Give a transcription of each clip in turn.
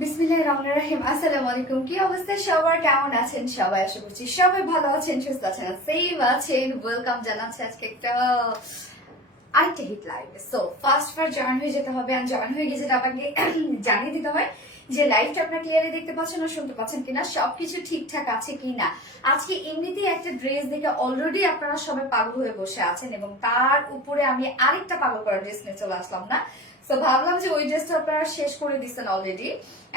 বিসমিল্লাহির রহমানির রহিম। আসসালামু আলাইকুম। কি অবস্থা সবার, কেমন আছেন সবাই? আশা করছি সবাই ভালো আছেন, সুস্থ আছেন, সেফ আছেন। ওয়েলকাম জানাচ্ছি আজকে একটা আরেকটা hit live. So first join হয়ে যেতে হবে, আর জয়েন হয়ে গেছে আপনাকে জানিয়ে দিতে হয় যে লাইভটা আপনারা ক্লিয়ারলি দেখতে পাচ্ছেন না, শুনতে পাচ্ছেন কিনা, সবকিছু ঠিকঠাক আছে কিনা। আজকে এমনিতেই একটা ড্রেস দেখে অলরেডি আপনারা সবাই পাগল হয়ে বসে আছেন, এবং তার উপরে আমি আরেকটা পাগল করা ড্রেস নিয়ে চলে আসলাম না। তো ভাবলাম যে ওই ড্রেসটা আপনারা শেষ করে দিচ্ছেন অলরেডি,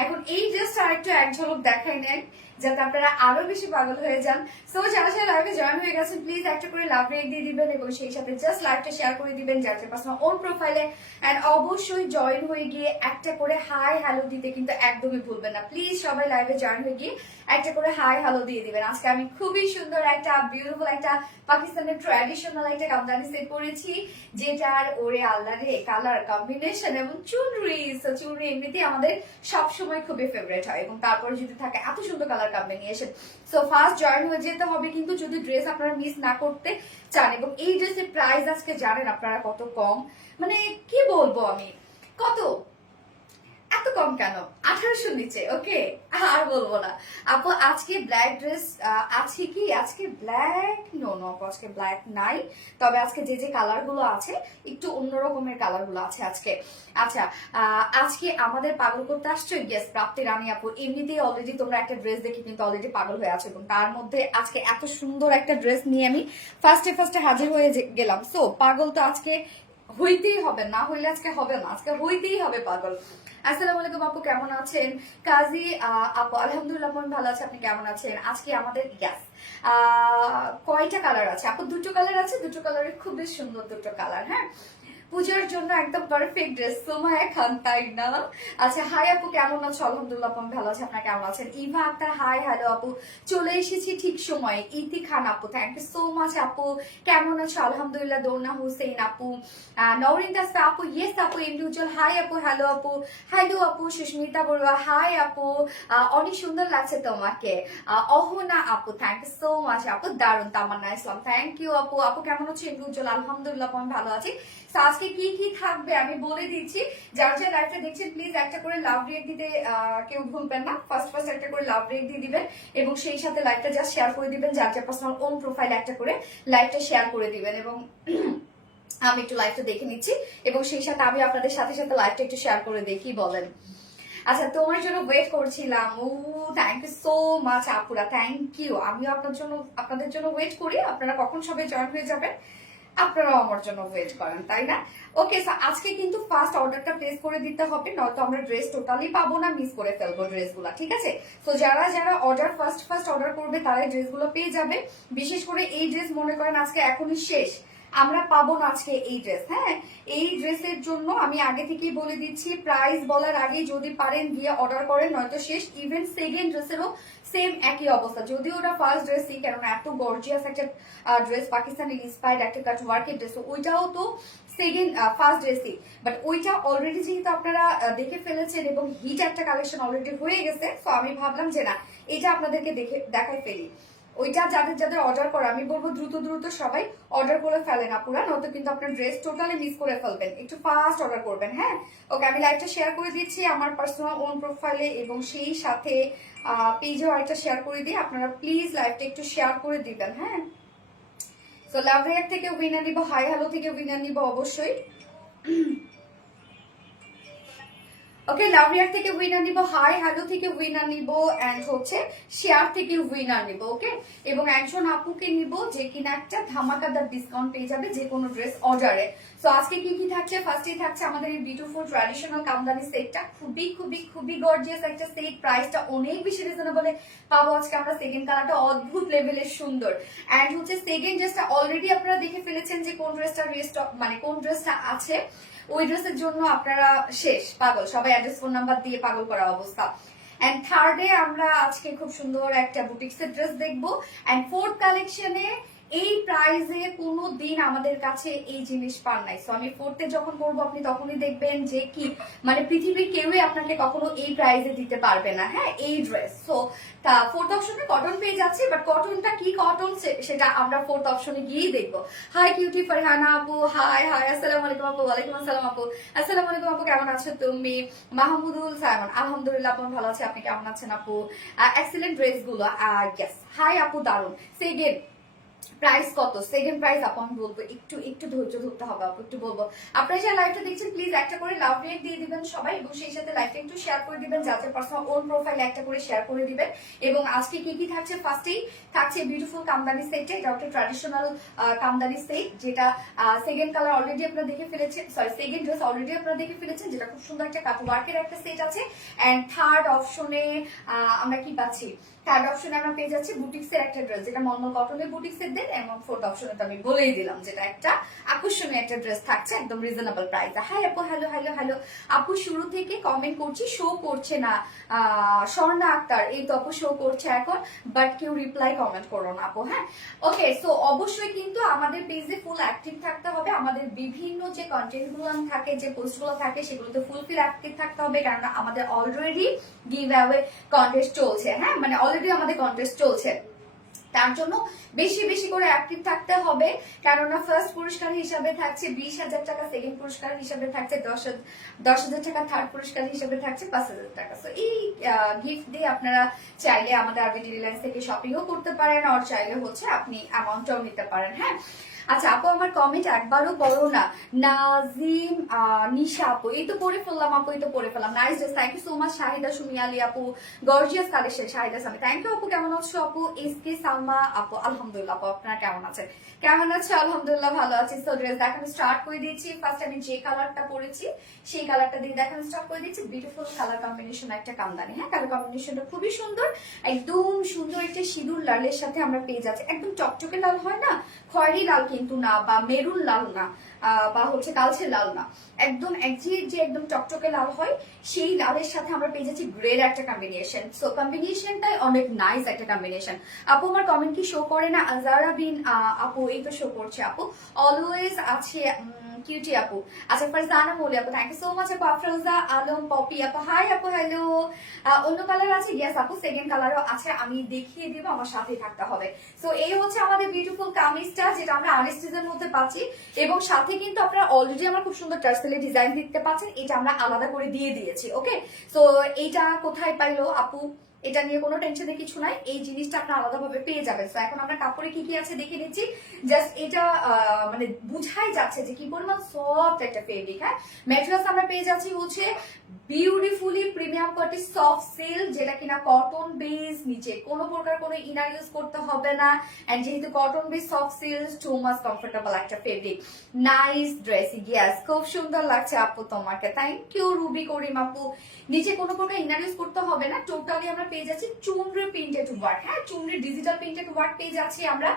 এখন এই ড্রেসটা আরেকটু এক ঝলক দেখাই নেন যাতে আপনারা আরো বেশি পাগল হয়ে যান। সো যারা যারা লাইভে জয়েন হয়ে গেছেন প্লিজ একটা করে লাভ রেক দিয়ে দিবেন, এবং সেই সাথে জাস্ট লাইভটা শেয়ার করে দিবেন যার পার্সোনাল ওন প্রোফাইলে। এন্ড অবশ্যই জয়েন হয়ে গিয়ে একটা করে হাই হ্যালো দিতে কিন্তু একদমই ভুলবেন না। প্লিজ সবাই লাইভে জয়েন হয়ে গিয়ে একটা করে হাই হ্যালো দিয়ে দিবেন। আজকে আমি খুবই সুন্দর একটা বিউটিফুল একটা পাকিস্তানের ট্র্যাডিশনাল একটা কামদানি সেট করেছি, যেটার ওরে আল্লাহ রে কালার কম্বিনেশন এবং চুনরি। চুনরি এমনিতেই আমাদের সবসময় খুবই ফেভারিট হয়, এবং তারপরে যদি থাকে এত সুন্দর colour combination. So first join হয়ে যেতে হবে কিন্তু, যদি ড্রেস আপনারা মিস না করতে চান। এবং এই ড্রেসের প্রাইস আজকে জানেন আপনারা কত কম, মানে কি বলবো আমি, কত এত কম কেন, 1800 নিচে। ওকে, আর বলবো না। আপু আজকে ব্ল্যাক ড্রেস আছে কি? আজকে ব্ল্যাক নো নো আপু, আজকে ব্ল্যাক নাই। তবে আজকে যে যে কালার গুলো আছে একটু অন্য রকমের কালার গুলো আছে আজকে। আচ্ছা, আজকে আমাদের পাগল করতে আসছো গেস প্রাপ্তি রানী আপু। এমনিতেই অলরেডি তোমরা একটা ড্রেস দেখে কিন্তু অলরেডি পাগল হয়ে আছো, এবং তার মধ্যে আজকে এত সুন্দর একটা ড্রেস নিয়ে আমি ফার্স্টে হাজির হয়ে গেলাম। সো পাগল তো আজকে হইতেই হবে, না হইলে আজকে হবে না, আজকে হইতেই হবে পাগল। আসসালামু আলাইকুম আপু, কেমন আছেন? কাজী আপু আলহামদুলিল্লাহ আমি ভালো আছি, আপনি কেমন আছেন? আজকে আমাদের গ্যাস কয়টা কালার আছে আপু? দুটো কালার আছে, দুটো কালারের খুবই সুন্দর দুটো কালার। হ্যাঁ, পূজার জন্য একদম পারফেক্ট ড্রেস। সোমায়া খান, তাই না? আচ্ছা, হাই আপু কেমন আছো? আলহামদুলিল্লাহ আমি ভালো আছি, আপনার কেমন আছেন? ইভা আক্তার হাই হ্যালো আপু, চলে এসেছি ঠিক সময়ে। ইতি খান আপু থ্যাংক ইউ সো মাচ আপু, কেমন আছো? আলহামদুলিল্লাহ। দোনা হুসেন আপু, নওরিন দাস্তা আপু, ইয়েস আপু ইন্ডিভিজুয়াল হাই আপু, হ্যালো আপু, হ্যালো আপু। সুস্মিতা বড়ুয়া হাই আপু, অনেক সুন্দর লাগছে তোমাকে। অহনা আপু থ্যাংক ইউ সো মাচ আপু। দারুন। তামান্না ইসলাম থ্যাংক ইউ আপু। আপু কেমন আছো? ইন্ডিভিজুয়াল আলহামদুলিল্লাহ আমি ভালো আছি। আজকে কি কি থাকবে আমি বলে দিচ্ছি। যারা যারা লাইভটা দেখছেন প্লিজ একটা করে লাভ রেক দিতে কেউ ভুলবেন না। ফার্স্ট একটা করে লাভ রেক দিয়ে দিবেন, এবং সেই সাথে লাইভটা জাস্ট শেয়ার করে দিবেন যার যার পার্সোনাল ওন প্রোফাইল একটা করে লাইভটা শেয়ার করে দিবেন। এবং আমি একটু লাইভটা দেখে নিচ্ছি, এবং সেই সাথে আমি আপনাদের সাথে সাথে লাইভটা একটু শেয়ার করে দিই, কি বলেন? আচ্ছা, তোমার জন্য ওয়েট করছিলাম। ও থ্যাংক ইউ সো মাচ আপুরা, থ্যাংক ইউ। আমিও আপনাদের জন্য ওয়েট করি। আপনারা কখন সবাই জয়েন হয়ে যাবেন, আপনারাও আমার জন্য ওয়েট করেন, তাই না? ওকে, আজকে কিন্তু ফার্স্ট অর্ডারটা প্লেস করে দিতে হবে, নয়তো আমরা ড্রেস টোটালি পাবো না, মিস করে ফেলবো ড্রেসগুলো, ঠিক আছে? তো যারা যারা অর্ডার ফার্স্ট অর্ডার করবে তারাই ড্রেসগুলো পেয়ে যাবে। বিশেষ করে এই ড্রেস মনে করেন আজকে এখনই শেষ, আমরা পাবো না আজকে এই ড্রেস। হ্যাঁ, এই ড্রেসের জন্য আমি আগে থেকেই বলে দিচ্ছি, প্রাইস বলার আগেই যদি পারেন গিয়ে অর্ডার করেন, নয়তো শেষ। ইভেন সেকেন্ড ড্রেসেরও সেম একই অবস্থা, যদিও ওটা ফার্স্ট ড্রেসই, কেননা এত গর্জিয়াস একটা ড্রেস, পাকিস্তানি ইন্সপায়ার্ড একটা কাট ওয়ার্কের ড্রেস, ওইটাও তো সেকেন্ড ফার্স্ট ড্রেসই। বাট ওইটা অলরেডি যেহেতু আপনারা দেখে ফেলেছেন এবং হিট একটা কালেকশন অলরেডি হয়ে গেছে, তো আমি ভাবলাম যে না, এটা আপনাদেরকে দেখাই ফেলি। ওইটা যাদের যাদের অর্ডার করা, আমি বলবো দ্রুত সবাই অর্ডার করে ফেলেন আপুরা, নয়তো কিন্তু আপনার ড্রেস টোটালি মিস করে ফেলবেন। একটু ফাস্ট অর্ডার করবেন। হ্যাঁ, ওকে, আমি লাইভটা শেয়ার করে দিচ্ছি আমার পার্সোনাল ওন প্রোফাইলে, এবং সেই সাথে পেজেও একটা শেয়ার করে দিই। আপনারা প্লিজ লাইভটা একটু শেয়ার করে দিবেন। হ্যাঁ, তো লাভ রিয়াক্ট থেকে উইনার নিব, হাই হ্যালো থেকে উইনার নিব অবশ্যই। ওকে, লাভ রিয়াক্ট থেকে উইনার নিব, হাই হ্যালো থেকে উইনার নিব, এন্ড হচ্ছে শেয়ার থেকে উইনার নিব। ওকে, এবং একজন আপুকে নিব যে কিনা একটা ধামাকাদার ডিসকাউন্ট পেয়ে যাবে যে কোনো ড্রেস অর্ডারে। সো আজকে কি কি থাকছে? ফার্স্টেই থাকছে আমাদের এই বিউটিফুল ট্র্যাডিশনাল কামদানি সেটটা, খুবই গর্জিয়াস একটা সেট। প্রাইসটা অনেক বেশি রিজনেবলে পাবো আজকে আমরা। সেকেন্ড কালারটা অদ্ভুত লেভেলের সুন্দর, এন্ড হচ্ছে সেকেন্ড ড্রেসটা অলরেডি আপনারা দেখে ফেলেছেন যে কোন ড্রেসটা রিস্টক, মানে কোন ড্রেসটা আছে। ওই ড্রেসের জন্য আপনারা শেষ পাগল, সবাই অ্যাড্রেস ফোন নাম্বার দিয়ে পাগল করা অবস্থা। এন্ড থার্ডে আমরা আজকে খুব সুন্দর একটা বুটিক্সের ড্রেস দেখবো, এন্ড ফোর্থ কালেকশনে এই প্রাইজে কোনো দিন আমাদের কাছে এই জিনিস পান নাই। সো আমি 4th যখন পরবো আপনি তখনই দেখবেন যে কি মানে পৃথিবীর কেউই আপনাকে কখনো এই প্রাইজে দিতে পারবে না। হ্যাঁ, এই ড্রেস। সো তা 4th অপশনে কটন পেয়ে যাচ্ছে, বাট কটনটা কি কটন সেটা আমরা 4th অপশনে গিয়েই দেখবো। হাই কিউটি ফারহানা আপু, হাই হাই, আসসালামু আলাইকুম আপু। ওয়ালাইকুম আসসালাম আপু। আসসালামু আলাইকুম আপু, কেমন আছো তুমি? মাহমুদুল সায়মান, আলহামদুলিল্লাহ আপু ভালো আছে, আপনি কেমন আছেন আপু? এক্সেলেন্ট ড্রেস গুলো। ইয়েস, হাই আপু, দারুন। সেকেন্ড প্রাইস কত? সেকেন্ড প্রাইস আপু আমি বলবো, একটু একটু ধৈর্য ধরতে হবে আপু, একটু বলবো। আপনারা যারা লাইভটা দেখছেন প্লিজ একটা করে লাভ রেট দিয়ে দিবেন সবাই, এবং সেই সাথে লাইভটা একটু শেয়ার করে দিবেন, যাদের পার্সোনাল ওন প্রোফাইলে একটা করে শেয়ার করে দিবেন। এবং আজকে কি কি থাকছে? ফার্স্টেই থাকছে বিউটিফুল কামদানি সেটটা, এটা একটা ট্র্যাডিশনাল কামদানি সেট, যেটা সেকেন্ড কালার অলরেডি আপনারা দেখে ফেলেছেন, সরি সেকেন্ড ড্রেস অলরেডি আপনারা দেখে ফেলেছেন, যেটা খুব সুন্দর একটা কাট ওয়ার্কের একটা সেট আছে। এন্ড থার্ড অপশনে আমরা কি পাচ্ছি? থার্ড অপশনে আমরা পেয়ে যাচ্ছি বুটিক্সের একটা ড্রেস, যেটা মলমল কটনের বুটিক্সের দেন। এবং 4th অপশনে তো আমি বলেই দিলাম, যেটা একটা আকর্ষণীয় একটা ড্রেস থাকছে একদম রিজনেবল প্রাইসে। হাই আপু, হ্যালো হ্যালো হ্যালো আপু, শুরু থেকে কমেন্ট করছি, শো করছে না। স্বর্ণা আক্তার, এই তো আপু শো করছে এখন, বাট কেউ রিপ্লাই কমেন্ট করো না আপু। হ্যাঁ, ওকে। সো অবশ্যই কিন্তু আমাদের পেজে ফুল অ্যাক্টিভ থাকতে হবে, আমাদের বিভিন্ন যে কন্টেন্ট গুলো থাকে, যে পোস্ট গুলো থাকে, সেগুলোতে ফুলফিল অ্যাক্টিভ থাকতে হবে, কারণ আমাদের অলরেডি গিভ অ্যাওয়ে কন্টেস্ট চলছে। হ্যাঁ, মানে অলরেডি আমাদের কন্টেস্ট চলছে, তার জন্য বেশি বেশি করে অ্যাক্টিভ থাকতে হবে। কেননা ফার্স্ট পুরস্কার হিসাবে থাকছে 20,000 টাকা, সেকেন্ড পুরস্কার হিসাবে থাকছে 10,000 টাকা, থার্ড পুরস্কার হিসাবে থাকছে 5,000 টাকা। তো এই গিফট দিয়ে আপনারা চাইলে আমাদের আরবিটি রিলায়েন্স থেকে শপিংও করতে পারেন, আর চাইলে হচ্ছে আপনি অ্যামাউন্টটাও নিতে পারেন। হ্যাঁ, আচ্ছা আপু, আমার কমেন্ট একবারও পড়ো না। নাজিম নিশা আপু, এই তো পড়ে ফেললাম আপু, এই তো পড়ে ফেললাম। Nice dress, thank you so much. Shahida Sumi Ali আপু, gorgeous collection. Shahida Sami, thank you আপু। কেমন আছো আপু? এসকে সালমা আপু, আলহামদুলিল্লাহ আপু, আপনারা কেমন আছেন? কেমন আছে? আলহামদুলিল্লাহ ভালো আছি। সো ড্রেস দেখানো স্টার্ট করে দিয়েছি। ফার্স্ট আমি যে কালারটা পরেছি সেই কালারটা দিয়ে দেখানো স্টার্ট করে দিয়েছি। বিউটিফুল কালার কম্বিনেশন একটা কামদানি। হ্যাঁ, কালার কম্বিনেশনটা খুবই সুন্দর, একদম সুন্দর একটা সিঁদুর লালের সাথে আমরা পেয়ে যাচ্ছি। একদম চকচকে লাল হয় না, খয়েরি লাল কিন্তু না, বা মেরুন লাল না, বা হচ্ছে কালচে লাল না, একদম একজিট যে একদম চকচকে লাল হয়, সেই লালের সাথে আমরা পেয়ে যাচ্ছি গ্রের একটা কম্বিনেশন। সো কম্বিনেশনটাই অনেক নাইস একটা কম্বিনেশন। আপু আমার কমেন্ট কি শো করে না? আজারা বিন আপু, এই তো শো করছে আপু, অলওয়েজ আছে কিউটি আপু। আচ্ছা, ফারজানা মৌলি আপু, থ্যাংক ইউ সো মাচ আপু। আফরোজা আলম পপি আপু, হাই আপু, হ্যালো। অন্য কালার আছে? ইয়েস আপু, সেকেন্ড কালারও আছে, আমি দেখিয়ে দিব, আমার সাথেই থাকতে হবে। সো এই হচ্ছে আমাদের বিউটিফুল কামিজটা, যেটা আমরা আনস্টিচের মধ্যে পাচ্ছি, এবং সাথে কিন্তু আপনারা অলরেডি আমরা খুব সুন্দর টার্সেলে ডিজাইন দেখতে পাচ্ছেন, এটা আমরা আলাদা করে দিয়ে দিয়েছি। ওকে, সো এইটা কোথায় পাইলো আপু? এটা নিয়ে কোনো টেনশনের কিছু নাই, এই জিনিসটা আপনারা আলাদাভাবে পেয়ে যাবেন। তো এখন আমরা কাপড়ে কি কি আছে দেখে নিচ্ছি। জাস্ট এটা মানে বুঝাই যাচ্ছে যে কি পরিমাণ সফট একটা ফেব্রিক। হ্যাঁ, ম্যাটেরিয়ালস আমরা পেয়ে যাচ্ছি হচ্ছে beautifully premium quality soft silk, যেটা কিনা কটন বেস, নিচে কোনো প্রকার কোনো ইনার ইউজ করতে হবে না। এন্ড যেহেতু cotton base soft silk, too much comfortable একটা ফেব্রিক। নাইস ড্রেস, ইয়েস, খুব সুন্দর লাগছে আপু তোমাকে, থ্যাংক ইউ রুবি করিম আপু। নিচে কোনো প্রকার ইনার ইউজ করতে হবে না, টোটালি আমরা পেয়ে যাচ্ছি চুনরি প্রিন্টেড ওয়ার্ক। হ্যাঁ, চুনরি ডিজিটাল প্রিন্টেড ওয়ার্ক পেয়ে যাচ্ছি আমরা।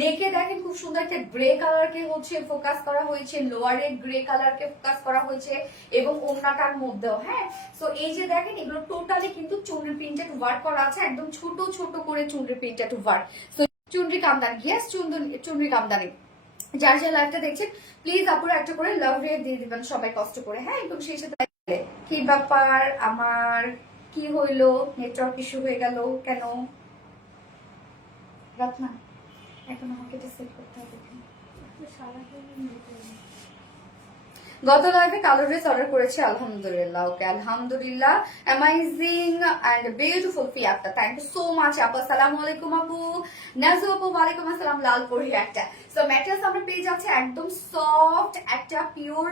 নেকে দেখেন খুব সুন্দর একটা গ্রে কালারকে হচ্ছে ফোকাস করা হয়েছে, লোয়ারে গ্রে কালারকে ফোকাস করা হয়েছে, এবং ওড়নাটার মধ্যেও। হ্যাঁ, সো এই যে দেখেন এগুলো টোটালি কিন্তু চুনরি প্রিন্টেড ওয়ার্ক করা আছে, একদম ছোট ছোট করে chunri printed work. So chunri kamdani, yes chunri kamdani. যার যে লাইভটা দেখছেন প্লিজ আপুরা একটা করে লাভ রেট দিয়ে দিবেন সবাই কষ্ট করে। হ্যাঁ, এবং সেই সাথে কি ব্যাপার, আমার কি হইলো, নেটওয়ার্ক ইস্যু হয়ে গেল কেন? রত্না, এখন আমাকে এটা সেট করতে হবে। গত লাইভে কালো ড্রেস অর্ডার করেছি, আলহামদুলিল্লাহ। ওকে, আলহামদুলিল্লাহ, অ্যামাইজিং এন্ড বিউটিফুল ফিয়াক্তা, থ্যাংক ইউ সো মাচ আপু। আসসালামু আলাইকুম আপু। নাজু আপু, ওয়ালাইকুম আসসালাম। লালপুরি একটা। সো ম্যাটেরিয়ালস আমরা পেয়ে যাচ্ছি একদম সফট একটা pure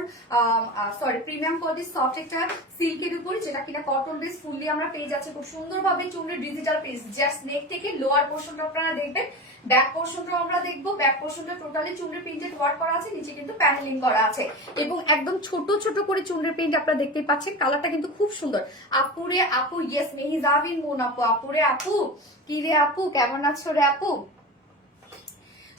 sorry premium quality soft একটা সিল্কের উপরে, যেটা কিনা কটন বেস ফুললি আমরা পেয়ে যাচ্ছি খুব সুন্দরভাবে চুনরি ডিজিটাল পিস। জাস্ট নেক থেকে লোয়ার পোর্শনটা আপনারা দেখবেন, ব্যাক পোর্শনটাও আমরা দেখবো। ব্যাক পোর্শনটা টোটালি চুনরি প্রিন্টেড ওয়ার্ক করা আছে, নিচে কিন্তু প্যানেলিং করা আছে, এবং একদম ছোট ছোট করে চুনরি প্রিন্ট আপনারা দেখতে পাচ্ছেন। কালারটা কিন্তু খুব সুন্দর। আপুরে আপু, ইয়েস মেহিজাবিন মুন আপু, আপুরে আপু, কি রে আপু, কেমন আছো রে আপু?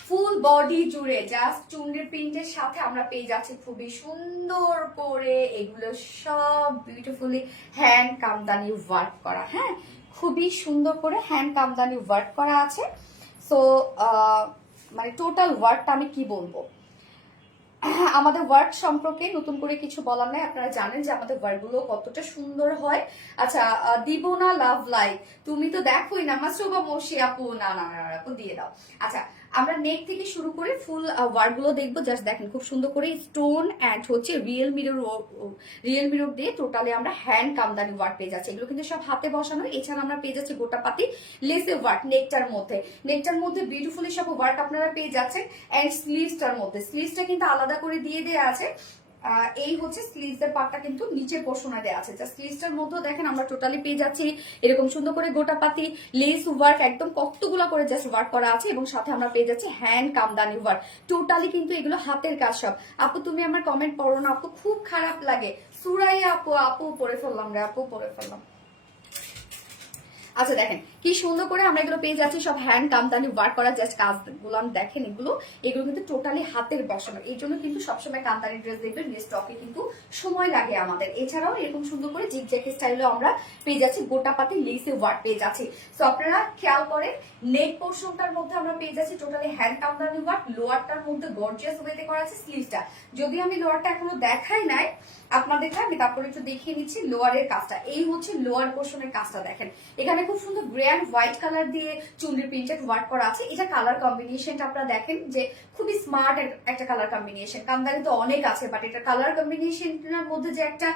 ফুল বডি জুড়ে জাস্ট চুনরি প্রিন্টের সাথে আমরা পেয়ে যাচ্ছি খুবই সুন্দর করে এগুলো সব বিউটিফুলি হ্যান্ড কামদানি ওয়ার্ক করা। হ্যাঁ, খুবই সুন্দর করে হ্যান্ড কামদানি ওয়ার্ক করা আছে। সো মানে টোটাল ওয়ার্কটা আমি কি বলবো, আমাদের ওয়ার্ক সম্পর্কে নতুন করে কিছু বলার নাই, আপনারা জানেন যে আমাদের ওয়ার্ক গুলো কতটা সুন্দর হয়। আচ্ছা, দিব না লাভ লাইক, তুমি তো দেখোই না মাসরুবা মৌসি আপু, না না না আপু দিয়ে দাও। আচ্ছা, আমরা নেক থেকে শুরু করে ফুল ওয়ার্ক গুলো দেখবো। জাস্ট দেখেন খুব সুন্দর করে স্টোন অ্যান্ড হচ্ছে রিয়েল মিরর দিয়ে টোটালি আমরা হ্যান্ড কামদানি ওয়ার্ক পেয়ে যাচ্ছি। এগুলো কিন্তু সব হাতে বসানো। এছাড়া আমরা পেয়ে যাচ্ছি গোটা পাতি লেসে ওয়ার্ক নেকটার মধ্যে বিউটিফুলি সব ওয়ার্ক আপনারা পেয়ে যাচ্ছেন। অ্যান্ড স্লিভসটা কিন্তু আলাদা করে দিয়ে দেওয়া আছে। এই হচ্ছে স্লিভস এর পার্টটা কিন্তু নিচের পোর্শনে দেওয়া আছে। জাস্ট স্লিভসটার মধ্যেও দেখেন আমরা টোটালি পেয়ে যাচ্ছি এরকম সুন্দর করে গোটা পাতি লেস ওয়ার্ক, একদম কতগুলো করে জাস্ট ওয়ার্ক করা আছে, এবং সাথে আমরা পেয়ে যাচ্ছি হ্যান্ড কামদানি ওয়ার্ক। টোটালি কিন্তু এগুলো হাতের কাজ সব। আপু তুমি আমার কমেন্ট পড়ো না আপু, খুব খারাপ লাগে। সুরাই আপু পড়ে ফেললাম রে আপু, পড়ে ফেললাম। আচ্ছা দেখেন কি সুন্দর করে আমরা এগুলো পেয়ে যাচ্ছি সব হ্যান্ড কামদানি ওয়ার্ক করা। জাস্ট কাজগুলো দেখেন, এগুলো কিন্তু টোটালি হাতের বসানো। এই জন্য কিন্তু সবসময় কামদানি ড্রেস দেখবেন স্টকে কিন্তু সময় লাগে আমাদের। এছাড়াও এরকম সুন্দর করে জিগজ্যাগ স্টাইলে আমরা পেয়ে যাচ্ছি গোটা পাতি লেসে ওয়ার্ক পেয়ে যাচ্ছি। সো আপনারা খেয়াল করেন, নেক পোর্শনটার মধ্যে আমরা পেয়ে যাচ্ছি টোটালি হ্যান্ড কামদানি ওয়ার্ক, লোয়ারটার মধ্যে গর্জিয়াস ওয়েতে করা আছে স্লিভসটা। যদিও আমি লোয়ারটা এখনো দেখাই নাই আপনাদেরকে, আমি তারপরে একটু দেখিয়ে নিচ্ছি লোয়ারের কাজটা। এই হচ্ছে লোয়ার পোর্শনের কাজটা, দেখেন এখানে খুব সুন্দর গ্রে অ্যান্ড হোয়াইট কালার দিয়ে চুনরি প্রিন্টেড ওয়ার্ক করা আছে। এটা কালার কম্বিনেশনটা আপনারা দেখেন যে খুবই স্মার্ট একটা কালার কম্বিনেশন। কামদানি তো অনেক আছে, বাট এটা কালার কম্বিনেশনের মধ্যে যে একটা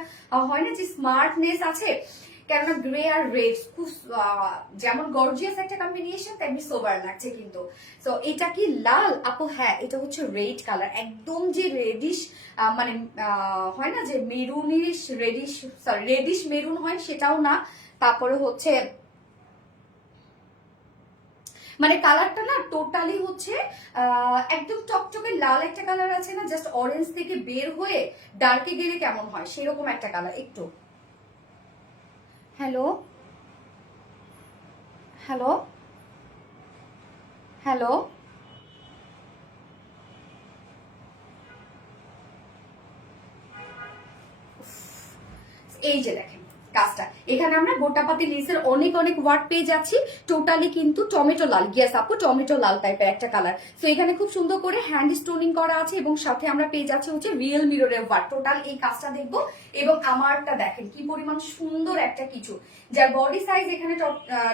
হয় না যে স্মার্টনেস আছে, কেননা গ্রে আর রেড খুব যেমন গর্জিয়াস একটা কম্বিনেশন, তেমনি সোবার লাগছে কিন্তু। সো এটা কি লাল আপু? হ্যাঁ, এটা হচ্ছে রেড কালার, একদম যে রেডিশ মানে হয় না যে maroonish reddish, sorry reddish maroon হয় সেটাও না। তারপরে হচ্ছে মানে কালারটা না টোটালি হচ্ছে একদম টকটকে লাল একটা কালার আছে না, জাস্ট অরেঞ্জ থেকে বের হয়ে ডার্কে গেলে কেমন হয় সেরকম একটা কালার। একটু হ্যালো হ্যালো হ্যালো এই যে দেখেন কাজটা, এখানে আমরা গোটাপাতি লেসের অনেক ওয়ার্ক পেয়ে যাচ্ছি। টোটালি কিন্তু টমেটো লাল, ইয়েস আপু টমেটো লাল টাইপের একটা কালার। সো এখানে খুব সুন্দর করে হ্যান্ড স্টোনিং করা আছে, এবং সাথে আমরা পেয়ে যাচ্ছি হচ্ছে রিয়েল মিররের ওয়ার্ক। টোটাল এই কাজটা দেখবো, এবং আমারটা দেখেন কি পরিমাণ সুন্দর একটা কিছু, যার বডি সাইজ এখানে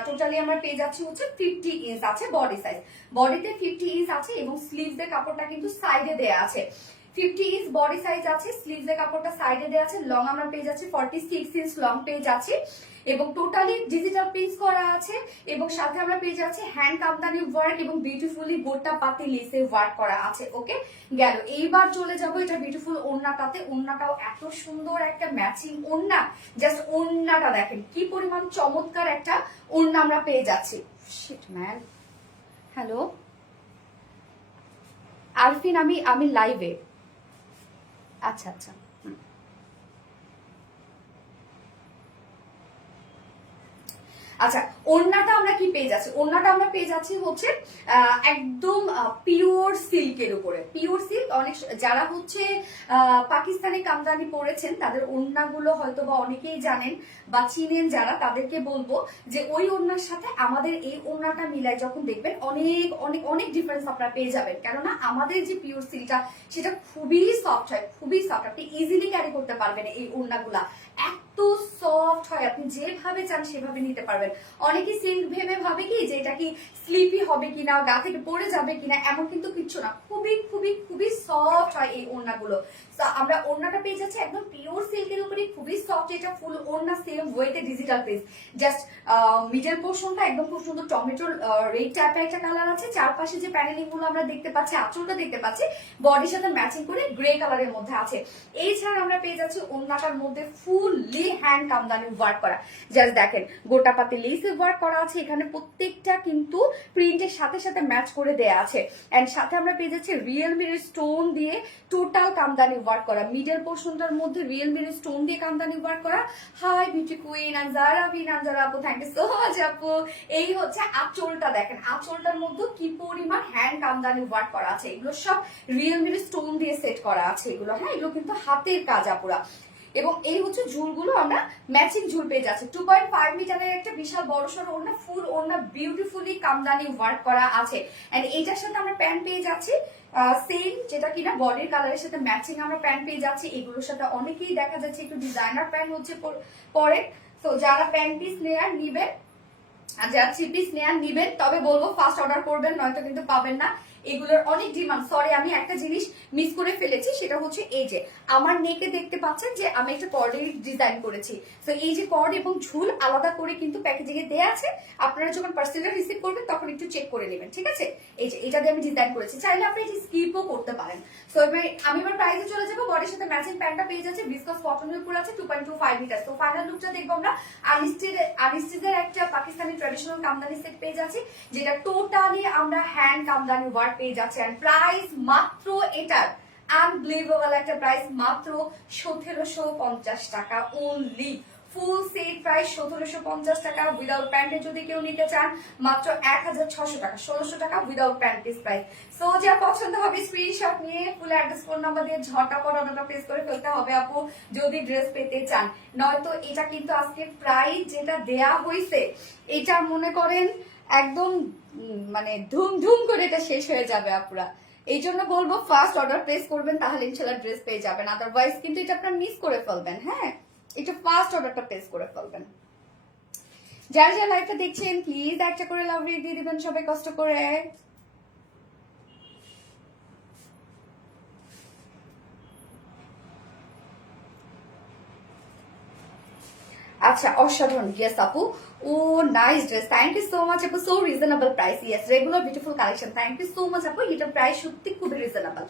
টোটালি আমরা পেয়ে যাচ্ছি হচ্ছে 50 ইঞ্চ আছে বডি সাইজ। বডিতে 50 ইঞ্চ আছে, এবং স্লিভস এর কাপড়টা কিন্তু সাইডে দেয়া আছে। 50 ইঞ্চ বডি সাইজ আছে, স্লিভস এর কাপড়টা সাইডে দেওয়া আছে। লং আমরা পেয়ে যাচ্ছি 46 ইঞ্চ লং পেয়ে যাচ্ছি, এবং টোটালি ডিজিটাল প্রিন্ট করা আছে, এবং সাথে আমরা পেয়ে যাচ্ছি হ্যান্ড কামদানি ওয়ার্ক, এবং বিউটিফুলি গোটা পাতি লেসে ওয়ার্ক করা আছে। ওকে গেল, এইবার চলে যাব এটা বিউটিফুল ওড়নাটাতে। ওড়নাটাও এত সুন্দর একটা ম্যাচিং ওড়না, জাস্ট ওড়নাটা দেখেন কি পরিমাণ চমৎকার একটা ওড়না আমরা পেয়ে যাচ্ছি। শিট ম্যান, হ্যালো আরফিন, আমি লাইভে। আচ্ছা আচ্ছা, আচ্ছা ওড়নাটা আমরা কি পেয়ে যাচ্ছি? ওড়নাটা আমরা পেয়ে যাচ্ছি হচ্ছে একদম পিওর সিল্কের উপরে। পিওর সিল্ক, অনেক যারা হচ্ছে পাকিস্তানি কামদানি পরেছেন তাদের ওড়নাগুলো হয়তো বা অনেকেই জানেন বা চিনেন, যারা তাদেরকে বলবো যে ওই ওড়নার সাথে আমাদের এই ওড়নাটা মিলাই যখন দেখবেন অনেক অনেক অনেক ডিফারেন্স আপনারা পেয়ে যাবেন। কেননা আমাদের যে পিওর সিল্কটা সেটা খুবই সফট হয়, খুবই সফট, আপনি ইজিলি ক্যারি করতে পারবেন এই ওড়নাগুলা। এত সফট হয়, আপনি যেভাবে চান সেভাবে নিতে পারবেন। অনেকে সিল্ক ভেবে ভাবে কি যে এটা কি স্লিপি হবে কিনা, গা থেকে পড়ে যাবে কিনা, এমন কিন্তু কিচ্ছু না। খুবই খুবই খুবই সফট হয় এই ওড়নাগুলো। আমরা ওড়নাটা পেয়ে যাচ্ছি একদম পিওর সিল্কের উপরে, খুবই সফট। এটা ফুল ওড়না সেম ওয়েতে ডিজিটাল প্রিন্ট। জাস্ট মিডল পোর্শনটা একদম খুব সুন্দর টমেটোর রেড টাইপের একটা কালার আছে। চারপাশে যে প্যানেলিং গুলো আমরা দেখতে পাচ্ছি, আঁচলটা দেখতে পাচ্ছি বডির সাথে ম্যাচিং করে গ্রে কালারের মধ্যে আছে। এছাড়া আমরা পেয়ে যাচ্ছি ওড়নাটার মধ্যে ফুললি হ্যান্ড কামদানি ওয়ার্ক করা। জাস্ট দেখেন গোটা পাতি লেসে ওয়ার্ক করা আছে, এখানে প্রত্যেকটা কিন্তু প্রিন্টের সাথে সাথে ম্যাচ করে দেয়া আছে। এন্ড সাথে আমরা পেয়ে যাচ্ছি রিয়েল মিরর স্টোন দিয়ে টোটাল কামদানি ওয়ার্ক করা। মিডল পোর্শনটার মধ্যে রিয়েল মিরর স্টোন দিয়ে কামদানি ওয়ার্ক করা। হাই বিউটি কুইন আনজারা বিন আনজারা আপু, থ্যাংক ইউ সো মাচ আপু। এই হচ্ছে আঁচলটা, দেখেন আঁচলটার মধ্যে কি পরিমাণ হ্যান্ড কামদানি ওয়ার্ক করা আছে। এগুলো সব রিয়েল মিরর স্টোন দিয়ে সেট করা আছে এগুলো। হ্যাঁ, এগুলো কিন্তু হাতের কাজ আপুরা। এবং এই হচ্ছে ঝুলগুলো আমরা ম্যাচিং ঝুল পেয়ে যাচ্ছি। 2.5 মিটারের একটা বিশাল বড় সড়ো ওড়না, ফুল ওড়না বিউটিফুলি কামদানি ওয়ার্ক করা আছে। এন্ড এইটার সাথে আমরা প্যান্ট পেয়ে যাচ্ছি সেম, যেটা কিনা বডির কালারের সাথে ম্যাচিং আমরা প্যান্ট পেয়ে যাচ্ছি। এগুলোর সাথে অনেকেই দেখা যাচ্ছে একটু ডিজাইনার প্যান্ট হচ্ছে পরে। তো যারা প্যান্ট পিস লেয়ার নিবেন আর যারা থ্রি পিস নেয়ার নিবেন, তবে বলবো ফার্স্ট অর্ডার করবেন, নয়তো কিন্তু পাবেন না। এগুলোর অনেক ডিমান্ড। সরি, আমি একটা জিনিস মিস করে ফেলেছি, সেটা হচ্ছে এই যে আমার নেকে দেখতে পাচ্ছেন যে আমি একটা কর্ডের ডিজাইন করেছি। তো এই যে কর্ড এবং ঝুল আলাদা করে কিন্তু প্যাকেজিং এ দেয়া আছে। আপনারা যখন পার্সেলটা রিসিভ করবেন তখন একটু চেক করে নেবেন, ঠিক আছে? এই যে এটা দিয়ে আমি ডিজাইন করেছি, চাইলে আপনি এটি স্কিপও করতে পারেন। সো আমি এবার প্রাইসে চলে যাবো। বডির সাথে ম্যাচিং প্যান্টটা পেয়ে যাচ্ছে, বিসকস কটনের উপর আছে, 2.25 মিটার। তো ফাইনাল লুকটা দেখবো আমরা। আনিস্টিজের একটা পাকিস্তানি ট্র্যাডিশনাল কামদানি সেট পেয়ে যাচ্ছি, যেটা টোটালি আমরা হ্যান্ড কামদানি ওয়ার্ক পেয়ে যাচ্ছে। এন্ড প্রাইস মাত্র এটার আনবিলিভেবল একটা প্রাইস, মাত্র 1750 টাকা অনলি। ফুল সেট প্রাইস 1750 টাকা। উইদাউট প্যান্টে যদি কেউ নিতে চান মাত্র 1600 টাকা, 1600 টাকা without pant piece price. So যা পছন্দ হবে স্ক্রিনশট নিয়ে ফুল অ্যাড্রেস ফোন নাম্বার দিয়ে ঝটাপট অর্ডারটা প্লেস করে ফেলতে হবে আপু, যদি ড্রেস পেতে চান। নয়তো এটা কিন্তু আজকে প্রাইস যেটা দেয়া হয়েছে, এটা মনে করেন একদম মানে ধুম ধুম করে এটা শেষ হয়ে যাবে আপুরা। এই জন্য বলবো ফার্স্ট অর্ডার প্লেস করবেন, তাহলে ইনশাল্লাহ ড্রেস পেয়ে যাবেন। আদারওয়াইজ কিন্তু এটা আপনার মিস করে ফেলবেন। হ্যাঁ, এটা ফার্স্ট অর্ডারটা প্লেস করে ফেলবেন। যারা যারা লাইভটা দেখছেন প্লিজ একটা করে লাভ রেট দিয়ে দিবেন সবাই কষ্ট করে। আচ্ছা, অসাধারণ। ইয়েস আপু, oh nice dress, thank you so much আপু, so reasonable price. Yes, regular beautiful collection, thank you so much আপু, এটা প্রাইস সত্যি খুবই রিজনেবল।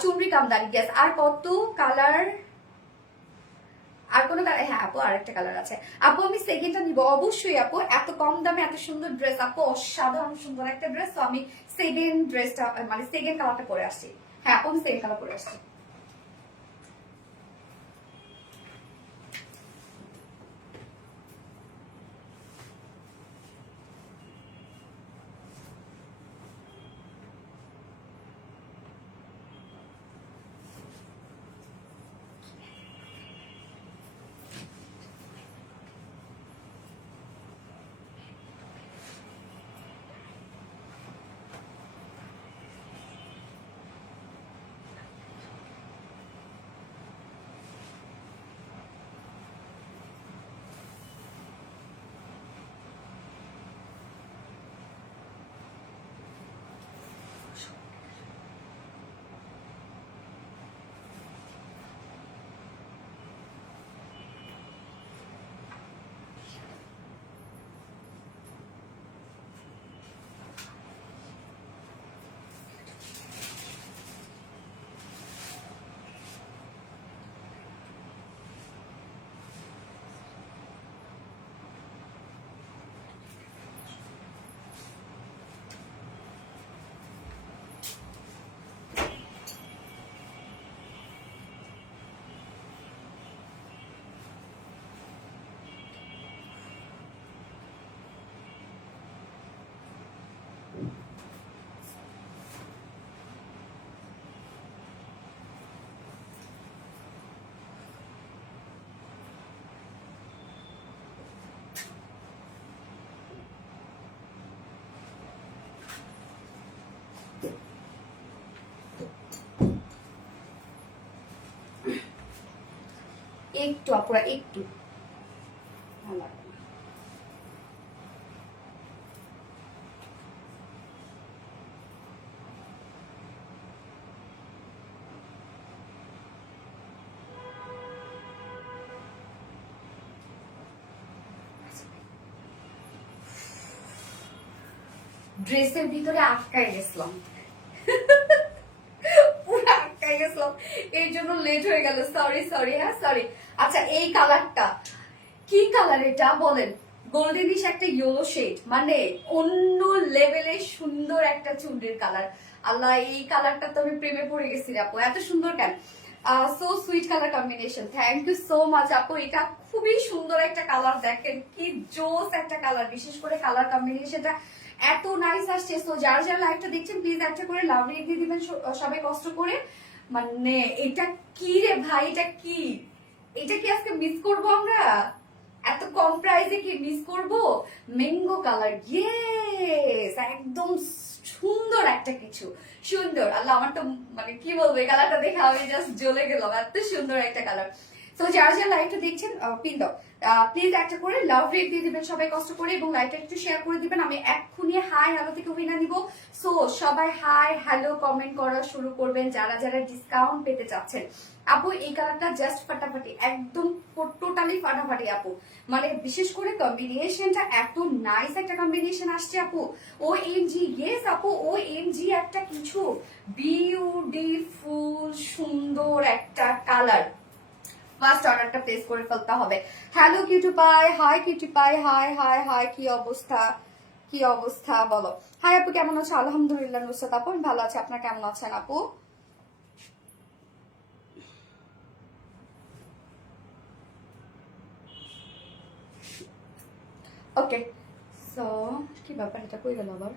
চুনরি কামদানি। ইয়েস, আর কত কালার? আর কোনো কালার? হ্যাঁ আপু, আরেকটা কালার আছে আপু, আমি সেকেন্ডটা নিব অবশ্যই আপু। এত কম দামে এত সুন্দর ড্রেস আপু, অসাধারণ সুন্দর একটা ড্রেস। তো আমি সেকেন্ড ড্রেসটা মানে সেকেন্ড কালারটা পরে আসছি। হ্যাঁ আপু, আমি সেকেন্ড কালার পরে আসছি। একটু আপুরা, একটু ভালো লাগবে না। ড্রেসের ভিতরে আটকায় গেছিলাম, পুরো আটকায় গেছিলাম, এই জন্য লেট হয়ে গেল। সরি সরি, হ্যাঁ সরি। আচ্ছা, এই কালারটা কি কালার এটা বলেন? গোল্ডেনিশ একটা ইয়েলো শেড, মানে অন্য লেভেলের সুন্দর একটা চুনরির কালার। আল্লাহ, এই কালারটা তো আমি প্রেমে পড়ে গেছি আপু, এত সুন্দর কেন? So sweet colour combination, thank you so much আপু। এটা খুবই সুন্দর একটা কালার, দেখেন কি জোস একটা কালার, বিশেষ করে কালার কম্বিনেশনটা এত নাইস আসছে। সো যারা যারা লাইভটা দেখছেন প্লিজ একটা করে লাভ রেট দিয়ে দিবেন সবাই কষ্ট করে। মানে এটা কি রে ভাই, এটা কি এটা কি আজকে মিস করব আমরা? এত কম প্রাইসে কি মিস করব? ম্যাঙ্গো কালার, ইয়েস, একদম সুন্দর একটা কিছু, সুন্দর। আল্লাহ, আমার তো মানে কি বলবো, এই কালারটা দেখে আমি জাস্ট জ্বলে গেলাম, এত সুন্দর একটা কালার। তো যারা যারা লাইভটা দেখছেন পিন দাও, প্লিজ একটা করে লাভ রেট দিয়ে দিবেন সবাই কষ্ট করে, এবং লাইভটা একটু শেয়ার করে দিবেন। আমি এক্ষুনি হাই হ্যালো থেকে উইনার নিব। সো সবাই হাই হ্যালো কমেন্ট করা শুরু করবেন যারা যারা ডিসকাউন্ট পেতে চাচ্ছেন। আপু এই কালারটা জাস্ট ফাটাফাটি, একদম টোটালি ফাটাফাটি আপু। মানে বিশেষ করে কম্বিনেশনটা এত নাইস একটা কম্বিনেশন আসছে আপু। ও এম জি, ইয়েস আপু, ও এম জি একটা কিছু বিউটিফুল সুন্দর একটা কালার। ফার্স্ট অর্ডারটা প্লেস করে ফেলতে হবে। Hello cutie pie, high cutie pie, high high high, কি অবস্থা, কি অবস্থা বলো। হাই আপু, কেমন আছো? আলহামদুলিল্লাহ নুসরাত আপু, আমি ভালো আছি। আপনার কেমন আছেন আপু? ওকে, সো কি ব্যাপার, এটা কই গেল আবার?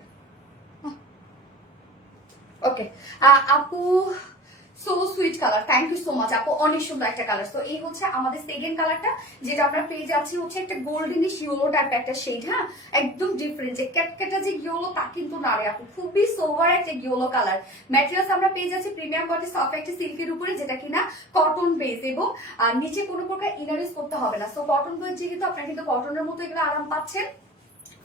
ওকে আপু, so sweet colour, thank you so much আপু, অনেক সুন্দর একটা কালার। তো এই হচ্ছে আমাদের সেকেন্ড কালারটা, যেটা আমরা পেয়ে যাচ্ছি হচ্ছে একটা গোল্ডেনিশ ইয়েলো টাইপের একটা শেড। হ্যাঁ, একদম ডিফারেন্ট, যে ক্যাটকেটা যে ইয়েলো তা কিন্তু না রে আপু, খুবই সোভার একটা ইয়েলো কালার। ম্যাটেরিয়ালস আমরা পেয়ে যাচ্ছি প্রিমিয়াম কোয়ালিটি সফট একটা সিল্কের উপরে, যেটা কিনা কটন বেস, এবং নিচে কোনো প্রকার ইনার ইউজ করতে হবে না। সো কটন বেস যেহেতু, আপনারা কিন্তু কটনের মতো এগুলো আরাম পাচ্ছেন।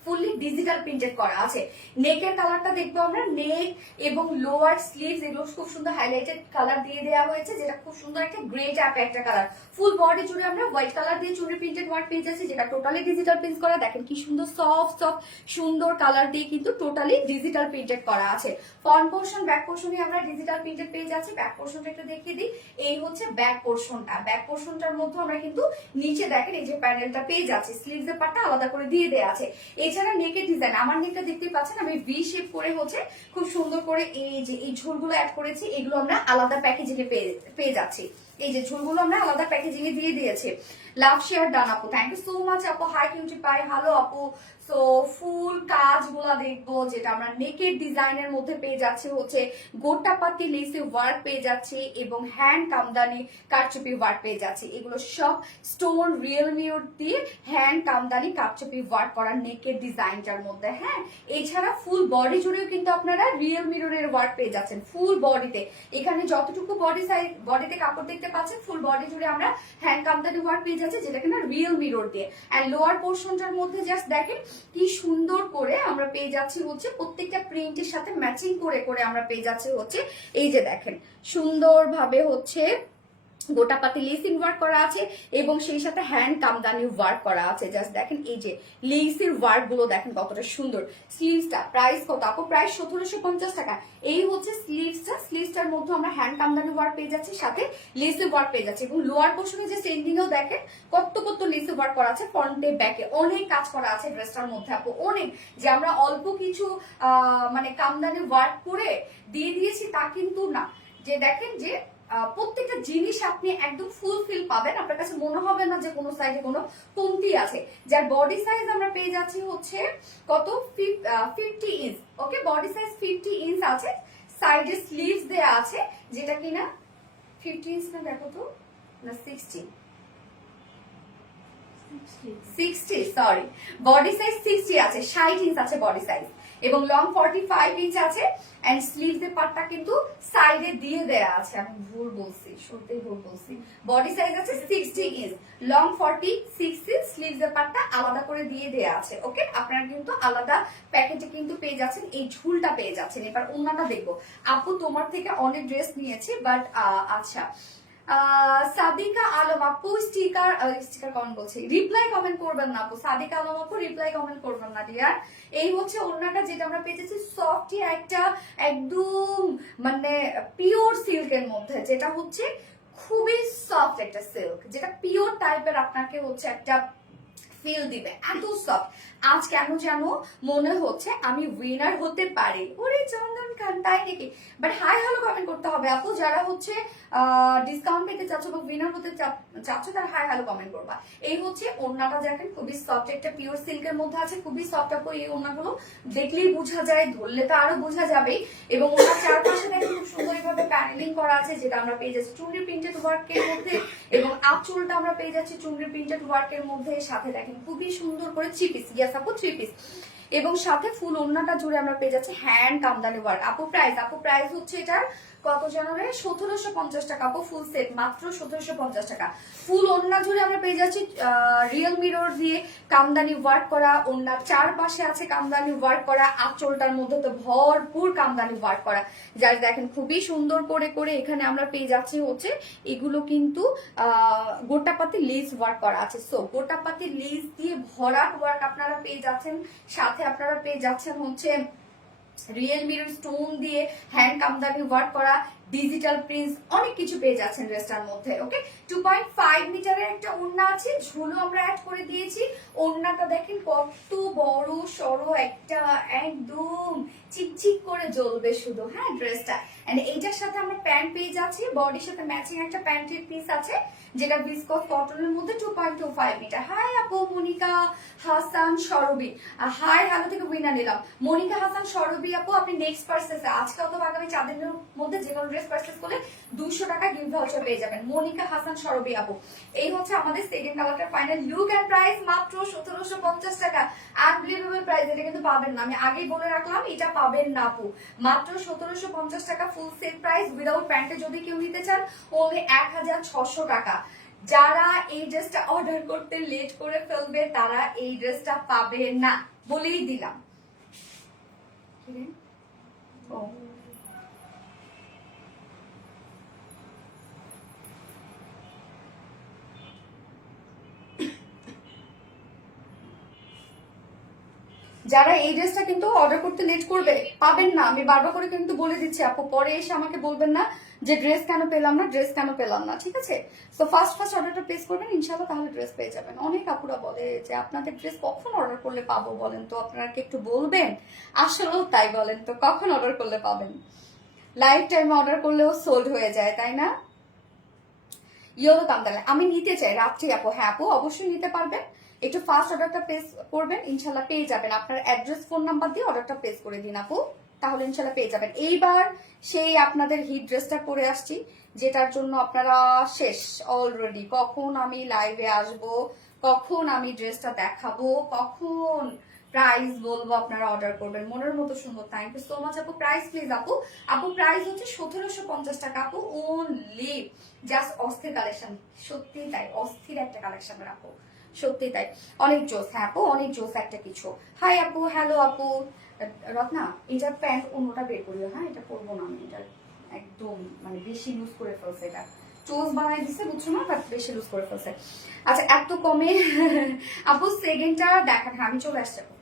ফুললি ডিজিটাল প্রিন্টেড করা আছে। নেকের কালারটা দেখবো আমরা, নেক এবং লোয়ার স্লিভস এগুলো খুব সুন্দর হাইলাইটেড কালার দিয়ে দেওয়া হয়েছে, যেটা খুব সুন্দর একটা গ্রে টাইপের একটা কালার। ফুল বডি জুড়ে আমরা হোয়াইট কালার দিয়ে চুরি প্রিন্টেড ওয়ার্ক পেয়ে যাচ্ছি, যেটা টোটালি ডিজিটাল প্রিন্ট করা। দেখেন কি সুন্দর সফট সফট সুন্দর কালার দিয়ে কিন্তু টোটালি ডিজিটাল প্রিন্টেড করা আছে। ফ্রন্ট পোর্শন ব্যাক পোর্শনে আমরা ডিজিটাল প্রিন্টেড পেয়ে যাচ্ছি। ব্যাক পোর্শনটা একটু দেখিয়ে দিই, এই হচ্ছে ব্যাক পোর্শনটা। ব্যাক পোর্শনটার মধ্যে আমরা কিন্তু নিচে দেখেন এই যে প্যানেলটা পেয়ে যাচ্ছি, স্লিভস এর পার্টটা আলাদা করে দিয়ে দেওয়া আছে। এছাড়া নেকের ডিজাইন, আমার নেকটা দেখতে পাচ্ছেন আমি ভি শেপ করে হচ্ছে খুব সুন্দর করে এই যে এই ঝুলগুলো অ্যাড করেছি, এগুলো আমরা আলাদা প্যাকেজিং এ পেয়ে যাচ্ছি। এই যে ঝুলগুলো আমরা আলাদা প্যাকেজিং এ দিয়ে দিয়েছি। লাভ শেয়ার ডান আপু, থ্যাংক ইউ সো মাচ আপু। হাই কিউটি পাই, হ্যালো আপু। সো ফুল কাজগুলা দেখবো, যেটা আমরা নেকের ডিজাইনের মধ্যে পেয়ে যাচ্ছি হচ্ছে গোটা পাতি লেসে ওয়ার্ক পেয়ে যাচ্ছি, এবং হ্যান্ড কামদানি কারচুপি ওয়ার্ক পেয়ে যাচ্ছি। এগুলো সব স্টোন রিয়েল মিরর দিয়ে হ্যান্ড কামদানি কারচুপি ওয়ার্ক করা নেকের ডিজাইনটার মধ্যে। হ্যাঁ, এছাড়া ফুল বডি জুড়েও কিন্তু আপনারা রিয়েল মিররের ওয়ার্ক পেয়ে যাচ্ছেন ফুল বডিতে। এখানে যতটুকু বডি সাইজ বডিতে কাপড় দেখতে পাচ্ছেন, ফুল বডি জুড়ে আমরা হ্যান্ড কামদানি ওয়ার্ক পেয়ে যাচ্ছি, যেটা কিনা রিয়েল মিরর দিয়ে। এন্ড লোয়ার পোর্শনটার মধ্যে জাস্ট দেখেন কি সুন্দর করে আমরা পেয়ে যাচ্ছি হচ্ছে প্রত্যেকটা প্রিন্টের সাথে ম্যাচিং করে করে আমরা পেয়ে যাচ্ছি হচ্ছে এই যে দেখেন সুন্দরভাবে হচ্ছে গোটা পাতি লেসিং ওয়ার্ক করা আছে, এবং সেই সাথে হ্যান্ড কামদানি ওয়ার্ক করা আছে। জাস্ট দেখেন এই যে লেসের ওয়ার্ক গুলো দেখেন কতটা সুন্দর। স্লিভসটা প্রাইস কত আপু? প্রাইস 1750 টাকা। এই হচ্ছে স্লিভসটার মধ্যে আমরা হ্যান্ড কামদানি ওয়ার্ক পেয়ে যাচ্ছি, সাথে লেসের ওয়ার্ক পেয়ে যাচ্ছি, এবং লোয়ার পোর্শনে যে সেন্ডিংও দেখেন কত কত লেসের ওয়ার্ক করা আছে, ফ্রন্টে ব্যাকে অনেক কাজ করা আছে ড্রেসটার মধ্যে আপু, অনেক। যে আমরা অল্প কিছু মানে কামদানি ওয়ার্ক করে দিয়ে দিয়েছি তা কিন্তু না, যে দেখেন যে প্রত্যেকটা জিনিস আপনি একদম ফুলফিল পাবেন, আপনার কাছে মনে হবে না যে কোনো সাইজে কোনো কমতি আছে। যার বডি সাইজ আমরা পেয়ে যাচ্ছি হচ্ছে কত 50 ইঞ্চ। ওকে, বডি সাইজ 50 ইঞ্চ আছে, সাইডে স্লিভস দেয়া আছে, যেটা কিনা 50 ইঞ্চ না, দেখো তো, না 60 সরি, বডি সাইজ 60 আছে, 60 ইঞ্চ আছে বডি সাইজ, এবং লং 45 ইঞ্চ আছে। এন্ড স্লিভস এর পার্টটা কিন্তু সাইডে দিয়ে দেয়া আছে, আমি ভুল বলছি, সত্যিই ভুল বলছি। বডি সাইজ আছে 60 ইঞ্চ, লং 46 ইঞ্চ, স্লিভস এর পার্টটা আলাদা করে দিয়ে দেয়া আছে। ওকে, আপনারা কিন্তু আলাদা প্যাকেটে কিন্তু পেয়ে যাচ্ছেন, এই ঝুলটা পেয়ে যাচ্ছেন। এবার অন্যটা দেখবো। আপু তোমার থেকে অনেক ড্রেস নিয়েছি, বাট আচ্ছা, সাদিকা আলম আপু স্টিকার কমেন্ট বলছি, রিপ্লাই কমেন্ট করবেন না আপু। সাদিকা আলম আপু রিপ্লাই কমেন্ট করবেন না ডিয়ার। এই হচ্ছে ওড়নাটা, যেটা আমরা পেয়েছি সফটি একটা একদম মানে পিওর সিল্কের মধ্যে, যেটা হচ্ছে খুবই সফট একটা সিল্ক, যেটা পিওর টাইপের আপনাকে হচ্ছে একটা ফিল দিবে, এত সফট। আজ কেন যেন মনে হচ্ছে আমি উইনার হতে পারি। ওরে চন্দন খান তাই নাকি, বাট হাই হ্যালো কমেন্ট করতে হবে আপু। যারা হচ্ছে ডিসকাউন্ট পেতে চাচ্ছ বা উইনার হতে চাচ্ছ তারা হাই হ্যালো কমেন্ট করবা। এই হচ্ছে ওড়নাটা, দেখেন খুবই সফট, একটা পিওর সিল্কের মধ্যে আছে, খুবই সফট আপু। এই ওড়নাগুলো দেখলেই বোঝা যায়, ধরলে তো আরো বোঝা যাবে। এবং ওনার চারপাশে দেখেন খুব সুন্দরভাবে প্যানেলিং করা আছে, যেটা আমরা পেয়ে যাচ্ছি চুনরি প্রিন্টেড ওয়ার্কের মধ্যে। এবং আঁচলটা আমরা পেয়ে যাচ্ছি চুনরি প্রিন্টেড ওয়ার্কের মধ্যে। সাথে দেখেন খুবই সুন্দর করে 3 পিস, ইয়েস আপু 3 পিস। এবং সাথে ফুল ওড়নাটা জুড়ে আমরা পেয়ে যাচ্ছি হ্যান্ড কামদানি ওয়ার্ক। আপু প্রাইস হচ্ছে এটার কত জানাবে? 1750 টাকা আপু, ফুল সেট মাত্র 1750 টাকা। ফুল ওড়না জুড়ে আমরা পেয়ে যাচ্ছি রিয়েল মিরর দিয়ে কামদানি ওয়ার্ক করা, ওড়নার চারপাশে আছে কামদানি ওয়ার্ক করা, আঁচলটার মধ্যে তো ভরপুর কামদানি ওয়ার্ক করা। যার দেখেন খুবই সুন্দর করে করে এখানে আমরা পেয়ে যাচ্ছি হচ্ছে এগুলো কিন্তু গোটাপাতি লেস ওয়ার্ক করা আছে। সো গোটাপাতি লেস দিয়ে ভরাট ওয়ার্ক আপনারা পেয়ে যাচ্ছেন। সাথে আপনারা পেয়ে যাচ্ছেন হচ্ছে রিয়েল মিরর স্টোন দিয়ে হ্যান্ড কামদানি ওয়ার্ক করা, ডিজিটাল প্রিন্টস, অনেক কিছু পেয়ে যাচ্ছেন ড্রেসটার মধ্যে। ওকে, 2.5 মিটারের একটা ওড়না আছে, ঝুলো আমরা অ্যাড করে দিয়েছি। ওড়নাটা দেখেন কত বড় সরো একটা, একদম চিকচিক করে জ্বলবে শুধু, হ্যাঁ ড্রেসটা। এন্ড এইটার সাথে আমরা প্যান্ট পেয়ে যাচ্ছি, বডির সাথে ম্যাচিং একটা প্যান্টের পিস আছে, যেটা বিস্কট কটনের মধ্যে 2.25 মিটার। হাই আপু মনিকা হাসান সরবি, হাই হ্যালো থেকে উইনার নিলাম। মনিকা হাসান সরবি আপু, আপনি নেক্সট পারচেসে আজকে অথবা আগামী 4 দিনের মধ্যে যে কোনো ড্রেস পারচেস করলে 200 টাকা গিফট ভাউচার পেয়ে যাবেন। মনিকা হাসান সরবি আপু, এই হচ্ছে আমাদের সেকেন্ড কালারটার ফাইনাল লুক এন্ড প্রাইস মাত্র 1750 টাকা। আনবিলিভেবল প্রাইস, এটা কিন্তু পাবেন না, আমি আগেই বলে রাখলাম এটা পাবেন না আপু। মাত্র 1750 টাকা ফুল সেট প্রাইস, উইদাউট প্যান্টে যদি কেউ নিতে চান ওনলি 1600 টাকা। যারা এই ড্রেসটা অর্ডার করতে লেট করে ফেলবে তারা এই ড্রেসটা পাবে না, বলেই দিলাম। ও যারা এই ড্রেসটা কিন্তু অর্ডার করতে লেট করবে পাবেন না, আমি বারবার করে কিন্তু বলে দিচ্ছি আপু, পরে এসে আমাকে বলবেন না যে ড্রেস কেন পেলাম না, ড্রেস কেন পেলাম না, ঠিক আছে? তো ফার্স্ট অর্ডারটা প্লেস করবেন, ইনশাআল্লাহ তাহলে ড্রেস পেয়ে যাবেন। অনেক আপুরা বলে যে আপনাদের ড্রেস কখন অর্ডার করলে পাবো বলেন তো, আপনারা কি একটু বলবেন? আসলেও তাই, বলেন তো কখন অর্ডার করলে পাবেন? লাইফ টাইম অর্ডার করলেও সোল্ড হয়ে যায়, তাই না? ইয়েলো কামদানি আমি নিতে চাই রাত্রি আপু, হ্যাঁ আপু অবশ্যই নিতে পারবেন। একটু ফার্স্ট অর্ডারটা প্লেস করবেন, ইনশাল্লাহ পেয়ে যাবেন। আপনার অ্যাড্রেস ফোন নাম্বার দিয়ে অর্ডারটা প্লেস করে দিন আপু, তাহলে ইনশাল্লাহ পেয়ে যাবেন। এইবার সেই আপনাদের হিট ড্রেসটা পরে আসছি, যেটার জন্য আপনারা শেষ অলরেডি। কখন আমি লাইভে আসব, কখন আমি ড্রেসটা দেখাবো, কখন প্রাইস বলবো, আপনারা অর্ডার করবেন মনের মতো সুন্দর। থ্যাংক ইউ সো মাচ আপু। প্রাইস প্লিজ আপু। আপু প্রাইস হচ্ছে 1750 টাকা আপু ওনলি। জাস্ট অস্থির কালেকশন, সত্যি তাই অস্থির একটা কালেকশন আপু, সত্যি তাই অনেক জোস। হ্যাঁ আপু অনেক জোস একটা কিছু। হাই আপু, হ্যালো আপু। রত্না এটার প্যান্ট অন্যটা বের করিও, হ্যাঁ এটা করবো না আমি, এটা একদম মানে বেশি লুজ করে ফেলছে, এটা চোজ বানাই দিচ্ছে বুঝছো না, বাট বেশি লুজ করে ফেলছে। আচ্ছা এত কমে আপু সেকেন্ডটা দেখান, হ্যাঁ আমি চলে আসছি আপু।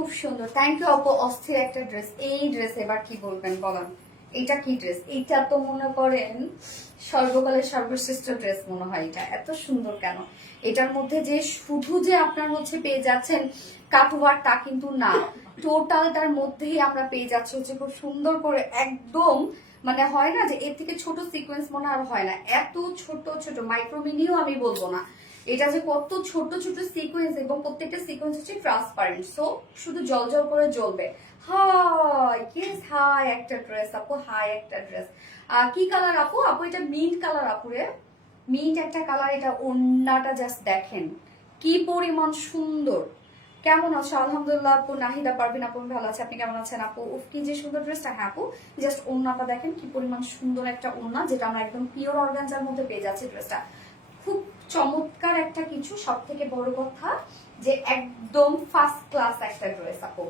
খুব সুন্দর, থ্যাংক ইউ আপু। অস্থির একটা ড্রেস। এই ড্রেস এবার কি বলবেন বলেন, এটা কি ড্রেস? এটা তো মনে করেন সর্বকালের সর্বশ্রেষ্ঠ ড্রেস মনে হয়। এটা এত সুন্দর কেন? এটার মধ্যে যে শুধু যে আপনার হচ্ছে পেয়ে যাচ্ছেন কাটওয়ার্ক তা কিন্তু না, টোটালটার মধ্যেই আমরা পেয়ে যাচ্ছি হচ্ছে খুব সুন্দর করে একদম, মানে হয় না যে এর থেকে ছোট সিকোয়েন্স মনে আর হয় না, এত ছোট ছোট মাইক্রোমিনিও আমি বলবো না, এটা যে কত ছোট ছোট সিকোয়েন্স এবং প্রত্যেকটা সিকোয়েন্স হচ্ছে ট্রান্সপারেন্ট, সো শুধু জল জল করে জ্বলবে। হাই ইয়েস, হাই একটা ড্রেস আপু, হাই একটা ড্রেস। কি কালার আপু? আপু এটা মিন্ট কালার আপু রে, মিন্ট একটা কালার। এটা ওন্নাটা জাস্ট দেখেন কি পরিমাণ সুন্দর। কেমন আছো? আলহামদুলিল্লাহ আপু। নাহিদা পারভিন আপু ভালো আছে, আপনি কেমন আছেন আপু? উফ কি যে সুন্দর ড্রেসটা। হ্যাঁ আপু, জাস্ট ওন্নাটা দেখেন কি পরিমাণ সুন্দর একটা ওন্না, যেটা আমরা একদম পিওর অর্গানজার মধ্যে পেয়ে যাচ্ছি। ড্রেসটা খুব চমৎকার একটা কিছু, সব থেকে বড় কথা যে একদম ফার্স্ট ক্লাস একটা ড্রেস আপু।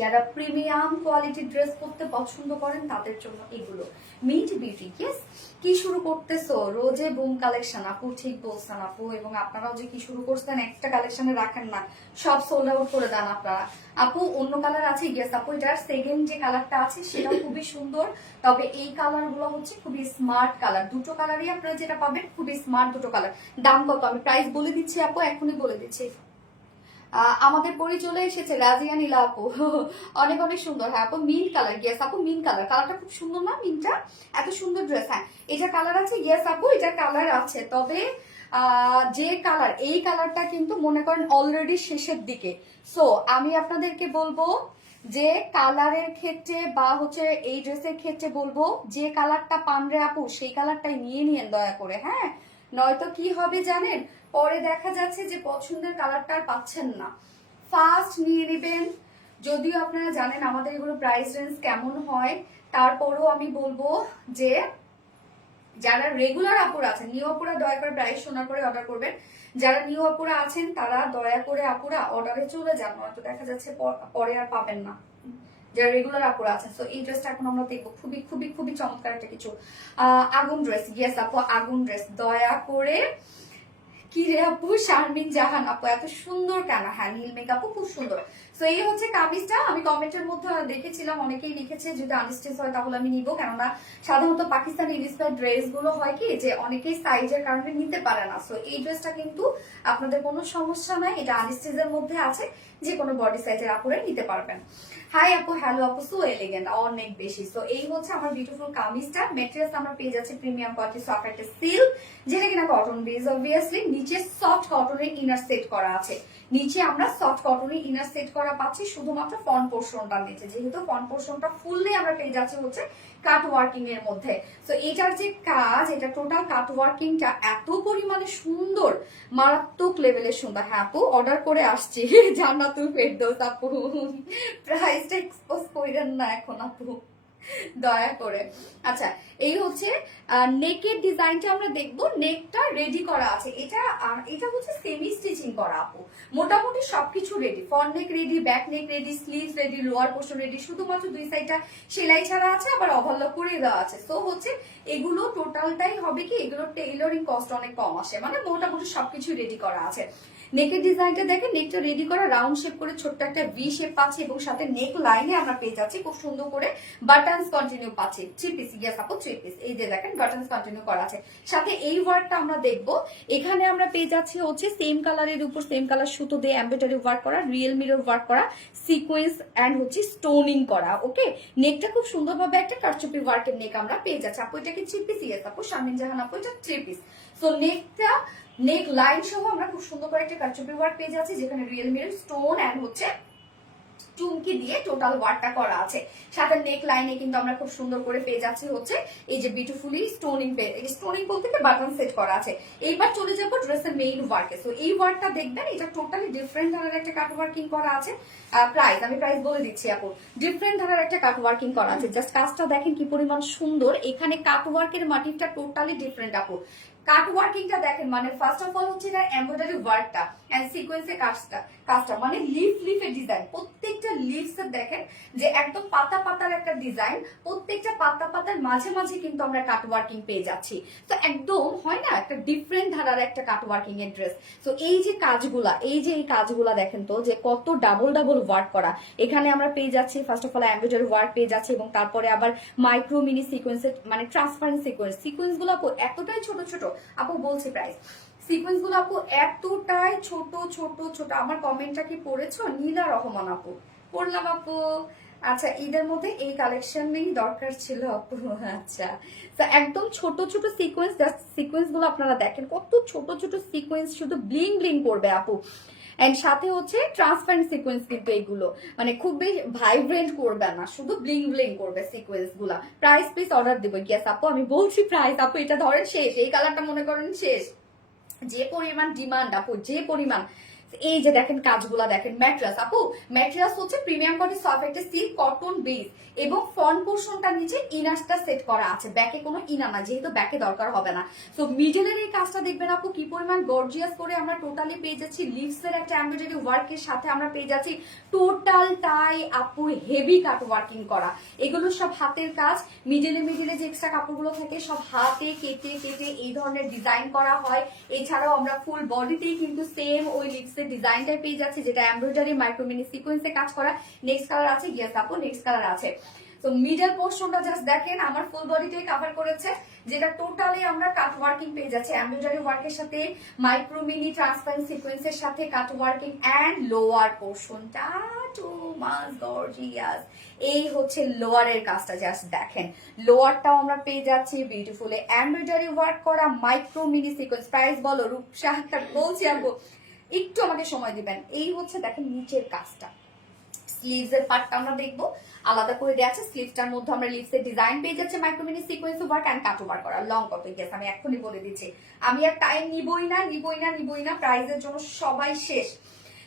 যারা প্রিমিয়াম কোয়ালিটির ড্রেস পরতে পছন্দ করেন তাদের জন্য এগুলো মিন্ট বিউটি। ইয়েস, কি শুরু করতেছো? রোজে বুম কালেকশন আপু, ঠিক বলছেন আপু। এবং আপনারাও যে কি শুরু করছেন, একটা কালেকশনে রাখেন না, সব সোল্ড আউট করে দেন আপনারা। আপু অন্য কালার আছে? ইয়েস আপু, এটার সেকেন্ড যে কালারটা আছে সেটা খুবই সুন্দর, তবে এই কালার গুলো হচ্ছে খুবই স্মার্ট কালার। দুটো কালারই আপনারা যেটা পাবেন খুবই স্মার্ট দুটো কালার। দাম কত আমি প্রাইস বলে দিচ্ছি আপু, এখনই বলে দিচ্ছি। আমাদের পরি চলে এসেছে রাজিয়া নীলা আপু, অনেক অনেক সুন্দর। হ্যাঁ আপু মিন্ট কালার, ইয়েস আপু মিন্ট কালার, কালারটা খুব সুন্দর না মিন্টটা? এত সুন্দর ড্রেস। হ্যাঁ এটা কালার আছে, ইয়েস আপু এটা কালার আছে, তবে যে কালার, এই কালারটা কিন্তু মনে করেন অলরেডি শেষের দিকে। সো আমি আপনাদেরকে বলবো যে কালারের ক্ষেত্রে বা হচ্ছে এই ড্রেসের ক্ষেত্রে বলবো যে কালারটা পান রে আপু সেই কালারটাই নিয়ে নিয়েন দয়া করে। হ্যাঁ নয়তো কি হবে জানেন, পরে দেখা যাচ্ছে যে পছন্দের কালারটা আর পাচ্ছেন না। ফার্স্ট নিয়ে নেবেন। যদিও আপনারা জানেন আমাদের এগুলো প্রাইস রেঞ্জ কেমন হয়, তারপরও আমি বলবো যে যারা রেগুলার আপুরা আছেন, নিউ আপুরা দয়া করে প্রাইস শোনার পরে অর্ডার করবেন। যারা নিউ আপুরা আছেন তারা দয়া করে আপুরা অর্ডারে চলে যান, নয়তো দেখা যাচ্ছে পরে আর পাবেন না। যারা রেগুলার আপুরা আছেন, তো এই ড্রেসটা এখন আমরা দেখবো, খুবই খুবই খুবই চমৎকার একটা কিছু। আগুন ড্রেস, ইয়েস আপু আগুন ড্রেস, দয়া করে। কি রে আপু? শারমিন জাহান আপু এত সুন্দর কেন? হ্যাঁ নীল মেকআপও খুব সুন্দর। তো এই হচ্ছে কামিজটা। আমি কমেন্টের মধ্যে দেখেছিলাম অনেকেই লিখেছে যদি আনস্টিচ হয় তাহলে আমি নিব, কেননা সাধারণত পাকিস্তানি ইনস্পায়ার্ড ড্রেস গুলো হয় কি যে অনেকেই সাইজের কারণে নিতে পারে না। সো এই ড্রেসটা কিন্তু আপনাদের কোনো সমস্যা নাই, এটা আনস্টিচের মধ্যে আছে, যে কোনো বডি সাইজের আপুরে নিতে পারবেন। হাই আপু, হ্যালো আপু, সো এলিগেন্ট, অনেক বেশি। সো এই হচ্ছে আমার বিউটিফুল কামিজটা। মেটেরিয়ালস আমরা পেয়ে যাচ্ছি প্রিমিয়াম কোয়ালিটি সফট একটা সিল্ক, যেটা কিনা কটন বেস অবভিয়াসলি। নিচে সফট কটনের ইনার সেট করা আছে, নিচে আমরা সফট কটনের ইনার সেট করা পাচ্ছি শুধুমাত্র ফ্রন্ট পোর্শনটা নিচে, যেহেতু ফ্রন্ট পোর্শনটা ফুললি আমরা পেয়ে যাচ্ছি হচ্ছে কাট ওয়ার্কিং এর মধ্যে। তো এটার যে কাজ, এটা টোটাল কাট ওয়ার্কিংটা এত পরিমাণে সুন্দর, মারাত্মক লেভেলের সুন্দর। হ্যাঁ আপু অর্ডার করে আসছি, জান্নাতুল ফেরদৌস আপু, প্রাইসটা এক্সপোজ করেন না এখন আপু দয়া করে। আচ্ছা এই হচ্ছে নেকের ডিজাইনটা আমরা দেখবো। নেকটা রেডি করা আছে, এটা হচ্ছে সেমি স্টিচিং করা আপু। মোটামুটি সবকিছু রেডি, ফ্রন্ট নেক ready, back neck ready, sleeves ready, lower portion ready, শুধুমাত্র দুই সাইডটা সেলাই ছাড়া আছে, আবার ওভারলক করে দেওয়া আছে। সো হচ্ছে এগুলো টোটালটাই হবে কি, এগুলো টেইলরিং কস্ট অনেক কম আসে, মানে মোটামুটি সবকিছু রেডি করা আছে। নেকের ডিজাইনটা দেখেন, নেকটা রেডি করা রাউন্ড শেপ করে ছোট্ট একটা ভি শেপ পাচ্ছি, এবং সাথে নেক লাইনে আমরা পেয়ে যাচ্ছি খুব সুন্দর করে বাটনস কন্টিনিউ পাচ্ছি। 3 পিস, ইয়েস আপু 3 পিস, এই যে দেখেন বাটনস কন্টিনিউ করা আছে। সাথে এই ওয়ার্কটা আমরা দেখবো, এখানে আমরা পেয়ে যাচ্ছি হচ্ছে সেম কালারের উপর সেম কালার সুতো দিয়ে এমব্রয়ডারি ওয়ার্ক করা, রিয়েল মিরর ওয়ার্ক করা, সিকোয়েন্স এন্ড হচ্ছে স্টোনিং করা। ওকে, নেকটা খুব সুন্দরভাবে একটা কারচুপি ওয়ার্কের নেক আমরা পেয়ে যাচ্ছি। আপু এটা কি 3 পিস? ইয়েস আপু শারমিন জাহান আপু এটা 3 পিস। সো নেকটা, নেক লাইন সহ আমরা খুব সুন্দর করে একটা কারচুপি ওয়ার্ক পেয়ে যাচ্ছি, যেখানে রিয়েল মিরর, স্টোন এন্ড হচ্ছে চুমকি দিয়ে টোটাল ওয়ার্কটা করা আছে। সাথে নেক লাইনে কিন্তু আমরা খুব সুন্দর করে পেয়ে যাচ্ছি হচ্ছে এই যে বিউটিফুলি স্টোনিং, স্টোনিং বলতে বাটন সেট করা আছে। এইবার চলে যাবো ড্রেসের মেইন ওয়ার্কে। সো এই ওয়ার্কটা দেখবেন, এটা টোটালি ডিফারেন্ট ধরনের একটা কাট ওয়ার্কিং করা আছে। প্রাইস আমি প্রাইস বলে দিচ্ছি আপু, ডিফারেন্ট ধরনের একটা কাট ওয়ার্কিং করা আছে। জাস্ট কাজটা দেখেন কি পরিমাণ সুন্দর, এখানে কাট ওয়ার্কের মাটিটা টোটালি ডিফারেন্ট আপু। কাট ওয়ার্কিংটা দেখেন, মানে ফার্স্ট অফ অল হচ্ছে না এমব্রয়ডারি ওয়ার্কটা এন্ড সিকোয়েন্সের কাজটা মানে লিফের ডিজাইন, প্রত্যেকটা লিভস এর দেখেন যে একদম পাতা পাতার একটা ডিজাইন, প্রত্যেকটা পাতা পাতার মাঝে মাঝে কিন্তু আমরা কাট ওয়ার্কিং পেয়ে যাচ্ছি। তো একদম হয় না একটা ডিফারেন্ট ধারার একটা কাট ওয়ার্কিং এর ড্রেস। তো এই যে কাজগুলা, এই যে এই কাজগুলা দেখেন তো যে কত ডাবল ডাবল ওয়ার্ক করা। এখানে আমরা পেয়ে যাচ্ছি first of all embroidery work পেয়ে যাচ্ছি, এবং তারপরে আবার মাইক্রো মিনি সিকোয়েন্সের মানে ট্রান্সপারেন্ট সিকোয়েন্স গুলো এতটাই ছোট ছোট, আপু বলছি প্রাইস, সিকোয়েন্স গুলো আপু এতটাই ছোট ছোট ছোট। আমার কমেন্টটা কি পড়েছো? নীলা রহমান আপু, পড়লাম আপু। আচ্ছা, ঈদের মধ্যে এই কালেকশনই দরকার ছিল আপু। আচ্ছা, তো একদম ছোট ছোট সিকোয়েন্স, জাস্ট সিকোয়েন্স গুলো আপনারা দেখেন কত ছোট ছোট সিকোয়েন্স, শুধু ব্লিং ব্লিং করবে আপু। এন্ড সাথে হচ্ছে ট্রান্সপারেন্ট সিকোয়েন্স, কিন্তু এগুলো মানে খুব বেশি ভাইব্রেন্ট করবে না, শুধু ব্লিং ব্লিং করবে সিকোয়েন্স গুলা। প্রাইস প্লিজ অর্ডার দেবো। ইয়েস আপু, আমি বলছি প্রাইস আপু, এটা ধরেন শেষ, এই কালারটা মনে করেন শেষ, যে পরিমাণ ডিমান্ড আপু, যে পরিমাণ। এই যে দেখেন কাজগুলা দেখেন, ম্যাট্রাস আপু, ম্যাট্রাস হচ্ছে প্রিমিয়াম কোয়ালিটি সফট একটা সিল্ক কটন বেস, এবং ফ্রন্ট পোর্শনটা নিচে ইনারটা সেট করা আছে, ব্যাকে কোনো ইনার না, যেহেতু ব্যাকে দরকার হবে না। তো মিডলের এই কাজটা দেখবেন আপু কি পরিমাণ গর্জিয়াস করে আমরা টোটালি পেয়ে যাচ্ছি। লিভস এর একটা এমব্রয়ডারি ওয়ার্কের সাথে আমরা পেয়ে যাচ্ছি টোটাল টাই আপু হেভি কাট ওয়ার্কিং করা। এগুলো সব হাতের কাজ, মিডলে যে এক্সট্রা কাপড়গুলো থাকে সব হাতে কেটে কেটে এই ধরনের ডিজাইন করা হয়। এছাড়াও আমরা ফুল বডিতেই কিন্তু সেম ওই লিভস এর ডিজাইনটাই পেয়ে যাচ্ছি, যেটা এমব্রয়ডারি মাইক্রো মিনি সিকোয়েন্সে কাজ করা। নেক্সট কালার আছে, ইয়েস আপু নেক্সট কালার আছে। তো মিডল পোর্শনটা জাস্ট দেখেন আমার ফুল বডিটাই কভার করেছে, যেটা টোটালি আমরা কাট ওয়ার্কিং পেয়ে যাচ্ছি এমব্রয়ডারি ওয়ার্কের সাথে, মাইক্রো মিনি ট্রান্সপারেন্ট সিকোয়েন্সের সাথে কাট ওয়ার্কিং, এন্ড লোয়ার পোর্শনটা টু মাচ গর্জিয়াস। এই হচ্ছে লোয়ারের কাজটা, জাস্ট দেখেন লোয়ারটাও আমরা পেয়ে যাচ্ছি বিউটিফুলি এমব্রয়ডারি ওয়ার্ক করা মাইক্রো মিনি সিকোয়েন্স। প্রাইস বলো রূপসা, বলছি আপু একটু আমাকে সময় দিবেন। এই হচ্ছে দেখেন নিচের কাজটা, স্লিভস এর পার্টটা আমরা দেখবো আলাদা করে দেওয়া আছে। স্লিভসটার মধ্যে আমরা লিভস এর ডিজাইন পেয়ে যাচ্ছে micro mini sequence work and cut over করা। লং কত? গেস আমি এখনই বলে দিচ্ছি, আমি আর টাইম নিবই না, প্রাইজের জন্য সবাই শেষ।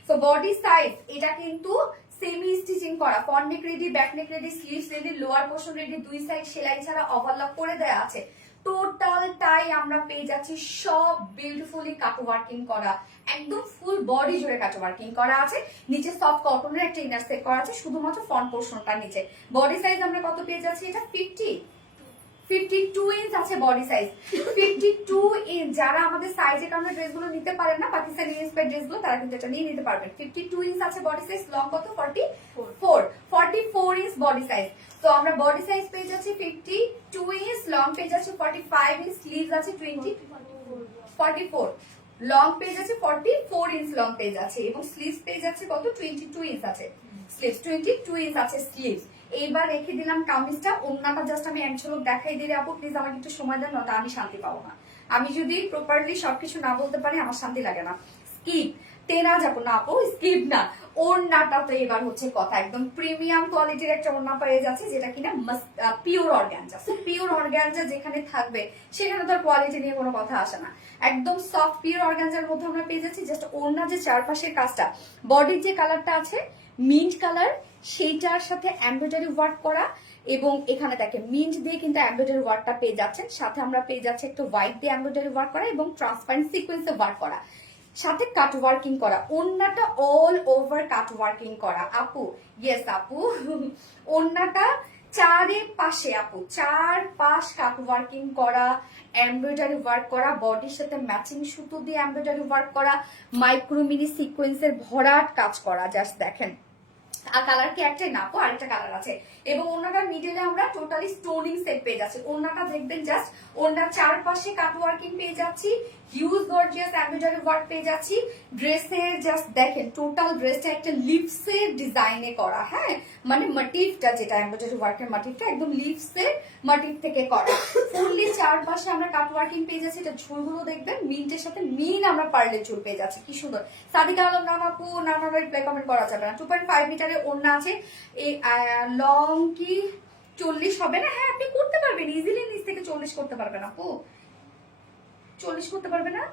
তো বডি সাইজ এটা কিন্তু সেমি স্টিচিং করা, ফ্রন্ট নেক ready, back neck ready, sleeves ready, lower portion ready, দুই সাইড সেলাই ছাড়া ওভারলক করে দেওয়া আছে। টোটালটাই আমরা পেয়ে যাচ্ছি সব বিউটিফুলি কাট ওয়ার্কিং করা, একদম ফুল বডি জুড়ে কাট ওয়ার্কিং করা আছে। নিচে সফট কটনের একটা ইনার সেট করা আছে শুধুমাত্র ফ্রন্ট পোর্শনটা নিচে। বডি সাইজ আমরা কত পেয়ে যাচ্ছি? এটা 52 ইঞ্চ আছে বডি সাইজ, 52 ইঞ্চ। যারা আমাদের সাইজের কারণে ড্রেসগুলো নিতে পারেন না, পাকিস্তানি ইন্সপায়ার্ড ড্রেসগুলো, তারা কিন্তু এটা নিয়ে নিতে পারবেন। 52 ইঞ্চ আছে বডি সাইজ, লং কত? 44 ইঞ্চ বডি সাইজ। তো আমরা বডি সাইজ পেয়ে যাচ্ছি 52 ইঞ্চ, লং পেয়ে যাচ্ছি 45 ইঞ্চ, স্লিভস আছে 44, লং পেয়ে যাচ্ছে 44 ইঞ্চ লং পেয়ে যাচ্ছে, এবং স্লিভস পেয়ে যাচ্ছে কত? 22 ইঞ্চ আছে স্লিভস, 22 ইঞ্চ আছে স্লিভস। এইবার রেখে দিলাম কামিজটা, ওন্নাটা জাস্ট আমি এক ঝলক দেখাই দিলে আপু প্লিজ আমাকে একটু সময় দেন, নয়তো আমি শান্তি পাবো না। আমি যদি প্রপারলি সবকিছু না বলতে পারি আমার শান্তি লাগে না। স্কিপ টেনা যাবো না আপু, স্কিপ না। ওড়নাটা তো এবার হচ্ছে কথা, একদম প্রিমিয়াম কোয়ালিটির একটা ওড়না পেয়ে যাচ্ছে, যেটা কিনা পিওর অর্গানজা। পিওর অর্গানজা যেখানে থাকবে সেখানে তো কোয়ালিটি নিয়ে কোনো কথা আসে না, একদম সফট পিওর অর্গানজার মধ্যে আমরা পেয়ে যাচ্ছি। জাস্ট ওড়না যে চারপাশের কাজটা, বডির যে কালারটা আছে মিন্ট কালার, সেইটার সাথে এমব্রয়ডারি ওয়ার্ক করা, এবং এখানে দেখেন মিন্ট দিয়ে কিন্তু এমব্রয়ডারি ওয়ার্কটা পেয়ে যাচ্ছেন। সাথে আমরা পেয়ে যাচ্ছি একটা হোয়াইট দিয়ে এমব্রয়ডারি ওয়ার্ক করা এবং ট্রান্সপারেন্ট সিকোয়েন্সে ওয়ার্ক করা, সাথে কাট ওয়ার্কিং করা। ওড়নাটা অল ওভার কাট ওয়ার্কিং করা আপু। ইয়েস আপু, ওড়নাটা চারপাশে আপু, চারপাশ কাট ওয়ার্কিং করা, এমব্রয়ডারি ওয়ার্ক করা, বডির সাথে ম্যাচিং সুতো দিয়ে এমব্রয়ডারি ওয়ার্ক করা, মাইক্রো মিনি সিকোয়েন্সের ভরাট কাজ করা। জাস্ট দেখেন, আর কালার কি একটাই না আপু, আরেকটা কালার আছে। এবং ওড়নাটার মিডলে আমরা টোটালি স্টোনিং সেট পেয়ে যাচ্ছি। ওড়নাটা দেখবেন জাস্ট, ওড়নার চারপাশে কাট ওয়ার্কিং পেয়ে যাচ্ছি, হিউজ গর্জিয়াস এমব্রয়ডারি ওয়ার্ক পেয়ে যাচ্ছি। ড্রেসের জাস্ট দেখেন টোটাল ড্রেসটা একটা লিভসের ডিজাইনে করা, হ্যাঁ মানে মোটিভটা যেটা এমব্রয়ডারি ওয়ার্কের মোটিভটা একদম লিভসের মোটিভ থেকে করা। ফুললি চারপাশে আমরা কাট ওয়ার্কিং পেয়ে যাচ্ছি। এটা ঝুলগুলো দেখবেন মিন্টের সাথে মিন আমরা পার্লের ঝুল পেয়ে যাচ্ছি, কি সুন্দর। সাদিকা আলম নাম আপু, নাম রিপ্লাই কমেন্ট করা যাবে না। 2.5 মিটারের ওড়না আছে। এই লং কি 40 হবে না? হ্যাঁ আপনি করতে পারবেন ইজিলি, নিচ থেকে 40 করতে পারবেন আপু, 40 করতে পারবে না?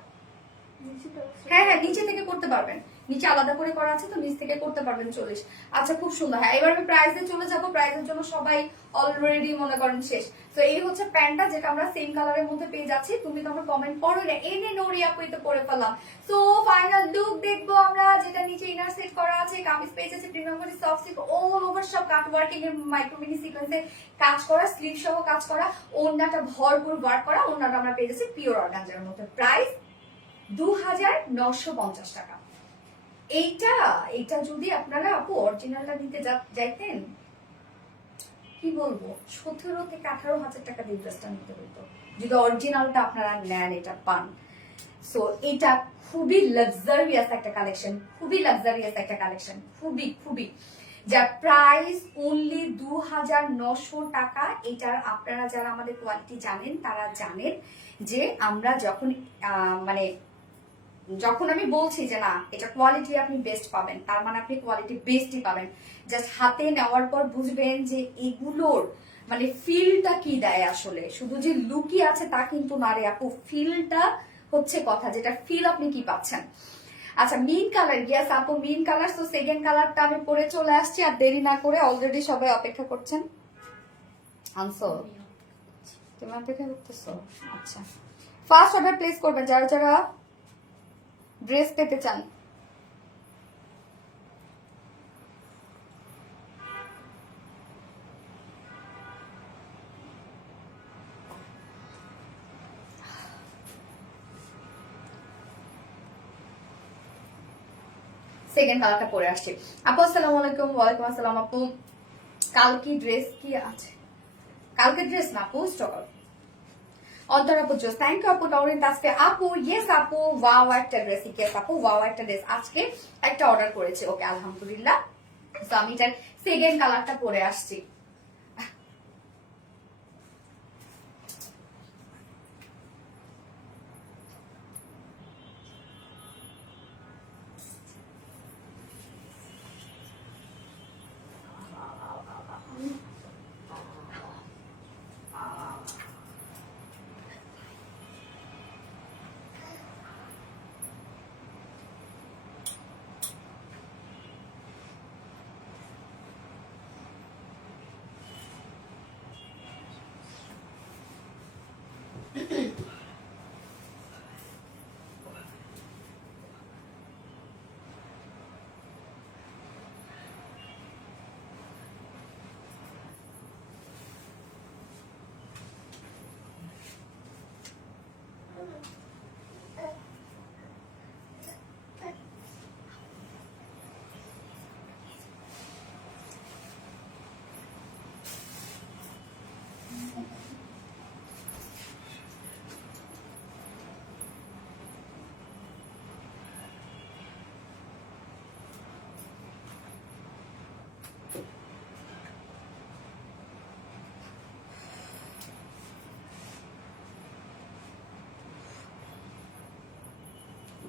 হ্যাঁ নিচে থেকে করতে পারবেন। নিচে আলাদা করে করা আছে, তো নিচ থেকে করতে পারবেন 40। আচ্ছা খুব সুন্দর। হ্যাঁ এবার আমি প্রাইসে চলে যাব, প্রাইসের জন্য সবাই অলরেডি মনে করেন শেষ। তো এই হচ্ছে প্যান্টটা, যেটা আমরা সেম কালারের মধ্যে পেয়ে যাচ্ছি। তুমি তো আমরা কমেন্ট করো না, এনে নোরি আপুই তো পরে ফেললাম। সো ফাইনাল লুক দেখবো আমরা, যেটা নিচে ইনার সেট করা আছে, কামিজ পেজ আছে প্রিমিয়াম করে সফট সিল্ক অল ওভার সব কাট ওয়ার্কিং এর মাইক্রো মিনি সিকোয়েন্সে কাজ করা, স্লিভ সহ কাজ করা, ওড়নাটা ভরপুর ওয়ার্ক করা। ওড়নাটা আমরা পেয়ে যাচ্ছি পিওর অর্গানজার মধ্যে। প্রাইস 2950 টাকা। এইটা যদি আপনারা আপু অরিজিনালটা নিতে যাইতেন, কি বলবো, 17 থেকে 18,000 টাকা দিয়ে ড্রেসটা নিতে হতো যদি অরিজিনালটা আপনারা নেন, এটা পান। সো এটা খুবই লাক্সারিয়াস একটা কালেকশন, খুবই লাক্সারিয়াস একটা কালেকশন, খুবই খুবই, যার প্রাইস অনলি 2900 টাকা। এটার আপনারা যারা আমাদের কোয়ালিটি জানেন তারা জানেন যে আমরা যখন আমি বলছি যে না এটা কোয়ালিটি আপনি বেস্ট পাবেন, তার মানে আপনি কোয়ালিটি বেস্টই পাবেন। জাস্ট হাতে নেওয়ার পর বুঝবেন যে এগুলোর মানে ফিলটা কি দেয়। আসলে শুধু যে লুকই আছে তা কিন্তু না রে আপু, ফিলটা হচ্ছে কথা, যেটা ফিল আপনি কি পাচ্ছেন। আচ্ছা মিন কালার, ইয়েস আপু মিন কালার। তো সেকেন্ড কালারটা আমি পরে চলে আসছি, আর দেরি না করে, অলরেডি সবাই অপেক্ষা করছেন। আনসো তুমি অপেক্ষা করতেছো? আচ্ছা ফার্স্ট অর্ডার প্লেস করবেন যারা যারা ড্রেস পেতে চান। সেকেন্ড কালারটা পরে আসছি। আপু আসসালামু আলাইকুম। ওয়ালাইকুম আসসালাম আপু। কালকে ড্রেস কি আছে? কালকে ড্রেস না আপু, স্টক আউট। অন্তর আপু জোস, থ্যাংক ইউ আপু। নওরিন তাসফি আপু, ইয়েস আপু, ওয়াও একটা ড্রেস। ইয়েস আপু, ওয়াও একটা ড্রেস আজকে একটা অর্ডার করেছি। ওকে আলহামদুলিল্লাহ। তো আমি এটার সেকেন্ড কালারটা পরে আসছি।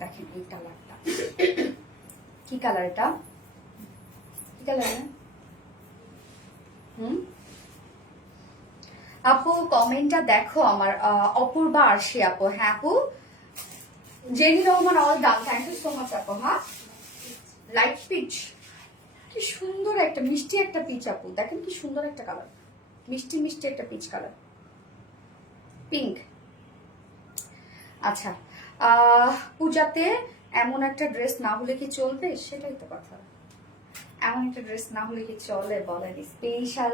দেখেন এই কালারটা, কি কালার এটা, কি কালার? আপু কমেন্টটা দেখো আমার, অপূর্বা আরশি আপু। হ্যাঁ আপু, Jeni Rahman all done, thank you so much আপু। হ্যাঁ লাইট পিচ, কি সুন্দর একটা মিষ্টি একটা পিচ আপু, দেখেন কি সুন্দর একটা কালার, মিষ্টি মিষ্টি একটা পিচ কালার, পিঙ্ক। আচ্ছা পূজাতে এমন একটা ড্রেস না হলে কি চলবে? সেটাই তো কথা, এমন একটা ড্রেস না হলে কি চলে বলেন? স্পেশাল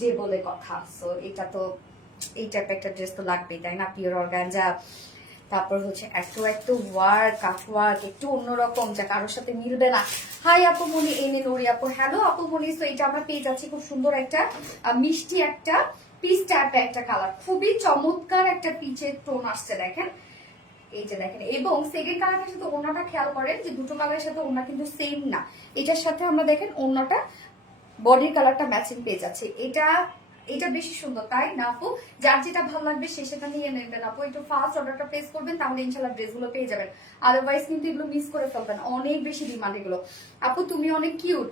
ডে বলে কথা। সো এটা তো এই টাইপ একটা ড্রেস তো লাগবেই, তাই না? পিওর অর্গানজা, তারপর হচ্ছে একটু ওয়ার্ক, কাট ওয়ার্ক, একটু অন্যরকম, যা কারোর সাথে মিলবে না। হাই আপু মনি, এনে নোরি আপু। হ্যালো আপু মনি। সো এটা আমরা পেয়ে যাচ্ছি খুব সুন্দর একটা মিষ্টি একটা পিচ টাইপের একটা কালার, খুবই চমৎকার একটা পিচের টোন আসছে দেখেন, এই যে দেখেন। এবং সেকেন্ড কালারটার সাথে ওড়নাটা খেয়াল করেন যে দুটো কালারের সাথে ওড়না কিন্তু সেম না, এটার সাথে আমরা দেখেন ওড়নাটা বডির কালারটা ম্যাচিং পেয়ে যাচ্ছে। এটা বেশি সুন্দর, তাই না আপু? যার যেটা ভালো লাগবে সে সেটা নিয়ে নেবেন আপু। একটু ফার্স্ট অর্ডারটা প্লেস করবেন, তাহলে ইনশাল্লাহ ড্রেসগুলো পেয়ে যাবেন, আদারওয়াইজ কিন্তু এগুলো মিস করে ফেলবেন, অনেক বেশি ডিমান্ড এগুলো। আপু তুমি অনেক কিউট,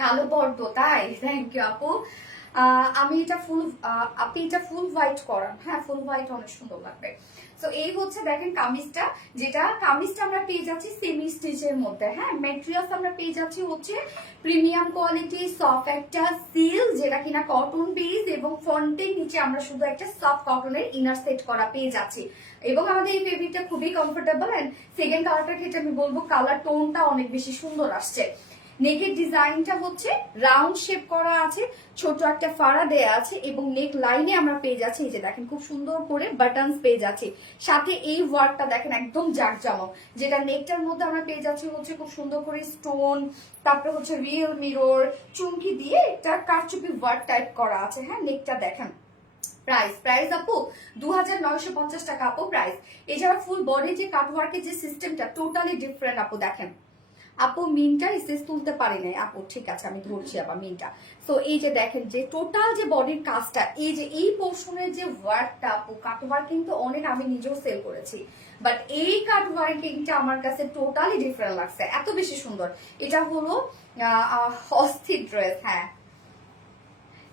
কালো পর্দ, তাই? থ্যাংক ইউ আপু। আমি এটা ফুল আপনি এটা ফুল হোয়াইট করান, হ্যাঁ ফুল হোয়াইট অনেক সুন্দর লাগবে। তো এই হচ্ছে দেখেন কামিজটা, যেটা কামিজটা আমরা পেয়ে যাচ্ছি সেমি স্টিচের মধ্যে, হ্যাঁ ম্যাটেরিয়ালস আমরা পেয়ে যাচ্ছি হচ্ছে প্রিমিয়াম কোয়ালিটি সফট একটা সিল্ক, যেটা কিনা কটন বেস এবং ফ্রন্টের নিচে আমরা শুধু একটা সফট কটনের ইনার সেট করা পেয়ে যাচ্ছি। এবং আমাদের এই ফেব্রিকটা খুবই কমফোর্টেবল। এন্ড সেকেন্ড কালারটার ক্ষেত্রে আমি বলবো কালার টোনটা অনেক বেশি সুন্দর আসছে। নেকের ডিজাইনটা হচ্ছে রাউন্ড শেপ করা আছে, ছোট একটা ফাড়া দেয়া আছে এবং নেক লাইনে আমরা পেয়ে যাচ্ছি এই যে দেখেন খুব সুন্দর করে বাটনস পেয়ে যাচ্ছি। সাথে এই ওয়ার্কটা দেখেন একদম জাঁকজমক, যেটা নেকটার মধ্যে আমরা পেয়ে যাচ্ছি হচ্ছে খুব সুন্দর করে স্টোন, তারপরে হচ্ছে রিয়েল মিরর, চুমকি দিয়ে একটা কারচুপি ওয়ার্ক টাইপ করা আছে। হ্যাঁ নেকটা দেখেন। প্রাইস আপু 2950 টাকা আপু প্রাইস। এছাড়া ফুল বডি যে কাটওয়ার্কের যে সিস্টেমটা টোটালি ডিফারেন্ট আপু। দেখেন আপু মিনটা স্টিচ তুলতে পারি নাই আপু, ঠিক আছে আমি ধরছি আবার মিনটা। সো এই যে দেখেন যে টোটাল যে বডির কাজটা, এই যে এই পোর্শনের যে ওয়ার্কটা আপু, কাট ওয়ার্কিং তো অনেক আমি নিজেও সেল করেছি, বাট এই কাট ওয়ার্কিংটা আমার কাছে টোটালি ডিফারেন্ট লাগছে, এত বেশি সুন্দর। এটা হলো অস্থির ড্রেস। হ্যাঁ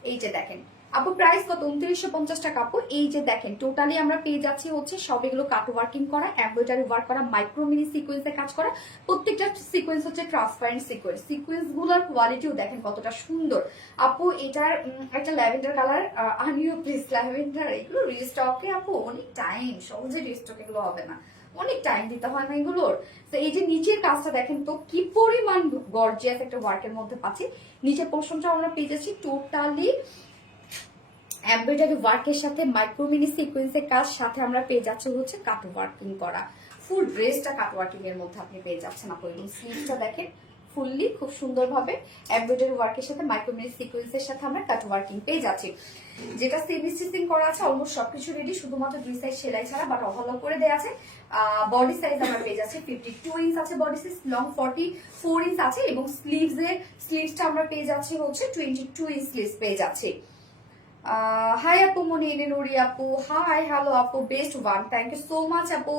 এই যে দেখেন আপু প্রাইস কত 2950 টাকা আপু। এই যে দেখেন টোটালি আমরা পেয়ে যাচ্ছি হচ্ছে সব এগুলো কাট ওয়ার্কিং করা, এমব্রয়ডারি ওয়ার্ক করা, মাইক্রো মিনি সিকোয়েন্সে কাজ করা, প্রত্যেকটা সিকোয়েন্স হচ্ছে ট্রান্সপারেন্ট সিকোয়েন্স। সিকোয়েন্স গুলোর কোয়ালিটিও দেখেন কতটা সুন্দর আপু। এটার একটা ল্যাভেন্ডার কালার আনিও প্লিজ, ল্যাভেন্ডার এগুলো রিস্টকে আপু অনেক টাইম, সহজে রিস্টক এগুলো হবে না, অনেক টাইম দিতে হয় না এগুলোর। তো এই যে নিচের কাজটা দেখেন তো কি পরিমাণ গর্জিয়াস একটা ওয়ার্কের মধ্যে পাচ্ছি। নিচের পোর্শনটা আমরা পেয়ে যাচ্ছি টোটালি এমব্রয়ডারি ওয়ার্কের সাথে মাইক্রো মিনি সিকোয়েন্সের কাজ, সাথে আমরা পেয়ে যাচ্ছি হচ্ছে কাট ওয়ার্কিং করা। ফুল ড্রেসটা কাট ওয়ার্কিং এর মধ্যে আপনি পেয়ে যাচ্ছেন আপু। এবং স্লিভসটা দেখেন ফুললি খুব সুন্দরভাবে এমব্রয়ডারি ওয়ার্কের সাথে মাইক্রো মিনি সিকোয়েন্সের সাথে আমরা কাট ওয়ার্কিং পেয়ে যাচ্ছি। যেটা সেমি স্টিচিং করা আছে, অলমোস্ট সবকিছু রেডি, শুধুমাত্র 2 সাইজ সেলাই ছাড়া, বাট ওভারলক করে দেওয়া আছে। বডি সাইজ আমরা পেয়ে যাচ্ছি 52 ইঞ্চ আছে, বডি সাইজ লং 44 ইঞ্চ আছে এবং স্লিভসটা আমরা পেয়ে যাচ্ছি হচ্ছে 22 ইঞ্চ স্লিভস পেয়ে যাচ্ছি। হাই আপু মনিরে নুরি আপু, হাই হ্যালো আপু, best one, thank you so much আপু।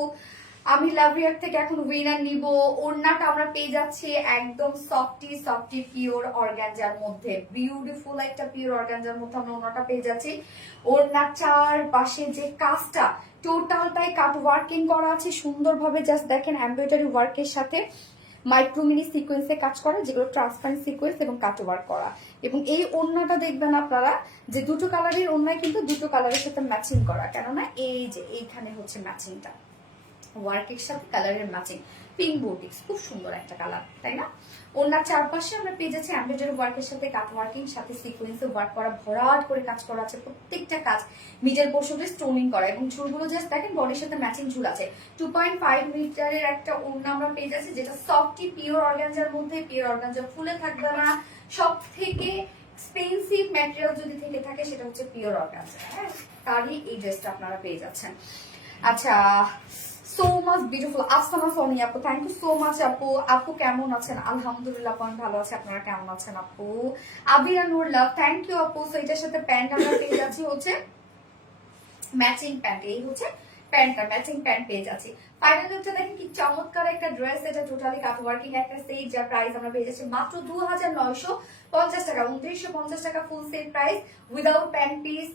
আমি লাভরিয়ার থেকে এখন উইনার নিব। ওড়নাটা আমরা পেয়ে যাচ্ছি একদম সফটি পিওর অর্গানজার মধ্যে, বিউটিফুল একটা পিওর অর্গানজার মধ্যে আমরা ওড়নাটা পেয়ে যাচ্ছি। ওড়নার চারপাশে যে কাজটা টোটালটাই কাট ওয়ার্কিং করা আছে সুন্দরভাবে, জাস্ট দেখেন এমব্রয়ডারি ওয়ার্কের সাথে মাইক্রো মিনি সিকোয়েন্সে কাজ করা, যেগুলো ট্রান্সপারেন্ট সিকোয়েন্স এবং কাট ওয়ার্ক করা। এবং এই ওড়নাটা দেখবেন আপনারা যে দুটো কালারের ওড়নায় কিন্তু দুটো কালারের সাথে ম্যাচিং করা, কেননা এই যে এইখানে হচ্ছে ম্যাচিংটা ওয়ার্কের সাথে কালারের ম্যাচিং। পিঙ্ক বুটিক্স খুব সুন্দর একটা কালার, তাই না? ওনার চারপাশে আমরা পেয়ে যাচ্ছি এমব্রয়ডারি ওয়ার্কের সাথে কাট ওয়ার্কিং, সাথে সিকোয়েন্সে ওয়ার্ক করা, ভরাট করে কাজ করা আছে, প্রত্যেকটা কাজ মিডল পোর্শনে স্টোনিং করা এবং ঝুলগুলো জাস্ট দেখেন বডির সাথে ম্যাচিং ঝুল আছে। 2.5 মিটারের একটা ওড়না আমরা পেয়ে যাচ্ছি, যেটা সফটি পিওর অর্গানজার মধ্যে, পিওর অর্গানজা ফুলে থাকবে না। সব থেকে এক্সপেন্সিভ ম্যাটেরিয়াল যদি থেকে থাকে সেটা হচ্ছে পিওর অর্গানজা, হ্যাঁ তারই এই ড্রেসটা আপনারা পেয়ে যাচ্ছেন। আচ্ছা so much beautiful Afsana Soni আপু, থ্যাংক ইউ সো মাচ আপু। আপু কেমন আছেন? আলহামদুলিল্লাহ আপু আমি ভালো আছি, আপনারা কেমন আছেন আপু? আবিরা নূর লাভ, থ্যাংক ইউ আপু। সো এটার সাথে প্যান্ট আমরা পেয়ে যাচ্ছি হচ্ছে ম্যাচিং প্যান্ট, এই হচ্ছে প্যান্টটা ম্যাচিং প্যান্ট পেয়ে যাচ্ছি। ফাইনাল লুকটা দেখেন কি চমৎকার একটা ড্রেস, এটা টোটালি কাট ওয়ার্কিং একটা সেট, যার প্রাইস আমরা পেয়ে যাচ্ছি মাত্র 2950 টাকা, 2950 টাকা full set price without pant piece.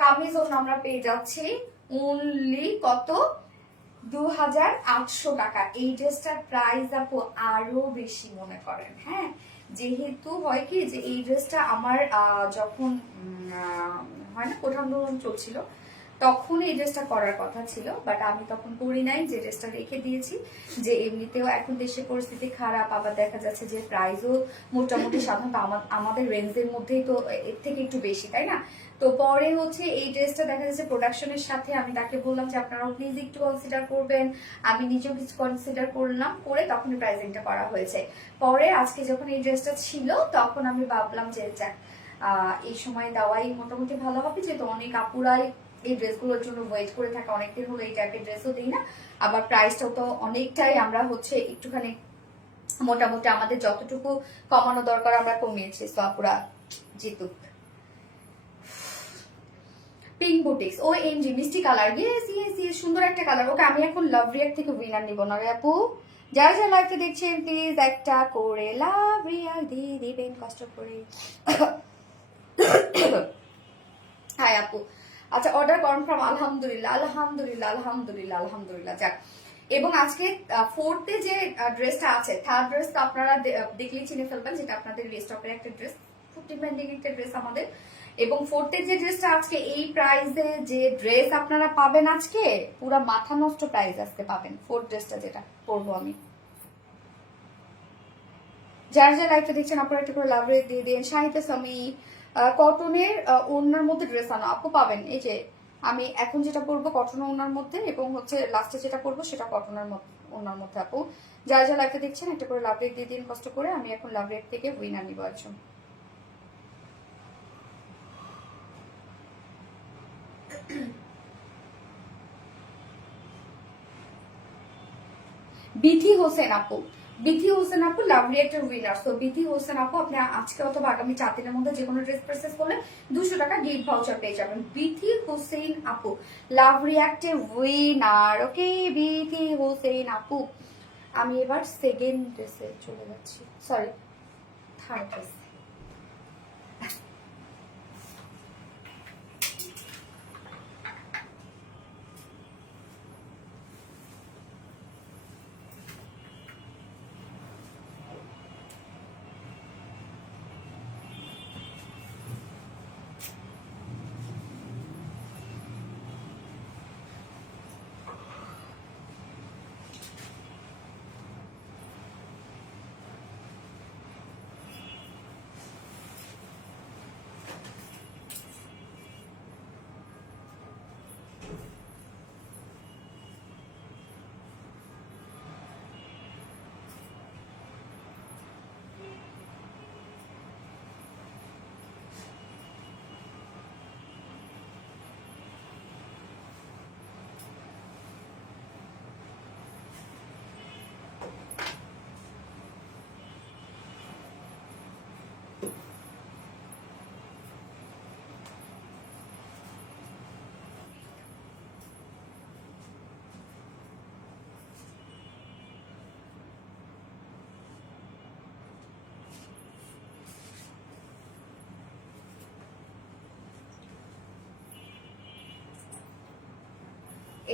Kameez ওড়না আমরা পেয়ে যাচ্ছি অনলি কত 2800 টাকা। এই ড্রেসটার প্রাইস আপু আরো বেশি মনে করেন, হ্যাঁ যেহেতু হয় কি যে এই ড্রেসটা আমার যখন হয় না কোঠা আন্দোলন চলছিল তখন এই ড্রেসটা করার কথা ছিল, বাট আমি তখন করি নাই, যে ড্রেসটা রেখে দিয়েছি। যে এমনিতেও এখন দেশের পরিস্থিতি খারাপ, আবার দেখা যাচ্ছে যে প্রাইসও মোটামুটি সাধারণত আমাদের রেঞ্জের মধ্যেই তো এর থেকে একটু বেশি, তাই না? তো পরে হচ্ছে এই ড্রেসটা দেখা যাচ্ছে প্রোডাকশনের সাথে আমি তাকে বললাম যে আপনারাও প্লিজ একটু কনসিডার করবেন, আমি নিজেও কিছু কনসিডার করলাম, করে তখন প্রাইসিংটা করা হয়েছে। পরে আজকে যখন এই ড্রেসটা ছিল তখন আমি ভাবলাম যে যাক এই সময় দেওয়াই মোটামুটি ভালো হবে, যেহেতু অনেক আপুরাই এই ড্রেসগুলোর জন্য ওয়েট করে থাকে, অনেকদিন হলো এই টাইপের ড্রেসও দিই না, আবার প্রাইসটাও তো অনেকটাই আমরা হচ্ছে একটুখানি মোটামুটি আমাদের যতটুকু কমানো দরকার আমরা কমিয়েছি। তো আপুরা জিতুক। পিঙ্ক বুটিক্স ও এমজি মিষ্টি কালার, ইয়েস ইয়েস ইয়েস সুন্দর একটা কালার। ওকে আমি এখন লাভ রিয়াক্ট থেকে উইনার নিব না রে আপু, যারা যারা লাইভটা দেখছেন প্লিজ একটা করে লাভ রিয়াক্ট দিয়ে দিবেন কষ্ট করে। হাই আপু, আচ্ছা অর্ডার কনফার্ম, আলহামদুলিল্লাহ আলহামদুলিল্লাহ আলহামদুলিল্লাহ আলহামদুলিল্লাহ। যাক, এবং আজকে ফোর্থে যে ড্রেসটা আছে, থার্ড ড্রেস তো আপনারা দেখলেই চিনে ফেলবেন, যেটা আপনাদের রিস্টকের একটা ড্রেস, খুব ডিমান্ডিং একটা ড্রেস আমাদের। এবং ফোর্থে যে ড্রেসটা আজকে এই প্রাইসে যে ড্রেস আপনারা পাবেন আজকে, পুরা মাথা নষ্ট প্রাইস আজকে পাবেন ফোর্থ ড্রেসটা, যেটা পরবো আমি। যার যা লাইফটা দেখছেন আপনারা একটা করে লাভ রেট দিয়ে দিন। সাহিত্য স্বামী কটনের ওড়নার মধ্যে ড্রেস আনো আপু পাবেন। এই যে আমি এখন যেটা পরবো কটন ওড়নার মধ্যে, এবং হচ্ছে লাস্টে যেটা পরবো সেটা কটনের ওড়নার মধ্যে। আপু যার যা লাইফটা দেখছেন একটা করে লাভ রেট দিয়ে দিন কষ্ট করে। আমি এখন লাভ রেট থেকে উইনার নিব একজন। বিথি হোসেন আপু, বিথি হোসেন আপু লাভ রিয়েক্টের উইনার। সো বিথি হোসেন আপু, আপনি আজকে অথবা আগামী 4 দিনের মধ্যে যে কোনো ড্রেস পারচেজ করলে 200 টাকা গিফট ভাউচার পেয়ে যাবেন। বিথি হোসেন আপু লাভ রিয়েক্টের উইনার। ওকে বিথি হোসেন আপু, আমি এবার সেকেন্ড ড্রেসে চলে যাচ্ছি, সরি থার্ড ড্রেস।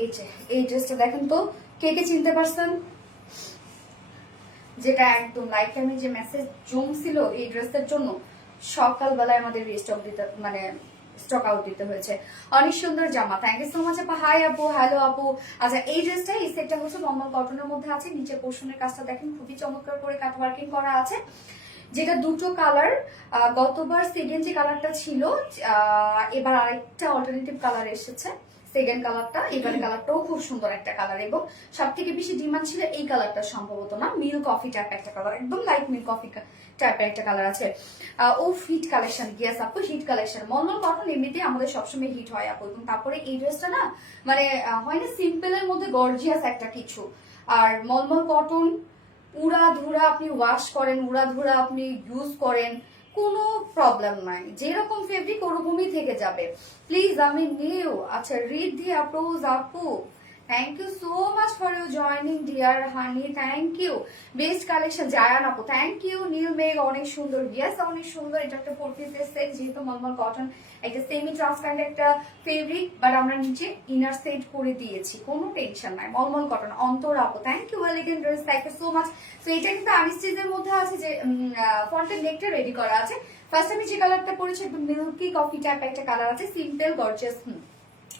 এই যে এই ড্রেসটা দেখেন তো, কে কে চিনতে পারছেন? যেটা একদম লাইক আমি যে মেসেজ জমছিল এই ড্রেসের জন্য, সকালবেলায় আমাদের রিস্টক দিতে মানে স্টক আউট দিতে হয়েছে। অনেক সুন্দর জামা, থ্যাংক ইউ সো মাচ আপু। হাই আপু, হ্যালো আপু। আচ্ছা এই ড্রেসটা, এই সেটটা হচ্ছে নরমাল কটনের মধ্যে আছে। নিচে পোর্শনের কাজটা দেখেন খুবই চমৎকার করে কাট ওয়ার্কিং করা আছে, যেটা দুটো কালার। গতবার সেকেন্ড যে কালারটা ছিল, এবার আরেকটা অল্টারনেটিভ কালার এসেছে সেকেন্ড কালারটা। এবারে কালারটাও খুব সুন্দর একটা কালার, এবং সব থেকে বেশি ডিমান্ড ছিল এই কালারটা, সম্ভবত না মিল কফি টাইপ একটা কালার, একদম লাইট মিল কফি টাইপের একটা কালার আছে। ও হিট কালেকশন, গিয়াস আপু হিট কালেকশন। মলমল কটন এমনিতে আমাদের সবসময় হিট হয় আপু, এবং তারপরে এই ড্রেসটা না মানে হয় না সিম্পলের মধ্যে গর্জিয়াস একটা কিছু। আর মলমল কটন উড়াধুরা আপনি ওয়াশ করেন, উড়াধুরা আপনি ইউজ করেন, কোনো প্রবলেম নাই, যেরকম ফেব্রিক ওরকমই থেকে যাবে। প্লিজ আমি নিউ। আচ্ছা রিদ্ধি আপ্রোজ আপু, thank you so much for you joining dear honey, thank you. Best collection Zayan আপু, থ্যাংক ইউ। নীল মেঘ অনেক সুন্দর, ইয়েস অনেক সুন্দর। এটা একটা 4 পিসের সেট, যেহেতু মলমল কটন একটা সেমি ট্রান্সপারেন্ট একটা ফেব্রিক, বাট আমরা নিচে ইনার সেট করে দিয়েছি, কোনো টেনশন নাই। মলমল কটন অন্তর আপু, thank you. Elegant dress, thank you so much. তো এটা কিন্তু আনস্টিচের মধ্যে আছে, যে ফ্রন্টের নেকটা রেডি করা আছে। ফার্স্ট আমি যে কালারটা পরেছি একদম মিল্কি কফি টাইপ একটা কালার আছে, সিম্পল গর্জিয়াস।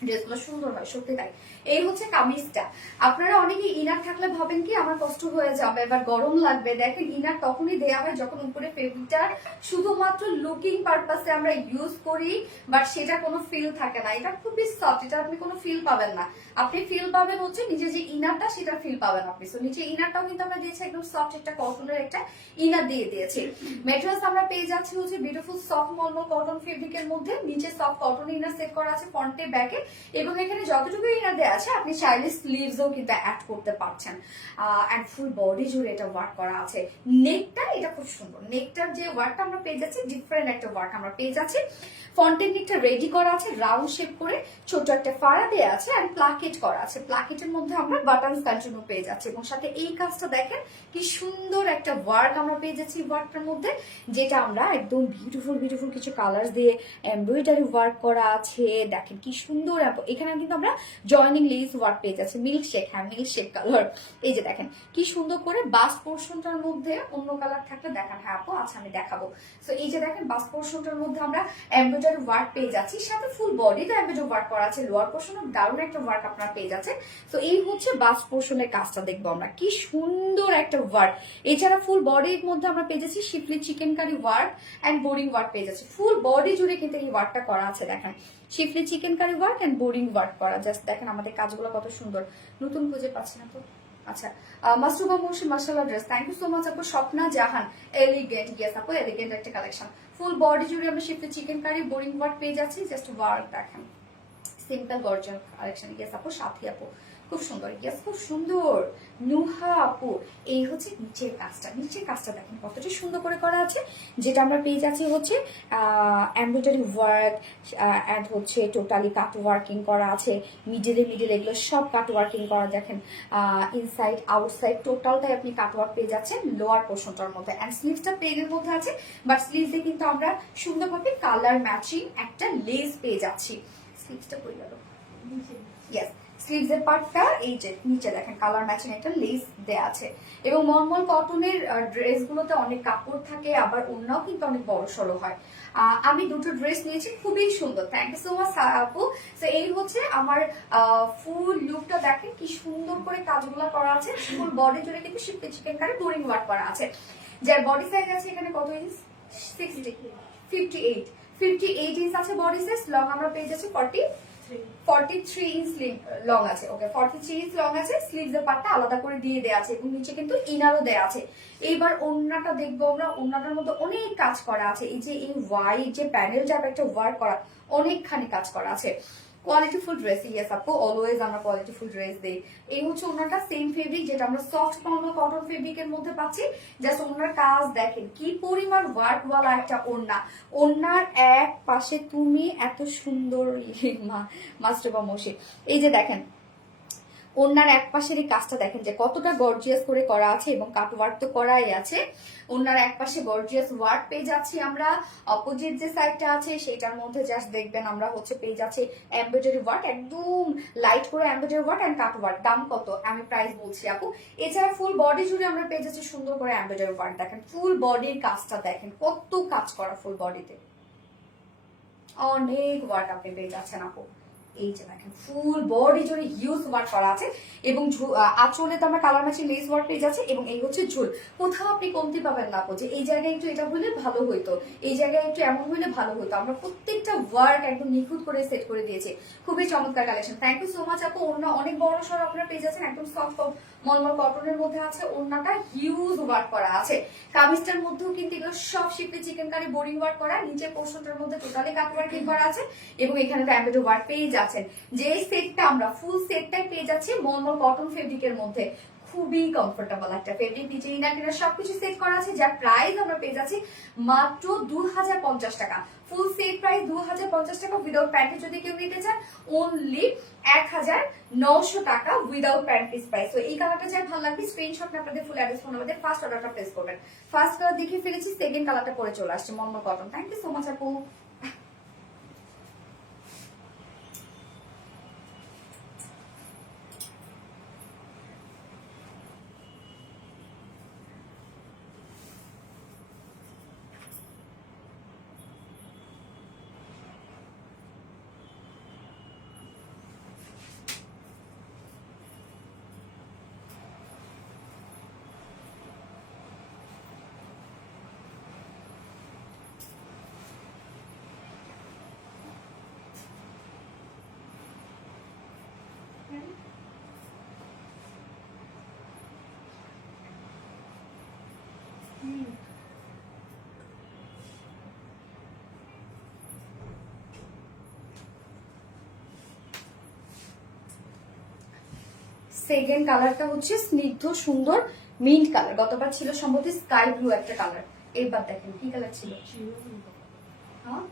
ড্রেসগুলো সুন্দর হয় সত্যি তাই। এই হচ্ছে কামিজটা। আপনারা অনেকে ইনার থাকলে ভাবেন কি আমার কষ্ট হয়ে যাবে, এবার গরম লাগবে। দেখেন ইনার তখনই দেয়া হয় যখন উপরে ফেব্রিকটা শুধুমাত্র লুকিং পারপাসে আমরা ইউজ করি, বাট সেটা কোনো ফিল থাকে না। এটা খুবই সফট, এটা আপনি কোনো ফিল পাবেন না। আপনি ফিল পাবেন হচ্ছে নিচে যে ইনারটা, সেটা ফিল পাবেন আপনি। সো নিচে ইনারটাও কিন্তু আমরা দিয়েছি একদম সফট একটা কটনের একটা ইনার দিয়ে দিয়েছি। ম্যাটেরিয়ালস আমরা পেয়ে যাচ্ছি হচ্ছে বিউটিফুল সফট মলমল কটন ফেব্রিকের মধ্যে। নিচে সফট কটন ইনার সেট করা আছে ফ্রন্টে ব্যাকে, এবং এখানে যতটুকু ইনার দেওয়া আছে আপনি চাইলে স্লিভসও কিন্তু অ্যাড করতে পারছেন। অ্যান্ড ফুল বডি জুড়ে এটা ওয়ার্ক করা আছে। নেকটা এটা খুব সুন্দর, নেকটার যে ওয়ার্কটা আমরা পেয়ে যাচ্ছি ডিফারেন্ট একটা ওয়ার্ক আমরা পেয়ে যাচ্ছি। ফন্টের নেকটা রেডি করা আছে, রাউন্ড শেপ করে ছোট একটা ফাড়া দেওয়া আছে অ্যান্ড প্লাকেট করা আছে। প্লাকেটের মধ্যে আমরা বাটনস কন্টিনিউ পেয়ে যাচ্ছি এবং সাথে এই কাজটা দেখেন কি সুন্দর একটা ওয়ার্ক আমরা পেয়ে যাচ্ছি ওয়ার্কটার মধ্যে, যেটা আমরা একদম বিউটিফুল বিউটিফুল কিছু কালার দিয়ে এমব্রয়ডারি ওয়ার্ক করা আছে। দেখেন কি সুন্দর, এখানে কিন্তু আমরা জয়নিং লেস ওয়ার্ক পেয়ে যাচ্ছি, মিল্ক শেক, হ্যাঁ মিল্ক শেক কালার। এই যে দেখেন কি সুন্দর করে বাস্ট পোর্শনটার মধ্যে অন্য কালার থাকলে দেখান। হ্যাঁ আপু আচ্ছা আমি দেখাবো। সো এই যে দেখেন বাস্ট পোর্শনটার মধ্যে আমরা এমব্রয়ডারি ওয়ার্ক পেয়ে যাচ্ছি, সাথে ফুল বডিতে এমব্রয়ডারি ওয়ার্ক করা আছে, লোয়ার পোর্শনে দারুণ একটা ওয়ার্ক আপনারা পেয়ে যাচ্ছেন। তো এই হচ্ছে বাস্ট পোর্শনের কাজটা দেখবো আমরা, কি সুন্দর একটা ওয়ার্ক। এছাড়া ফুল বডির মধ্যে আমরা পেয়ে যাচ্ছি schiffli chikankari work and boring work পেয়ে যাচ্ছি। ফুল বডি জুড়ে কিন্তু এই ওয়ার্কটা করা আছে, দেখেন schiffli chikankari work and boring work করা। জাস্ট দেখেন আমাদের কাজগুলো কত সুন্দর, নতুন খুঁজে পাচ্ছি না তো। আচ্ছা মাসরুবা মুর্শিদ মাশাআল্লাহ dress, thank you so much আপু। স্বপ্না জাহান এলিগেন্ট, ইয়েস আপু এলিগেন্ট একটা কালেকশন। ফুল বডি জুড়ে আমরা শিফলি চিকেন কারি বোরিং ওয়ার্ক পেয়ে যাচ্ছি, জাস্ট ওয়ার্ক দেখেন সিম্পল গর্জিয়াস কালেকশন। ইয়েস আপু সাথী আপু খুব সুন্দর, ইয়েস খুব সুন্দর নুহা আপু। এই হচ্ছে নিচের কাজটা, নিচের কাজটা দেখেন কতটা সুন্দর করে করা আছে, যেটা আমরা পেয়ে যাচ্ছি হচ্ছে এমব্রয়ডারি ওয়ার্ক অ্যান্ড হচ্ছে টোটালি কাট ওয়ার্কিং করা আছে, মিডলে এগুলো সব কাট ওয়ার্কিং করা। দেখেন ইনসাইড আউটসাইড টোটালটাই আপনি কাট ওয়ার্ক পেয়ে যাচ্ছেন লোয়ার পোর্শনটার মধ্যে। অ্যান্ড স্লিভসটা প্লেনের মধ্যে আছে, বাট স্লিভসে কিন্তু আমরা সুন্দরভাবে কালার ম্যাচিং একটা লেস পেয়ে যাচ্ছি। স্লিভসটা কই গেল? ইয়েস স্লিভসের পার্টটা এই যে নিচে দেখেন কালার ম্যাচিং একটা লেস দেয়া আছে। এবং মলমল কটনের ড্রেসগুলোতে অনেক কাপড় থাকে, আবার ওড়নাও কিন্তু অনেক বড় সড়ো হয়। আমি দুটো ড্রেস নিয়েছি, খুবই সুন্দর, থ্যাংক ইউ সো মাচ আপু। তো এই হচ্ছে আমার ফুল লুকটা, দেখেন কি সুন্দর করে কাজগুলো করা আছে। ফুল বডি জুড়ে কিন্তু শিফলি চিকেন কারি বোরিং ওয়ার্ক করা আছে। যার বডি সাইজ আছে এখানে কত ইঞ্চ? 58 ইঞ্চ আছে বডি সাইজ। লং আমরা পেয়ে যাচ্ছি 43 ইঞ্চ লং আছে। ওকে 43 ইঞ্চ লং আছে। স্লিভস এর পার্টটা আলাদা করে দিয়ে দেয়া আছে এবং নিচে কিন্তু ইনারও দেয়া আছে। এইবার ওড়নাটা দেখবো আমরা, ওড়নাটার মধ্যে অনেক কাজ করা আছে। এই যে এই হোয়াইট যে প্যানেল টাইপ একটা ওয়ার্ক করা, অনেকখানি কাজ করা আছে। কোয়ালিটিফুল ড্রেস, ইয়েস আপু অলওয়েজ আমরা কোয়ালিটিফুল ড্রেস দেই। এই হচ্ছে ওনাটা সেম ফেব্রিক যেটা আমরা সফট নরমাল কটন ফেব্রিকের মধ্যে পাচ্ছি। জাস্ট ওনার কাজ দেখেন কি পরিমাণ ওয়ার্ক ওয়ালা একটা ওড়না। ওড়নার এক পাশে তুমি এত সুন্দর মাস্টারবা মশি, এই যে দেখেন ওড়নার এক পাশের এই কাজটা দেখেন যে কতটা গর্জিয়াস করে করা আছে এবং কাট ওয়ার্ক তো করাই আছে। ওড়নার এক পাশে গর্জিয়াস ওয়ার্ক পেয়ে যাচ্ছি আমরা। অপোজিট যে সাইডটা আছে সেটার মধ্যে জাস্ট দেখবেন আমরা হচ্ছে পেয়ে যাচ্ছি এমব্রয়ডারি ওয়ার্ক, একদম লাইট করে embroidery work and cut work. দাম কত আমি প্রাইস বলছি আপু। এছাড়া ফুল বডি জুড়ে আমরা পেয়ে যাচ্ছি সুন্দর করে এমব্রয়ডারি ওয়ার্ক। দেখেন ফুল বডির কাজটা দেখেন কত কাজ করা, ফুল বডিতে অনেক ওয়ার্ক আপনি পেয়ে যাচ্ছেন আপু। এই যে দেখেন ফুল বডি জুড়ে হিউজ ওয়ার্ক করা আছে এবং আঁচলে তো আমরা কালার ম্যাচিং লেস ওয়ার্ক পেয়ে যাচ্ছে এবং এই হচ্ছে ঝুল। কোথাও আপনি কমতি পাবেন না যে এই জায়গায় একটু এটা হলে ভালো হইতো, এই জায়গায় একটু এমন হলে ভালো হতো। আমরা প্রত্যেকটা ওয়ার্ক একদম নিখুঁত করে সেট করে দিয়েছি, খুবই চমৎকার collection. Thank you so much আপু। ওড়না অনেক বড় সড় আপনারা পেয়ে যাচ্ছেন, একদম সফট মলমল কটনের মধ্যে আছে। ওড়নাটা হিউজ ওয়ার্ক করা আছে। কামিজটার মধ্যেও কিন্তু এগুলো সব schiffli chikankari boring work করা, নিচে পোর্শনটার মধ্যে টোটালি কাট ওয়ার্কিং করা আছে এবং এখানে এমব্রয়ডারি ওয়ার্ক পেয়ে যাচ্ছেন। যে সেটটা আমরা ফুল সেটটাই পেয়ে যাচ্ছি মলমল কটন ফেব্রিকের মধ্যে, খুবই কমফোর্টেবল একটা ফেব্রিক। নিচে ইনার সবকিছু সেট করা আছে, যার প্রাইস আমরা পেয়ে যাচ্ছি মাত্র 2050 টাকা। ফুল সেট প্রাইস 2050 টাকা। উইদাউট প্যান্টি যদি কেউ নিতে চান অনলি 1900 টাকা উইদাউট প্যান্ট পিস প্রাইস। তো এই কালারটা যার ভালো লাগবে স্ক্রিনশট নিয়ে আপনাদের full address phone number first অর্ডারটা প্লেস করবেন। ফার্স্ট কালার দেখে ফেলেছি, সেকেন্ড কালারটা পরে চলে আসছে mulmul cotton. Thank you so much আপু। সেকেন্ড কালারটা হচ্ছে স্নিগ্ধ সুন্দর মিন্ট কালার, গতবার ছিল সম্ভবত স্কাই ব্লু একটা কালার, এইবার দেখেন কি কালার ছিল, হ্যাঁ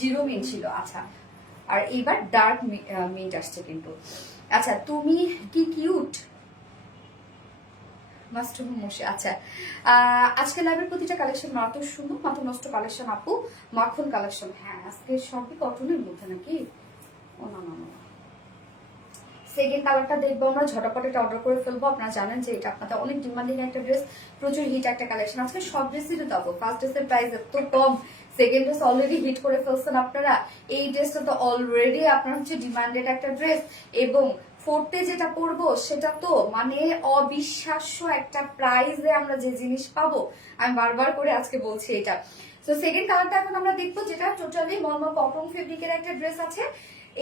জিরো মিন্ট ছিল। আচ্ছা, আর এইবার ডার্ক মিন্ট আসছে কিন্তু। আচ্ছা তুমি কি কিউট মাস্টারুম মশে। আচ্ছা আজকে লাইভের প্রতিটা কালেকশন মাত্র সুন্দর, মাত্র নষ্ট কালেকশন আপু, মাখন কালেকশন। হ্যাঁ আজকে সবই কটনের মধ্যে নাকি? ও না না না, সেকেন্ড কালারটা দেখবো আমরা, ঝটাপট এটা অর্ডার করে ফেলবো। আপনারা জানেন যে এটা আপনাদের অনেক ডিমান্ডিং একটা ড্রেস, প্রচুর হিট একটা কালেকশন। আজকে সব ড্রেসই দেবো, ফার্স্ট ড্রেসের প্রাইস এত কম, সেকেন্ড ড্রেস অলরেডি হিট করে ফেলছেন আপনারা, এই ড্রেসটা তো অলরেডি আপনার হচ্ছে ডিমান্ডেড একটা ড্রেস, এবং ফোর্থে যেটা পরবো সেটা তো মানে অবিশ্বাস্য একটা প্রাইসে আমরা যে জিনিস পাবো, আমি বারবার করে আজকে বলছি এটা। তো সেকেন্ড কালারটা এখন আমরা দেখবো, যেটা টোটালি মলমল কটন ফেব্রিকের একটা ড্রেস আছে।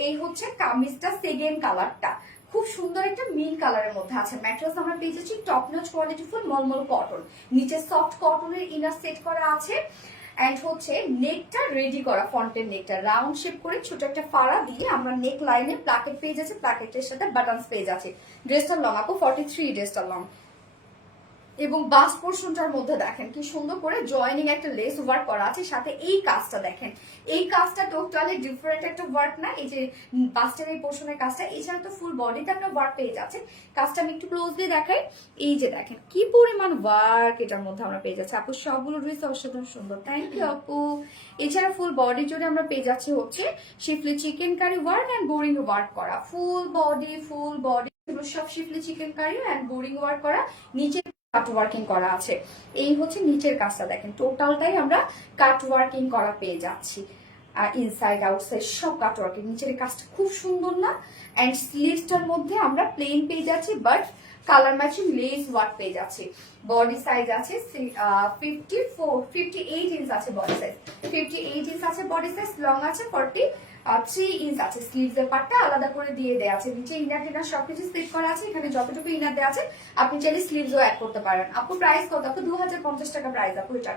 এই হচ্ছে কামিজটা, সেকেন্ড কালারটা খুব সুন্দর একটা মিল কালারের মধ্যে আছে। ম্যাট্রেস আমরা পেয়ে যাচ্ছি top notch quality full mulmul cotton, নিচে সফট কটনের ইনার সেট করা আছে। এন্ড হচ্ছে নেকটা রেডি করা, ফ্রন্টের নেকটা রাউন্ড শেপ করে ছোট একটা ফাড়া দিয়ে আমরা নেক লাইনে প্লাকেট পেয়ে যাচ্ছি, প্লাকেটের সাথে বাটনস পেয়ে যাচ্ছে। ড্রেসটার লং আপু 43, ড্রেসটার লং। এবং বাস পোর্শনটার মধ্যে দেখেন কি সুন্দর করে জয়েনিং একটা লেস ওয়ার্ক করা আছে, সাথে এই কাজটা দেখেন, এই কাজটা টোটালি ডিফারেন্ট একটা ওয়ার্ক না, এই যে বাস্টের এই পোর্শনের কাজটা, এছাড়া তো ফুল বডিতে আপনার ওয়ার্ক পেয়ে যাচ্ছে। কাজটা আমি একটু ক্লোজলি দেখাই, এই যে দেখেন কি পরিমাণ ওয়ার্ক এটার মধ্যে আমরা পেয়ে যাচ্ছি। আপু সবগুলো ড্রেস অসাধারণ সুন্দর, থ্যাংক ইউ আপু। এছাড়া ফুল বডি জুড়ে আমরা পেয়ে যাচ্ছি হচ্ছে schiffli chikankari work and boring work করা, ফুল বডি সব schiffli chikankari and boring work করা, নিচে কাট ওয়ার্কিং করা আছে। এই হচ্ছে নিচের কাজটা দেখেন, টোটালটাই আমরা কাট ওয়ার্কিং করা পেয়ে যাচ্ছি, ইনসাইড আউটসাইড সব কাট ওয়ার্কিং। নিচের কাজটা খুব সুন্দর না? এন্ড স্লিভসটার মধ্যে আমরা প্লেন পেয়ে যাচ্ছি, but colour matching less work পেয়ে যাচ্ছি। বডি সাইজ আছে 58 ইঞ্চ আছে বডি সাইজ, 58 ইঞ্চ আছে বডি সাইজ, লং আছে 43 ইঞ্চ আছে। স্লিভস এর পার্টটা আলাদা করে দিয়ে দেওয়া আছে, নিচে ইনার টিনার সবকিছু সেট করা আছে, এখানে যতটুকু ইনার দেওয়া আছে আপনি চাইলে স্লিভসও অ্যাড করতে পারেন। আপু প্রাইস কত? আপু 2050 টাকা প্রাইস আপু এটা।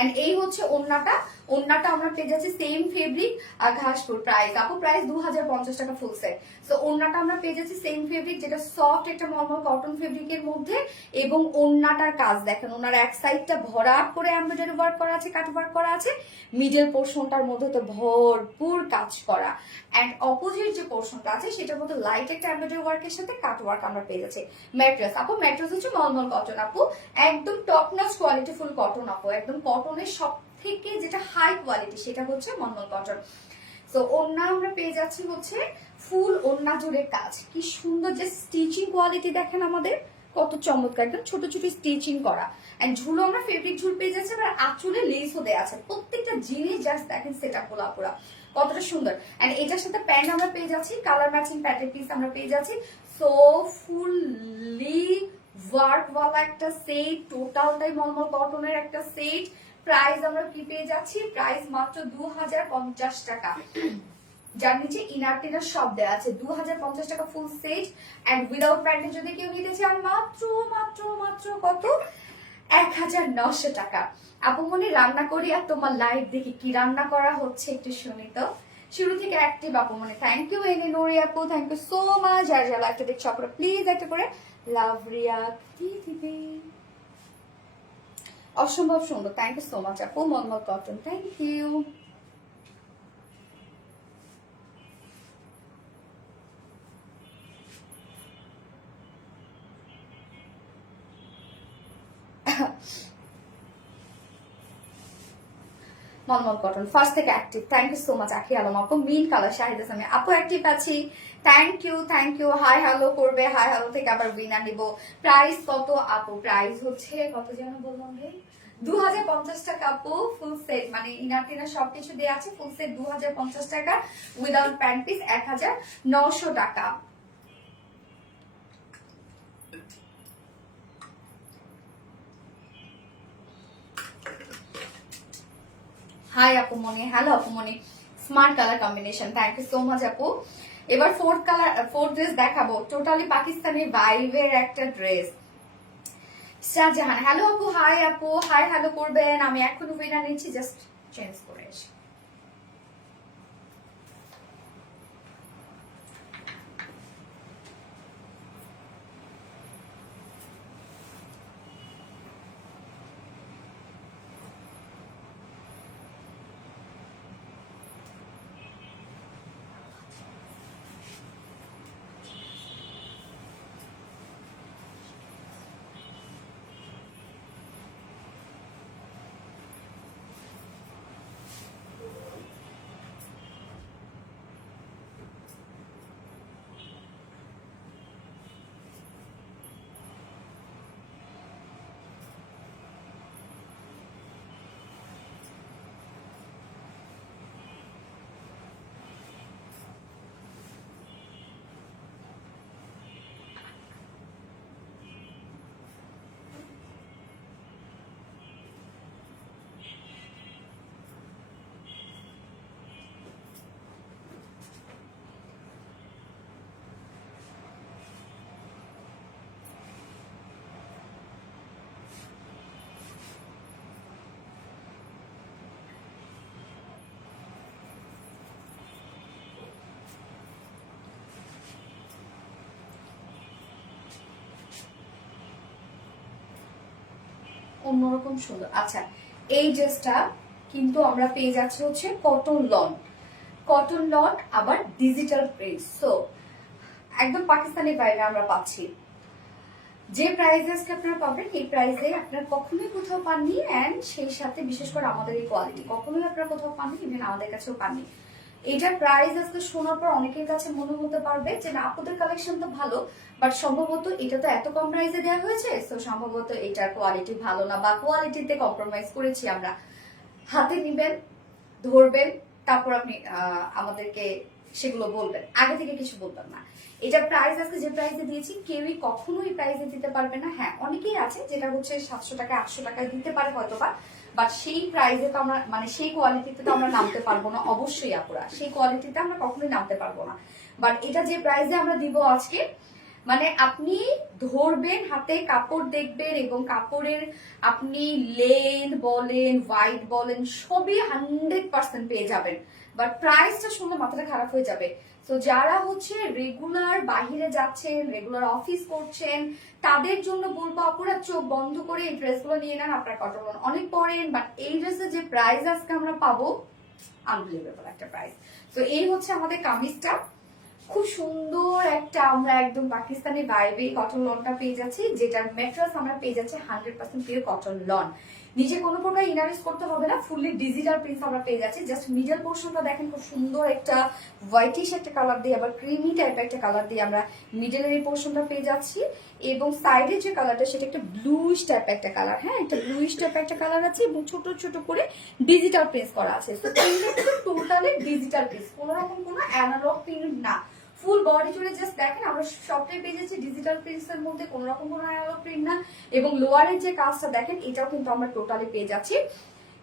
এন্ড এই হচ্ছে ওন্নাটা, ওন্নাটা আমরা পেয়ে যাচ্ছি সেম ফেব্রিক আর ঘাসপুর, প্রাইস আপু প্রাইস 2050 টাকা ফুল সেট। সো ওন্নাটা আমরা পেয়ে যাচ্ছি সেম ফেব্রিক, যেটা সফট একটা মলমল কটন ফেব্রিকের মধ্যে, এবং ওন্নাটার কাজ দেখেন, ওনার এক সাইডটা ভরাট করে এমব্রয়ডারি ওয়ার্ক করা আছে, কাট ওয়ার্ক করা আছে, মিডল পোর্শনটার মধ্যে তো ভরপুর কাজ করা, এন্ড অপোজিট যে পোর্শনটা আছে সেটার মধ্যে লাইট একটা এমব্রয়ডারি ওয়ার্কের সাথে কাট ওয়ার্ক আমরা পেয়ে যাচ্ছি। ম্যাট্রেস আপু, ম্যাট্রেস হচ্ছে মলমল কটন আপু, একদম টপ নচ কোয়ালিটি ফুল কটন আপু, একদম কটনের সব থেকে যেটা হাই কোয়ালিটি সেটা হচ্ছে মলমল কটন। সো ওন্না আমরা পেয়ে যাচ্ছি হচ্ছে ফুল ওন্না জুড়ে কাজ, কি সুন্দর যে স্টিচিং কোয়ালিটি দেখেন আমাদের, কত চমৎকার, একদম ছোট ছোট স্টিচিং করা। এন্ড ঝুলো আমরা ফেব্রিক ঝুল পেয়ে যাচ্ছি, আবার আঁচলে লেসও দেওয়া আছে, প্রত্যেকটা জিনিস জাস্ট দেখেন সেটা পোলা পোড়া কতটা সুন্দর। এন্ড এটার সাথে প্যান্ট আমরা পেয়ে যাচ্ছি, কালার ম্যাচিং প্যাটের পিস আমরা পেয়ে যাচ্ছি। সো ফুললি ওয়ার্ক ওয়ালা একটা সেট, টোটালটাই মলমল কটনের একটা সেট। প্রাইস আমরা কি পেয়ে যাচ্ছি? প্রাইস মাত্র 2050 টাকা, যার নিচে ইনার টিনার সব দেওয়া আছে, 2050 টাকা ফুল সেট। এন্ড উইদাউট প্যান্টে যদি কেউ নিতে চান মাত্র মাত্র মাত্র কত? 1900 টাকা। আপু মনে রান্না করি আর তোমার লাইভ দেখি, কি রান্না করা হচ্ছে একটু শুনি তো। শুরু থেকে অ্যাক্টিভ আপু মনে, থ্যাংক ইউ এনে নোরি আপু, থ্যাংক ইউ সো মাচ। যারা যারা লাইভটা দেখছো আপনারা প্লিজ একটা করে লাভ রিয়াক্ট দিয়ে দিবে। অসম্ভব সুন্দর, থ্যাংক ইউ সো মাচ আপু, mulmul cotton, thank you. Mulmul cotton first থেকে active, thank you so much Akhi Alam আপু। মিন কালার শাহিদ হাসান আপু অ্যাক্টিভ আছি, thank you thank you. Hi hello করবে, হাই হ্যালো থেকে আবার উইনার নিব। প্রাইস কত আপু? প্রাইস হচ্ছে কত যেন বললাম রে, 2050 টাকা আপু ফুল সেট, মানে ইনার টিনার সবকিছু দেওয়া আছে, ফুল সেট 2050 টাকা, উইদাউট প্যান্ট পিস 1900 টাকা। হাই আপু মনি, হ্যালো আপু মনি, smart colour combination, thank you so much আপু। এবার ফোর্থ ড্রেস দেখাবো, টোটালি পাকিস্তানি ভাইবের একটা ড্রেস। শাহজাহান হ্যালো আপু, হাই আপু, হাই হ্যালো করবেন, আমি এখন উইনার নিচ্ছি, জাস্ট চেঞ্জ করে এসে। অন্যরকম সুন্দর। আচ্ছা, এই ড্রেসটা কিন্তু আমরা পেয়ে যাচ্ছি হচ্ছে কটন লন আবার ডিজিটাল প্রিন্ট। সো একদম পাকিস্তানি বাইরে আমরা পাচ্ছি। যে প্রাইসে আজকে আপনারা পাবেন এই প্রাইসে আপনারা কখনোই কোথাও পাননি, অ্যান্ড সেই সাথে বিশেষ করে আমাদের এই কোয়ালিটি কখনোই আপনারা কোথাও পাননি, ইভেন আমাদের কাছেও পাননি। এটার প্রাইস আজকে শোনার পর অনেকের কাছে মনে হতে পারবে যে না আপনাদের কালেকশন তো ভালো, বাট সম্ভবত এটা তো এত কম প্রাইসে দেওয়া হয়েছে, তো সম্ভবত এটার কোয়ালিটি ভালো না বা কোয়ালিটিতে কম্প্রোমাইজ করেছি আমরা। হাতে নিবেন, ধরবেন, তারপর আপনি আমাদেরকে সেগুলো বলবেন, আগে থেকে কিছু বলবেন না। এটা প্রাইস আজকে যে প্রাইসে দিয়েছি কেউই কখনো এই প্রাইসে দিতে পারবে না। হ্যাঁ, অনেকেই আছে যেটা হচ্ছে 700 টাকা 800 টাকায় দিতে পারে হয়তোবা, বাট সেই প্রাইসে তো আমরা মানে সেই কোয়ালিটিতে তো আমরা নামতে পারবো না। অবশ্যই আপুরা, সেই কোয়ালিটিতে আমরা কখনোই নামতে পারবো না। বাট এটা যে প্রাইসে আমরা দিব আজকে, মানে আপনি ধরবেন, হাতে কাপড় দেখবেন এবং কাপড়ের আপনি লেন্থ বলেন, হোয়াইট বলেন, সবই 100% পেয়ে যাবেন। বাট প্রাইসটা শুনলে মাথাটা খারাপ হয়ে যাবে। তো যারা হচ্ছে রেগুলার বাহিরে যাচ্ছেন, রেগুলার অফিস করছেন, তাদের জন্য বলবো আপুরা চোখ বন্ধ করে এই ড্রেসগুলো নিয়ে নেন। আপনার কটন অনেক পরেন, বাট এই ড্রেসের যে প্রাইস আজকে আমরা পাবো, আনবিলিভেবল একটা প্রাইস। তো এই হচ্ছে আমাদের কামিজটা, খুব সুন্দর একটা আমরা একদম পাকিস্তানি ভাইবে কটন লনটা পেয়ে যাচ্ছি, যেটার ম্যাটেরিয়ালস আমরা পেয়ে যাচ্ছি 100% পিওর কটন লন। নিচে কোনো প্রকার ইনারিস করতে হবে না, ফুললি ডিজিটাল প্রিন্ট আমরা পেয়ে যাচ্ছি। জাস্ট মিডল পোর্শনটা দেখেন, খুব সুন্দর একটা হোয়াইটিশ একটা কালার দিয়ে আবার ক্রিমি টাইপের একটা কালার দিয়ে আমরা মিডলের এই পোর্শনটা পেয়ে যাচ্ছি, এবং সাইডের যে কালারটা সেটা একটা ব্লুইশ টাইপের একটা কালার। হ্যাঁ, একটা ব্লুইশ টাইপের একটা কালার আছে এবং ছোট ছোট করে ডিজিটাল প্রিন্ট করা আছে। তো এইটা কিন্তু টোটালি ডিজিটাল প্রিন্ট, কোনো রকম কোনো অ্যানালগ প্রিন্ট না। ফুল বডি জুড়ে জাস্ট দেখেন আমরা সবটাই পেয়ে যাচ্ছি ডিজিটাল প্রিন্টস এর মধ্যে, কোনো রকম কোনো অ্যানালগ প্রিন্ট না। এবং লোয়ারের যে কাজটা দেখেন এটাও কিন্তু আমরা টোটালি পেয়ে যাচ্ছি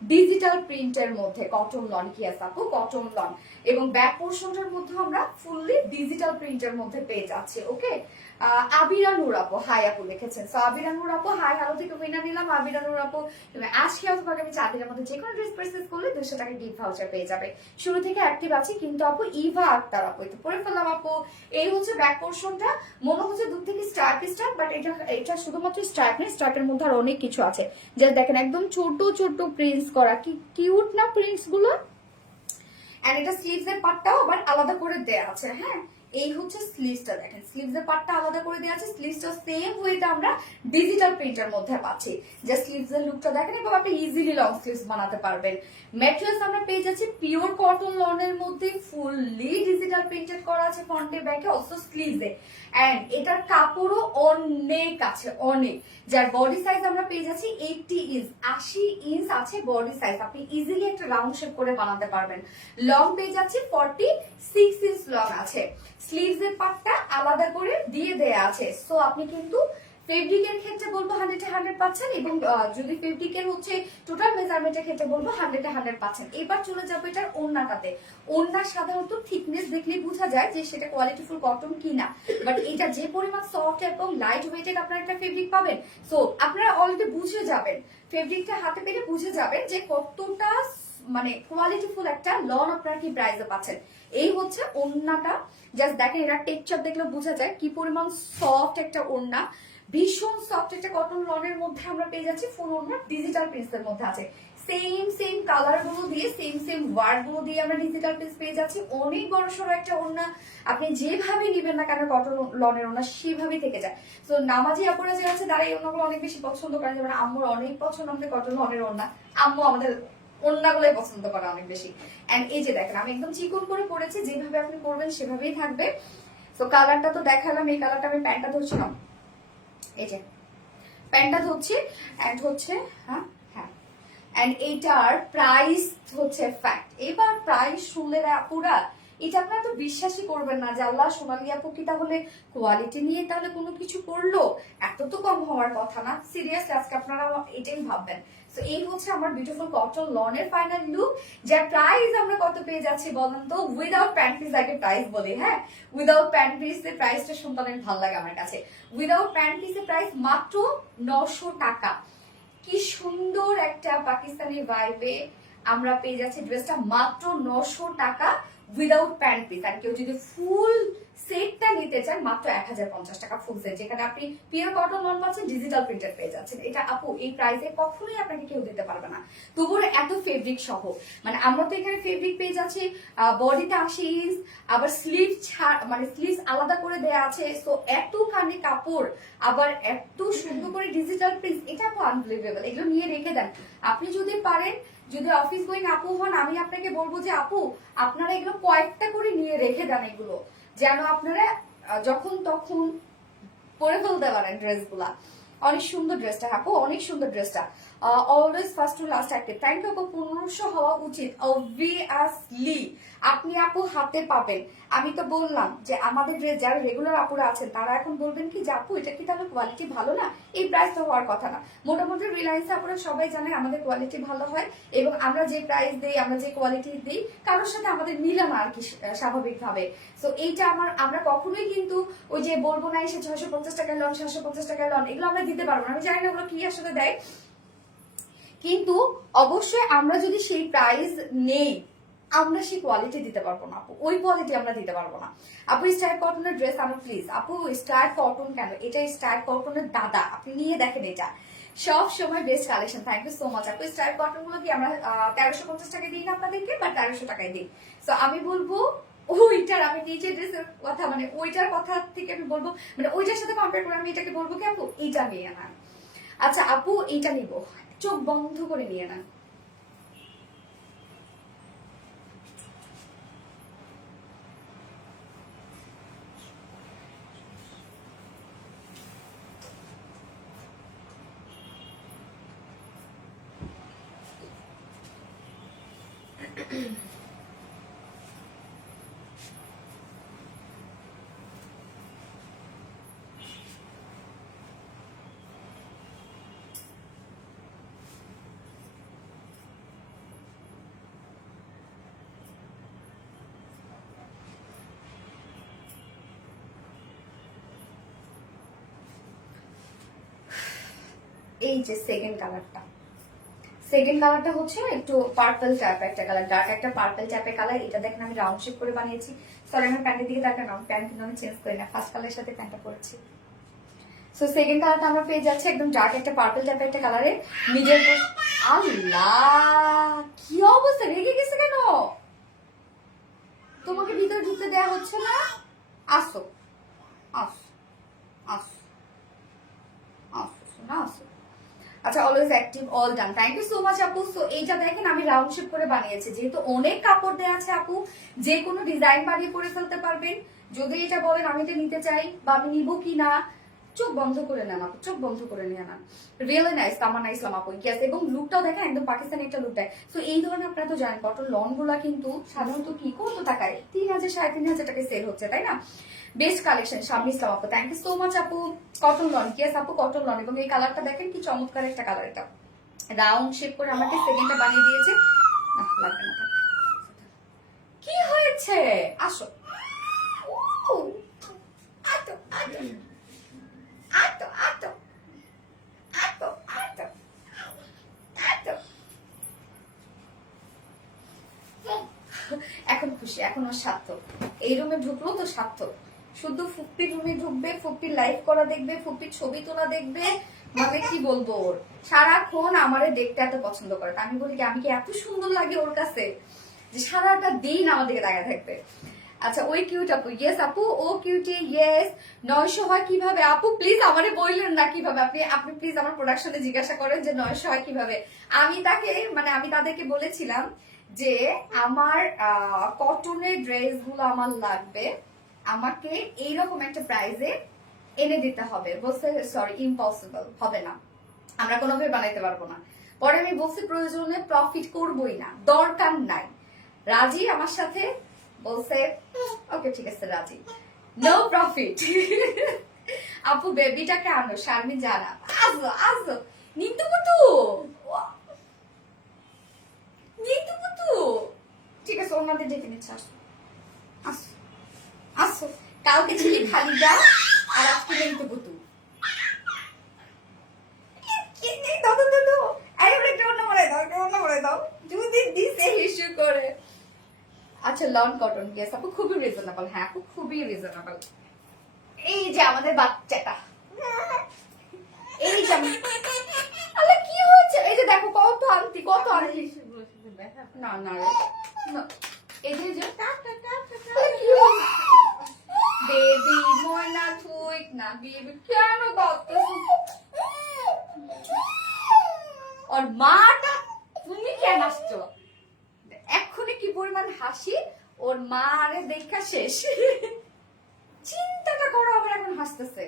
ডিজিটাল প্রিন্টের মধ্যে। কটন লন কি আছে আপু, কটন লন। এবং ব্যাক পোর্শনটার মধ্যে আমরা ফুললি ডিজিটাল প্রিন্টের মধ্যে পেয়ে যাচ্ছি। ওকে, আবিরা নূর আপু হাই আপু লিখেছেন। সো আবিরা নূর আপু হাই, হ্যালো থেকে উইনার নিলাম। আবিরা নূর আপু তুমি আজকে অথবা আমি 4 দিনের মধ্যে যে কোনো ড্রেস পারচেজ করলে 200 টাকা গিফট ভাউচার পেয়ে যাবে। শুরু থেকে অ্যাক্টিভ আছি কিন্তু আপু, ইভা আক্তার আপু তো পরে ফেললাম আপু। এই হচ্ছে ব্যাক পোর্শনটা, মনে হচ্ছে দূর থেকে স্ট্রাইপ, বাট এটা শুধুমাত্র স্ট্রাইপ নেই, স্ট্রাইপের মধ্যে আর অনেক কিছু আছে। যা দেখেন একদম ছোট ছোট প্রিন্টস করা, কি কিউট না প্রিন্টস গুলো। এন্ড এটা স্লিভস এর পার্টটাও আবার আলাদা করে দেয়া আছে। হ্যাঁ, এই হচ্ছে স্লিভসটা, দেখেন স্লিভস এর পার্টটা আলাদা করে দেওয়া আছে, স্লিভসটা সেম ওয়েতে আমরা ডিজিটাল প্রিন্টের মধ্যে পাচ্ছি। যে স্লিভস এর লুকটা দেখেন এবং আপনি ইজিলি লং স্লিভস বানাতে পারবেন। ম্যাটেরিয়ালস আমরা পেয়ে যাচ্ছি পিওর কটন লনের মধ্যে, ফুললি ডিজিটাল প্রিন্টেড করা আছে ফ্রন্টে ব্যাকে অলসো স্লিভসে। এন্ড এটার কাপড়ও অনেক আছে, অনেক। যার বডি সাইজ আমরা পেয়ে যাচ্ছি 80 ইঞ্চ, 80 ইঞ্চ আছে বডি সাইজ, আপনি ইজিলি একটা রাউন্ড শেপ করে বানাতে পারবেন। লং পেয়ে যাচ্ছি 46 ইঞ্চ লং আছে। স্লিভস এর পার্টটা আলাদা করে দিয়ে দেয়া আছে। সো আপনি কিন্তু ফেব্রিকের ক্ষেত্রে বলবো 100-100 পাচ্ছেন, এবং যদি ফেব্রিকের হচ্ছে টোটাল মেজারমেন্টের ক্ষেত্রে বলবো 100-100 পাচ্ছেন। এবার চলে যাবো এটার ওড়নাটাতে। ওড়না সাধারণত থিকনেস দেখলে বোঝা যায় যে সেটা কোয়ালিটিফুল কটন কিনা, বাট এটা যে পরিমাণ সফট এবং লাইট ওয়েটেড আপনারা একটা ফেব্রিক পাবেন। সো আপনারা অলরেডি বুঝে যাবেন, ফেব্রিকটা হাতে পেলে বুঝে যাবেন যে কতটা মানে কোয়ালিটিফুল একটা লন আপনারা কি প্রাইসে পাচ্ছেন। এই হচ্ছে ওড়নাটা, জাস্ট দেখেন এটা টেক্সচার দেখলে বোঝা যায় কি পরিমাণ সফট একটা ওড়না, ভীষণ সফট একটা কটন লনের মধ্যে আমরা পেয়ে যাচ্ছি। ফুল ওড়না ডিজিটাল প্রিন্টসের মধ্যে আছে, সেম কালার গুলো দিয়ে সেম ওয়ার্ড গুলো দিয়ে আমরা ডিজিটাল প্রিন্টস পেয়ে যাচ্ছি। অনেক বড় সড়ো একটা ওড়না, আপনি যেভাবে নিবেন না কেন কটন লনের ওড়না সেভাবেই থেকে যায়। তো নামাজি আপুরা যে আছে তারা এই ওড়নাগুলো অনেক বেশি পছন্দ করে, যেমন আম্মুর অনেক পছন্দ আমাদের কটন লনের ওড়না, আম্মু আমাদের ওড়নাগুলোই পছন্দ করে অনেক বেশি। এন্ড এই যে দেখেন আমি একদম চিকন করে পরেছি, যেভাবে আপনি পরবেন সেভাবেই থাকবে। তো কালারটা তো দেখালাম, এই কালারটা আমি প্যান্টটা ধরছিলাম, এই যে প্যান্টটা ধরছি। এন্ড হচ্ছে হ্যাঁ, এন্ড এইটার প্রাইস হচ্ছে ফ্যাক্ট। এবার প্রাইস শুনলে পুরা এটা আপনারা তো বিশ্বাসই করবেন না যে আল্লাহ সোনালী আপু কি তাহলে কোয়ালিটি নিয়ে তাহলে কোনো কিছু করলো, এত তো কম হওয়ার কথা না। সিরিয়াসলি আজকে আপনারা এটাই ভাববেন। তো এই হচ্ছে আমার বিউটিফুল কটন লনের ফাইনাল লুক, যার প্রাইস আমরা কত পেয়ে যাচ্ছি বলেন তো। উইদাউট প্যান্ট পিস আগে প্রাইস বলি, হ্যাঁ উইদাউট প্যান্ট পিস এর প্রাইসটা শুনতে অনেক ভালো লাগে আমার কাছে। উইদাউট প্যান্ট পিস এর প্রাইস মাত্র 900 টাকা। কি সুন্দর একটা পাকিস্তানি ভাইবে আমরা পেয়ে যাচ্ছি ড্রেসটা মাত্র 900 টাকা উইদাউট প্যান্ট পিস। আর কেউ যদি ফুল সেটটা নিতে চান মাত্র 1050 টাকা ফুল সেট, যেখানে আপনি পিওর কটন লন পাচ্ছেন, ডিজিটাল প্রিন্টেড পেয়ে যাচ্ছেন। এটা আপু এই প্রাইসে কখনোই আপনাকে কেউ দিতে পারবে না, তবুও এত ফেব্রিক সহ। মানে আমরা তো এখানে ফেব্রিক পেয়ে যাচ্ছি, বডিতে 80 ইঞ্চ, আবার স্লিভ মানে স্লিভস আলাদা করে দেয়া আছে। সো এতখানি কাপড়, আবার এত সুন্দর করে ডিজিটাল প্রিন্ট, এটা তো আনবিলিভেবল। এগুলো নিয়ে রেখে দেন। আপনি যদি পারেন, যদি অফিস গোয়িং আপু হন, আমি আপনাকে বলবো যে আপু আপনারা এগুলো কয়েকটা করে নিয়ে রেখে দেন, এগুলো যেন আপনারা যখন তখন পরে ফেলতে পারেন ড্রেসগুলা। অনেক সুন্দর ড্রেসটা আপু, অনেক সুন্দর ড্রেসটা। Always first to last active. Thank you আপু। 1500 হওয়া উচিত অবভিয়াসলি। আপনি আপু হাতে পাবেন। আমি তো বললাম যে আমাদের ড্রেস যারা রেগুলার আপুরা আছেন তারা এখন বলবেন কি যে আপু এটা কি তাহলে কোয়ালিটি ভালো না, এই প্রাইস তো হওয়ার কথা না। মোটামুটি রিলায়েন্স আপুরা সবাই জানে আমাদের কোয়ালিটি ভালো হয়, এবং আমরা যে প্রাইস দেই, আমরা যে কোয়ালিটি দিই, কারোর সাথে আমাদের মিলে না আর কি স্বাভাবিকভাবে। সো এইটা আমরা কখনোই কিন্তু ওই যে বলবো না এসে 650 টাকায় লন, 750 টাকায় লন, এগুলো আমরা দিতে পারবো না। আমি জানি না ওগুলো কি আসলে দেয়, কিন্তু অবশ্যই আমরা যদি সেই প্রাইস নেই, আমরা সেই কোয়ালিটি দিতে পারবো না আপু, ওই কোয়ালিটি আমরা দিতে পারবো না আপু। স্টার কটনের ড্রেস আমার প্লিজ আপু, স্টার কটন কেন, এটা স্টার কটনের দাদা, আপনি নিয়ে দেখেন, এটা সব সময় best collection. Thank you so much আপু। স্টার কটন গুলো কি আমরা 1350 টাকা দিই না আপনাদেরকে, বা 1300 টাকায় দিই। সো আমি বলবো ওইটার, আমি নিচের ড্রেসের কথা মানে ওইটার কথা থেকে আমি বলবো, মানে ওইটার সাথে কম্পেয়ার করে আমি এটাকে বলবো কি আপু এইটা নিয়ে না। আচ্ছা আপু এইটা নিবো, চোখ বন্ধ করে নিয়ে নেন। এই যে সেকেন্ড কালারটা, সেকেন্ড কালারটা হচ্ছে একটু পার্পল টাইপ একটা কালার, ডার্ক একটা পার্পল টাইপের কালার। এটা দেখেন আমি রাউন্ড শেপ করে বানিয়েছি। সরি আমি প্যান্টের দিকে তাকান, প্যান্ট কিন্তু আমি চেঞ্জ করি না, ফার্স্ট কালারের সাথে প্যান্টটা পরেছি। সো সেকেন্ড কালারটা আমরা পেয়ে যাচ্ছি একদম ডার্ক একটা পার্পল টাইপের একটা কালারে, মিডিয়াম। আল্লাহ কি অবস্থা, রেগে গেছে কেন? তোমাকে ভিতরে ঢুকতে দেয়া হচ্ছে না? আসো আসো আসো আসো না আসো। আচ্ছা always active, all done. Thank you so much আপু। সো এইটা দেখেন আমি রাউন্ড শেপ করে বানিয়েছি, যেহেতু অনেক কাপড় দেওয়া আছে আপু, যে কোনো ডিজাইন বানিয়ে পরে ফেলতে পারবেন। যদি এটা বলেন আমি এটা নিতে চাই বা আমি নিবো কিনা, চোখ বন্ধ করে নেন আপু, চোখ বন্ধ করে নিয়ে নেন। রিয়েলি নাইস তামান্না ইসলাম আপু, ইয়েস। এবং লুকটাও দেখেন একদম পাকিস্তানি একটা লুক দেয়। তো এই ধরনের আপনারা তো জানেন কটন লন গুলা কিন্তু সাধারণত কি কত টাকায়, 3000 3500 টাকায় সেল হচ্ছে, তাই না? বেস্ট কালেকশন শাম্মী ইসলাম আপু, থ্যাংক ইউ সো মাচ আপু। কটন লন, ইয়েস আপু কটন লন। এবং এই কালারটা দেখেন কি চমৎকার একটা কালার, এটা রাউন্ড শেপ করে আমাকে সেকেন্ডটা বানিয়ে দিয়েছে। না লাগবে না, কি হয়েছে? আসো আটো আটো আটো আটো আটো আটো আটো। এখন খুশি, এখন ওর সার্থক। এই রুমে ঢুকলো তো সার্থক। শুধু ফুপ্পির রুমে ঢুকবে, ফুপ্পির লাইভ করা দেখবে, ফুপ্পির ছবি তোলা দেখবে, মানে কি বলবো, ওর সারাক্ষণ আমারে দেখতে এত পছন্দ করে। আমি বলি কি আমি কি এত সুন্দর লাগে ওর কাছে যে সারাটা দিন আমার দিকে তাকায় থাকবে। আচ্ছা ওই কিউট আপু, ইয়েস আপু ও কিউটি, ইয়েস। 900 হয় কিভাবে আপু? প্লিজ আমারে বললেন না কিভাবে, আপনি প্লিজ আমার প্রোডাকশনে জিজ্ঞাসা করেন যে 900 হয় কিভাবে। আমি তাদেরকে বলেছিলাম যে আমার কটনের ড্রেস গুলো আমার লাগবে, আমাকে এইরকম একটা প্রাইজে এনে দিতে হবে। বলছে সরি ইম্পসিবল, হবে না, আমরা কোনোভাবে বানাইতে পারবো না। পরে আমি বলছি প্রয়োজনে প্রফিট করবোই না, দরকার নাই। রাজি আমার সাথে, বলছে ওকে ঠিক আছে রাজি, নো প্রফিট। আপু বেবিটাকে আনো, শারমিন জানা, আসো আসো নিতু পুতু, নিতু পুতু, ঠিক আছে ওনাদের ডেকে নিচ্ছে, আসো আসো আসো। কালকে ছিলি খালি যা, আর আজকে নিতু পুতু। দাদু দাদু, আরে একটা অন্য মনে দাও, অন্য মনে করে দাও যদি দিছে ইস্যু করে। আচ্ছা লন কটন গেস আপু খুবই রিজনেবল। হ্যাঁ আপু খুবই রিজনেবল। এই যে আমাদের বাচ্চাটা, এই যে আরে কি হচ্ছে, এই যে দেখো কত আনতি কত আনতি। না না এই যে বেবি ময়না তুই না বেবি কেন আর মাটা তুমি কেন আসছো এক্ষুনি কি পরিমাণ হাসি ওর মা আরে দেখা শেষ। চিন্তাটা করো আবার এখন হাসতেছে,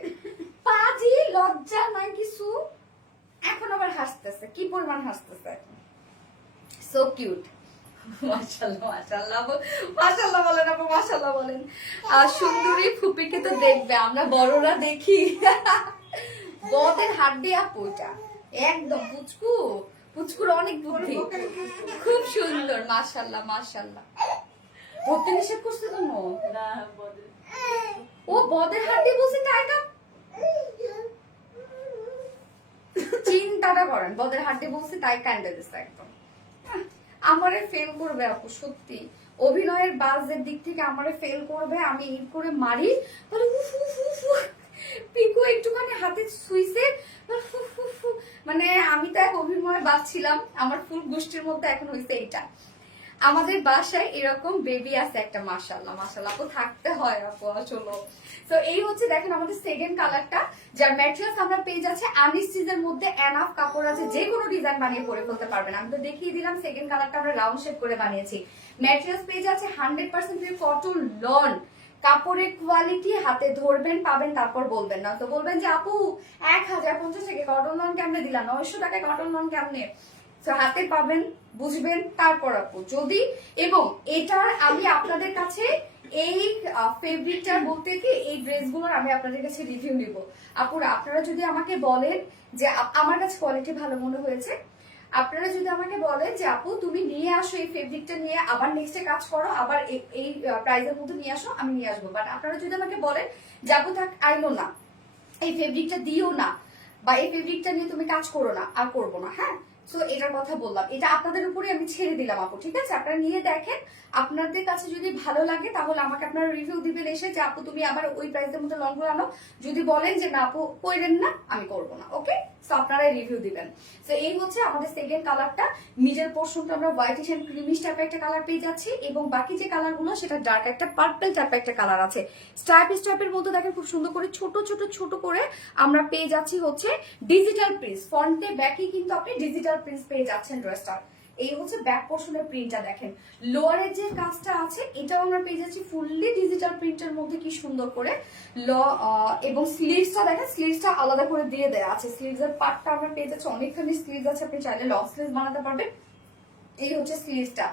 পাজি লজ্জা নাই কিছু, এখন আবার হাসতেছে, কি পরিমাণ হাসতেছে, সো কিউট। মাশাআল্লাহ মাশাআল্লাহ মাশাআল্লাহ বলেন আপু মাশাআল্লাহ বলেন। সুন্দরী ফুপিকে তো দেখবে, আমরা বড়রা দেখি। বদের হাড্ডি আপু এটা একদম পুচকু, পুচকুর অনেক বুদ্ধি, খুব সুন্দর মাশাআল্লাহ মাশাআল্লাহ। ধরতে নিষেধ করছে তো না, ও বদের হাড্ডি বলছে টাইটা, চিন্তাটা করেন বদের হাড্ডি বলছে তাই কান্দে দিচ্ছে একদম। আমারে ফেল করবে আপু সত্যি, অভিনয়ের বাজের দিক থেকে আমারে ফেল করবে, আমি এই করে মারি তাহলে পিকু একটুখানি হাতে ছুঁইছে মানে আমি তো এক অভিনয় বাজছিলাম, আমার ফুল গোষ্ঠীর মধ্যে এখন হয়েছে এইটা। আমাদের বাসায় এরকম বেবি আছে একটা মাশাআল্লাহ মাশাআল্লাহ আপু থাকতে হয় আপু আসলে। তো এই হচ্ছে দেখেন আমাদের সেকেন্ড কালারটা, যার ম্যাটেরিয়ালস আমরা পেয়ে যাচ্ছে আনস্টিচের মধ্যে এনাফ কাপড় আছে, যে কোনো ডিজাইন বানিয়ে পরে ফেলতে পারবেন। আমি তো দেখিয়ে দিলাম সেকেন্ড কালারটা আমরা রাউন্ড শেপ করে বানিয়েছি। ম্যাটেরিয়ালস পেয়ে যাচ্ছে 100% কটন লন, কাপড়ের কোয়ালিটি হাতে ধরবেন পাবেন তারপর বলবেন না, তো বলবেন যে আপু 1050 টাকা কটন লন কেমনে দিলা, 900 টাকায় কটন লন কেমনে, হাতে পাবেন বুঝবেন তারপর আপু যদি। এবং এটার আমি আপনাদের কাছে এই ফেব্রিকটা বলতে কি এই ড্রেসগুলোর আমি আপনাদের কাছে রিভিউ নিব আপুরা। আপনারা যদি আমাকে বলেন যে আমার কাছে কোয়ালিটি ভালো মনে হয়েছে, আপনারা যদি আমাকে বলেন যে আপু তুমি নিয়ে আসো এই ফেব্রিকটা নিয়ে আবার নেক্সটে কাজ করো, আবার এই প্রাইসের মধ্যে নিয়ে আসো, আমি নিয়ে আসবো। বাট আপনারা যদি আমাকে বলেন যে আপু থাক আইলো না, এই ফেব্রিকটা দিও না, বা এই ফেব্রিকটা নিয়ে তুমি কাজ করো না, আর করবো না। হ্যাঁ তো এটার কথা বললাম, এটা আপনাদের উপরে আমি ছেড়ে দিলাম আপু, ঠিক আছে? আপনারা নিয়ে দেখেন, আপনাদের কাছে যদি ভালো লাগে তাহলে আমাকে আপনারা রিভিউ দিবেন এসে যে আপু তুমি আবার ওই প্রাইসের মধ্যে লংগুলো আনো। যদি বলেন যে না আপু কইরেন না, আমি করবো না, ওকে? তো আপনারা রিভিউ দিবেন। তো এই হচ্ছে আমাদের সেকেন্ড কালারটা, মিডল পোর্শনটা আমরা হোয়াইটিশ এন্ড ক্রিমিশ টাইপের একটা কালার পেয়ে যাচ্ছি, এবং বাকি যে কালারগুলো সেটা ডার্ক একটা পার্পল টাইপের একটা কালার আছে। স্ট্রাইপের মধ্যে দেখেন খুব সুন্দর করে ছোট ছোট ছোট করে আমরা পেয়ে যাচ্ছি হচ্ছে ডিজিটাল প্রিন্ট, ফ্রন্টে ব্যাকে কিন্তু আপনি ডিজিটাল প্রিন্ট পেয়ে যাচ্ছেন ড্রেসটার। এই হচ্ছে ব্যাক পোর্শনের প্রিন্টটা দেখেন, লোয়ারের যে কাজটা আছে এটাও আমরা পেয়ে যাচ্ছি ফুললি ডিজিটাল প্রিন্টের মধ্যে, কি সুন্দর করে এবং স্লিভসটা দেখেন, স্লিভসটা আলাদা করে দিয়ে দেওয়া আছে, স্লিভসের পার্টটা আমরা পেয়ে যাচ্ছি অনেকখানি স্লিভস আছে, আপনি চাইলে লং স্লিভস বানাতে পারবেন। এই হচ্ছে স্লিভসটা,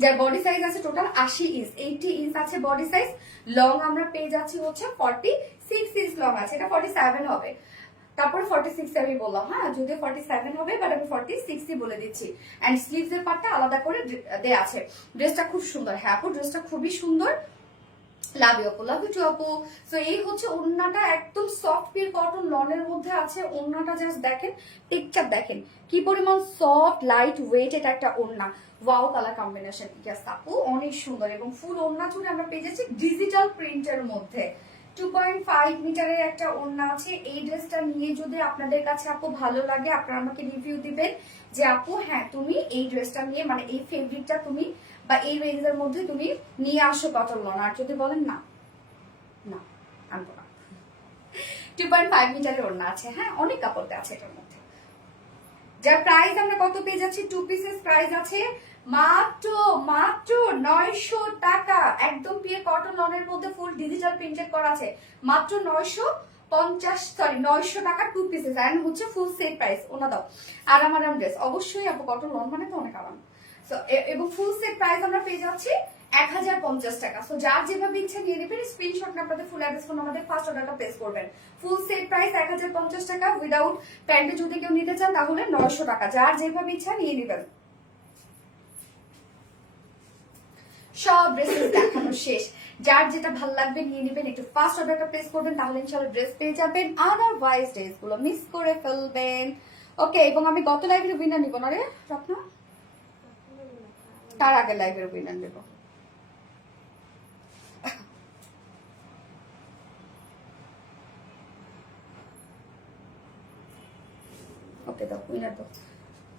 যার বডি সাইজ আছে টোটাল 80 ইঞ্চ, 80 ইঞ্চ আছে বডি সাইজ। লং আমরা পেয়ে যাচ্ছি হচ্ছে 46 ইঞ্চ লং আছে, এটা 47 হবে, তারপরে 46 আমি বললাম, হ্যাঁ যদিও 47 হবে বাট আমি 46ই বলে দিচ্ছি। এন্ড স্লিভস এর পার্টটা আলাদা করে দেয়া আছে। ড্রেসটা খুব সুন্দর, হ্যাঁ আপু ড্রেসটা খুবই সুন্দর, লাভ ইউ আপু, লাভ ইউ টু আপু। সো এই হচ্ছে ওড়নাটা, একদম সফট পিওর কটন লনের মধ্যে আছে ওড়নাটা, জাস্ট দেখেন টেক্সচার দেখেন কি পরিমাণ সফট লাইট ওয়েট, এটা একটা ওড়না, ওয়াও কালার কম্বিনেশন, জাস্ট আপু অনেক সুন্দর। এবং ফুল ওড়না জুড়ে আমরা পেয়ে যাচ্ছি ডিজিটাল প্রিন্টের মধ্যে 2.5 মিটারের একটা ওড়না আছে। এই ড্রেসটা নিয়ে যদি আপনাদের কাছে আপু ভালো লাগে, আপনারা আমাকে রিভিউ দিবেন যে আপু হ্যাঁ তুমি এই ড্রেসটা নিয়ে মানে এই ফেব্রিকটা তুমি বা এই রেঞ্জের মধ্যে তুমি নিয়ে আসো কটন লন। আর যদি বলেন না না আনবো না, 2.5 মিটারের ওড়না আছে, হ্যাঁ অনেক কাপড়তে আছে এটার মধ্যে। যার প্রাইস আমরা কত পেয়ে যাচ্ছি, 2 পিসেস প্রাইস আছে মাত্র মাত্র 900 টাকা, একদম পিওর কটন লনের মধ্যে ফুল ডিজিটাল প্রিন্টেড করা আছে, মাত্র 950 টাকা 2 পিসেস, এন্ড হচ্ছে ফুল সেট প্রাইস। ওনা দাও আরাম আরাম ড্রেস, অবশ্যই আপু কটন লন মানে তো অনেক আরাম। সো এবং ফুল সেট প্রাইস আমরা পেয়ে যাচ্ছি 1050 টাকা। সো যার যেভাবে ইচ্ছা নিয়ে নেবেন, স্ক্রিনশট আপনাদের ফুল অ্যাড্রেস ফোন আমাদের ফার্স্ট অর্ডারটা প্লেস করবেন। ফুল সেট প্রাইস 1050 টাকা, উইদাউট প্যান্টে যদি কেউ নিতে চান তাহলে 900 টাকা, যার যেভাবে ইচ্ছা নিয়ে নেবেন। সব ড্রেসেস দেখানো শেষ, যার যেটা ভালো লাগবে নিয়ে নেবেন, একটু ফার্স্ট অর্ডারটা প্লেস করবেন, তাহলে ইনশাআল্লাহ ড্রেস পেয়ে যাবেন, আদারওয়াইজ ড্রেসগুলো মিস করে ফেলবেন। ওকে, এবং আমি গত লাইভের উইনার নিব না রে রত্না, তার আগে লাইভের উইনার দেবো। ওকে দাও, উইনার দাও।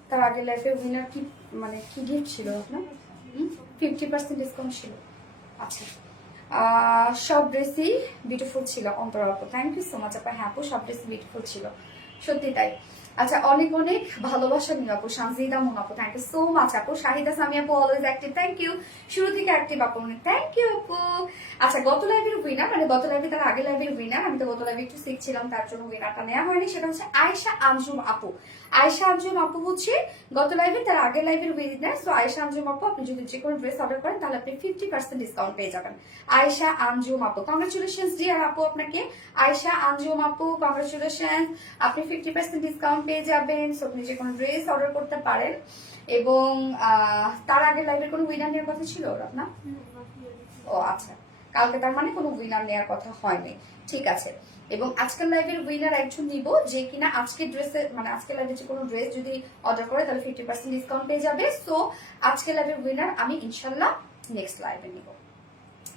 তার আগে লাইফের উইনার কি মানে কি গিফট ছিল আপনার? 50% ডিসকাউন্ট ছিল। আচ্ছা, সব ড্রেসই বিউটিফুল ছিল অন্তরা আপু, থ্যাংক ইউ সো মাচ আপা। হ্যাঁ আপু, সব ড্রেসই বিউটিফুল ছিল, সত্যি তাই। আচ্ছা, অনেক অনেক ভালোবাসা নিও আপু। সানজিদা মুন আপু, থ্যাংক ইউ সো মাচ আপু। শাহিদা সামি আপু, অলওয়েজ অ্যাক্টিভ, থ্যাংক ইউ। শুরু থেকে অ্যাক্টিভ আপু, থ্যাংক ইউ আপু। আচ্ছা, গত লাইভের উইনার মানে গত লাইভে তার আগে লাইভের উইনার, আমি তো গত লাইভে একটু সিক ছিলাম তার জন্য উইনারটা নেওয়া হয়নি, সেটা হচ্ছে আয়েশা আঞ্জুম আপু। আয়েশা আঞ্জুম আপু হচ্ছে গত লাইভে তার আগের লাইভের উইনার। সো আয়েশা আঞ্জুম আপু, আপনি যদি যে কোনো ড্রেস অর্ডার করেন তাহলে আপনি 50% ডিসকাউন্ট পেয়ে যাবেন। আয়েশা আঞ্জুম আপু, কংগ্রেচুলেশন ডিয়ার আপু আপনাকে। আয়েশা আঞ্জুম আপু, কংগ্রেচুলেশন, আপনি 50% ডিসকাউন্ট পেয়ে যাবেন। সো আপনি যে কোনো ড্রেস অর্ডার করতে পারেন। এবং তার আগের লাইভের কোনো উইনার নেওয়ার কথা ছিল আপনার? ও আচ্ছা, কালকে তার মানে কোনো উইনার নেওয়ার কথা হয়নি, ঠিক আছে। এবং আজকের লাইভের উইনার একজন নিব যে কিনা আজকের ড্রেসে মানে আজকের লাইভে যে কোনো ড্রেস যদি অর্ডার করে তাহলে 50% ডিসকাউন্ট পেয়ে যাবে। সো আজকের লাইভের উইনার আমি ইনশাল্লাহ নেক্সট লাইভে নিব।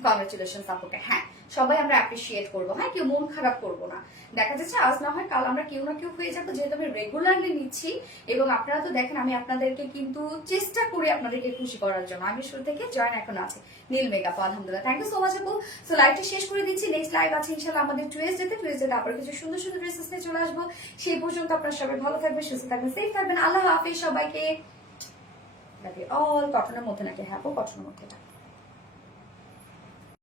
কংগ্রেচুলেশন আপুকে। হ্যাঁ, সবাই আমরা অ্যাপ্রিসিয়েট করবো, হ্যাঁ, কেউ মন খারাপ করবো না। দেখা যাচ্ছে আজ না হয় কাল আমরা কেউ না কেউ হয়ে যাবো, যেহেতু আমি রেগুলারলি নিচ্ছি। এবং আপনারা তো দেখেন আমি আপনাদেরকে কিন্তু চেষ্টা করি আপনাদেরকে খুশি করার জন্য। আমি শুরু থেকে জয়েন এখন আছে নীল মেকআপ, আলহামদুলিল্লাহ, থ্যাংক ইউ সো মাচ আপু। সো লাইভটা শেষ করে দিচ্ছি, নেক্সট লাইভ আছে ইনশাল্লাহ আমাদের টুয়েসডেতে আবার কিছু সুন্দর সুন্দর ড্রেসেস নিয়ে চলে আসবো। সেই পর্যন্ত আপনারা সবাই ভালো থাকবেন, সুস্থ থাকবেন, সেফ থাকবেন। আল্লাহ হাফিজ সবাইকে। অল কটনের মধ্যে নাকি? হ্যাঁ আপু, কটনের মধ্যে।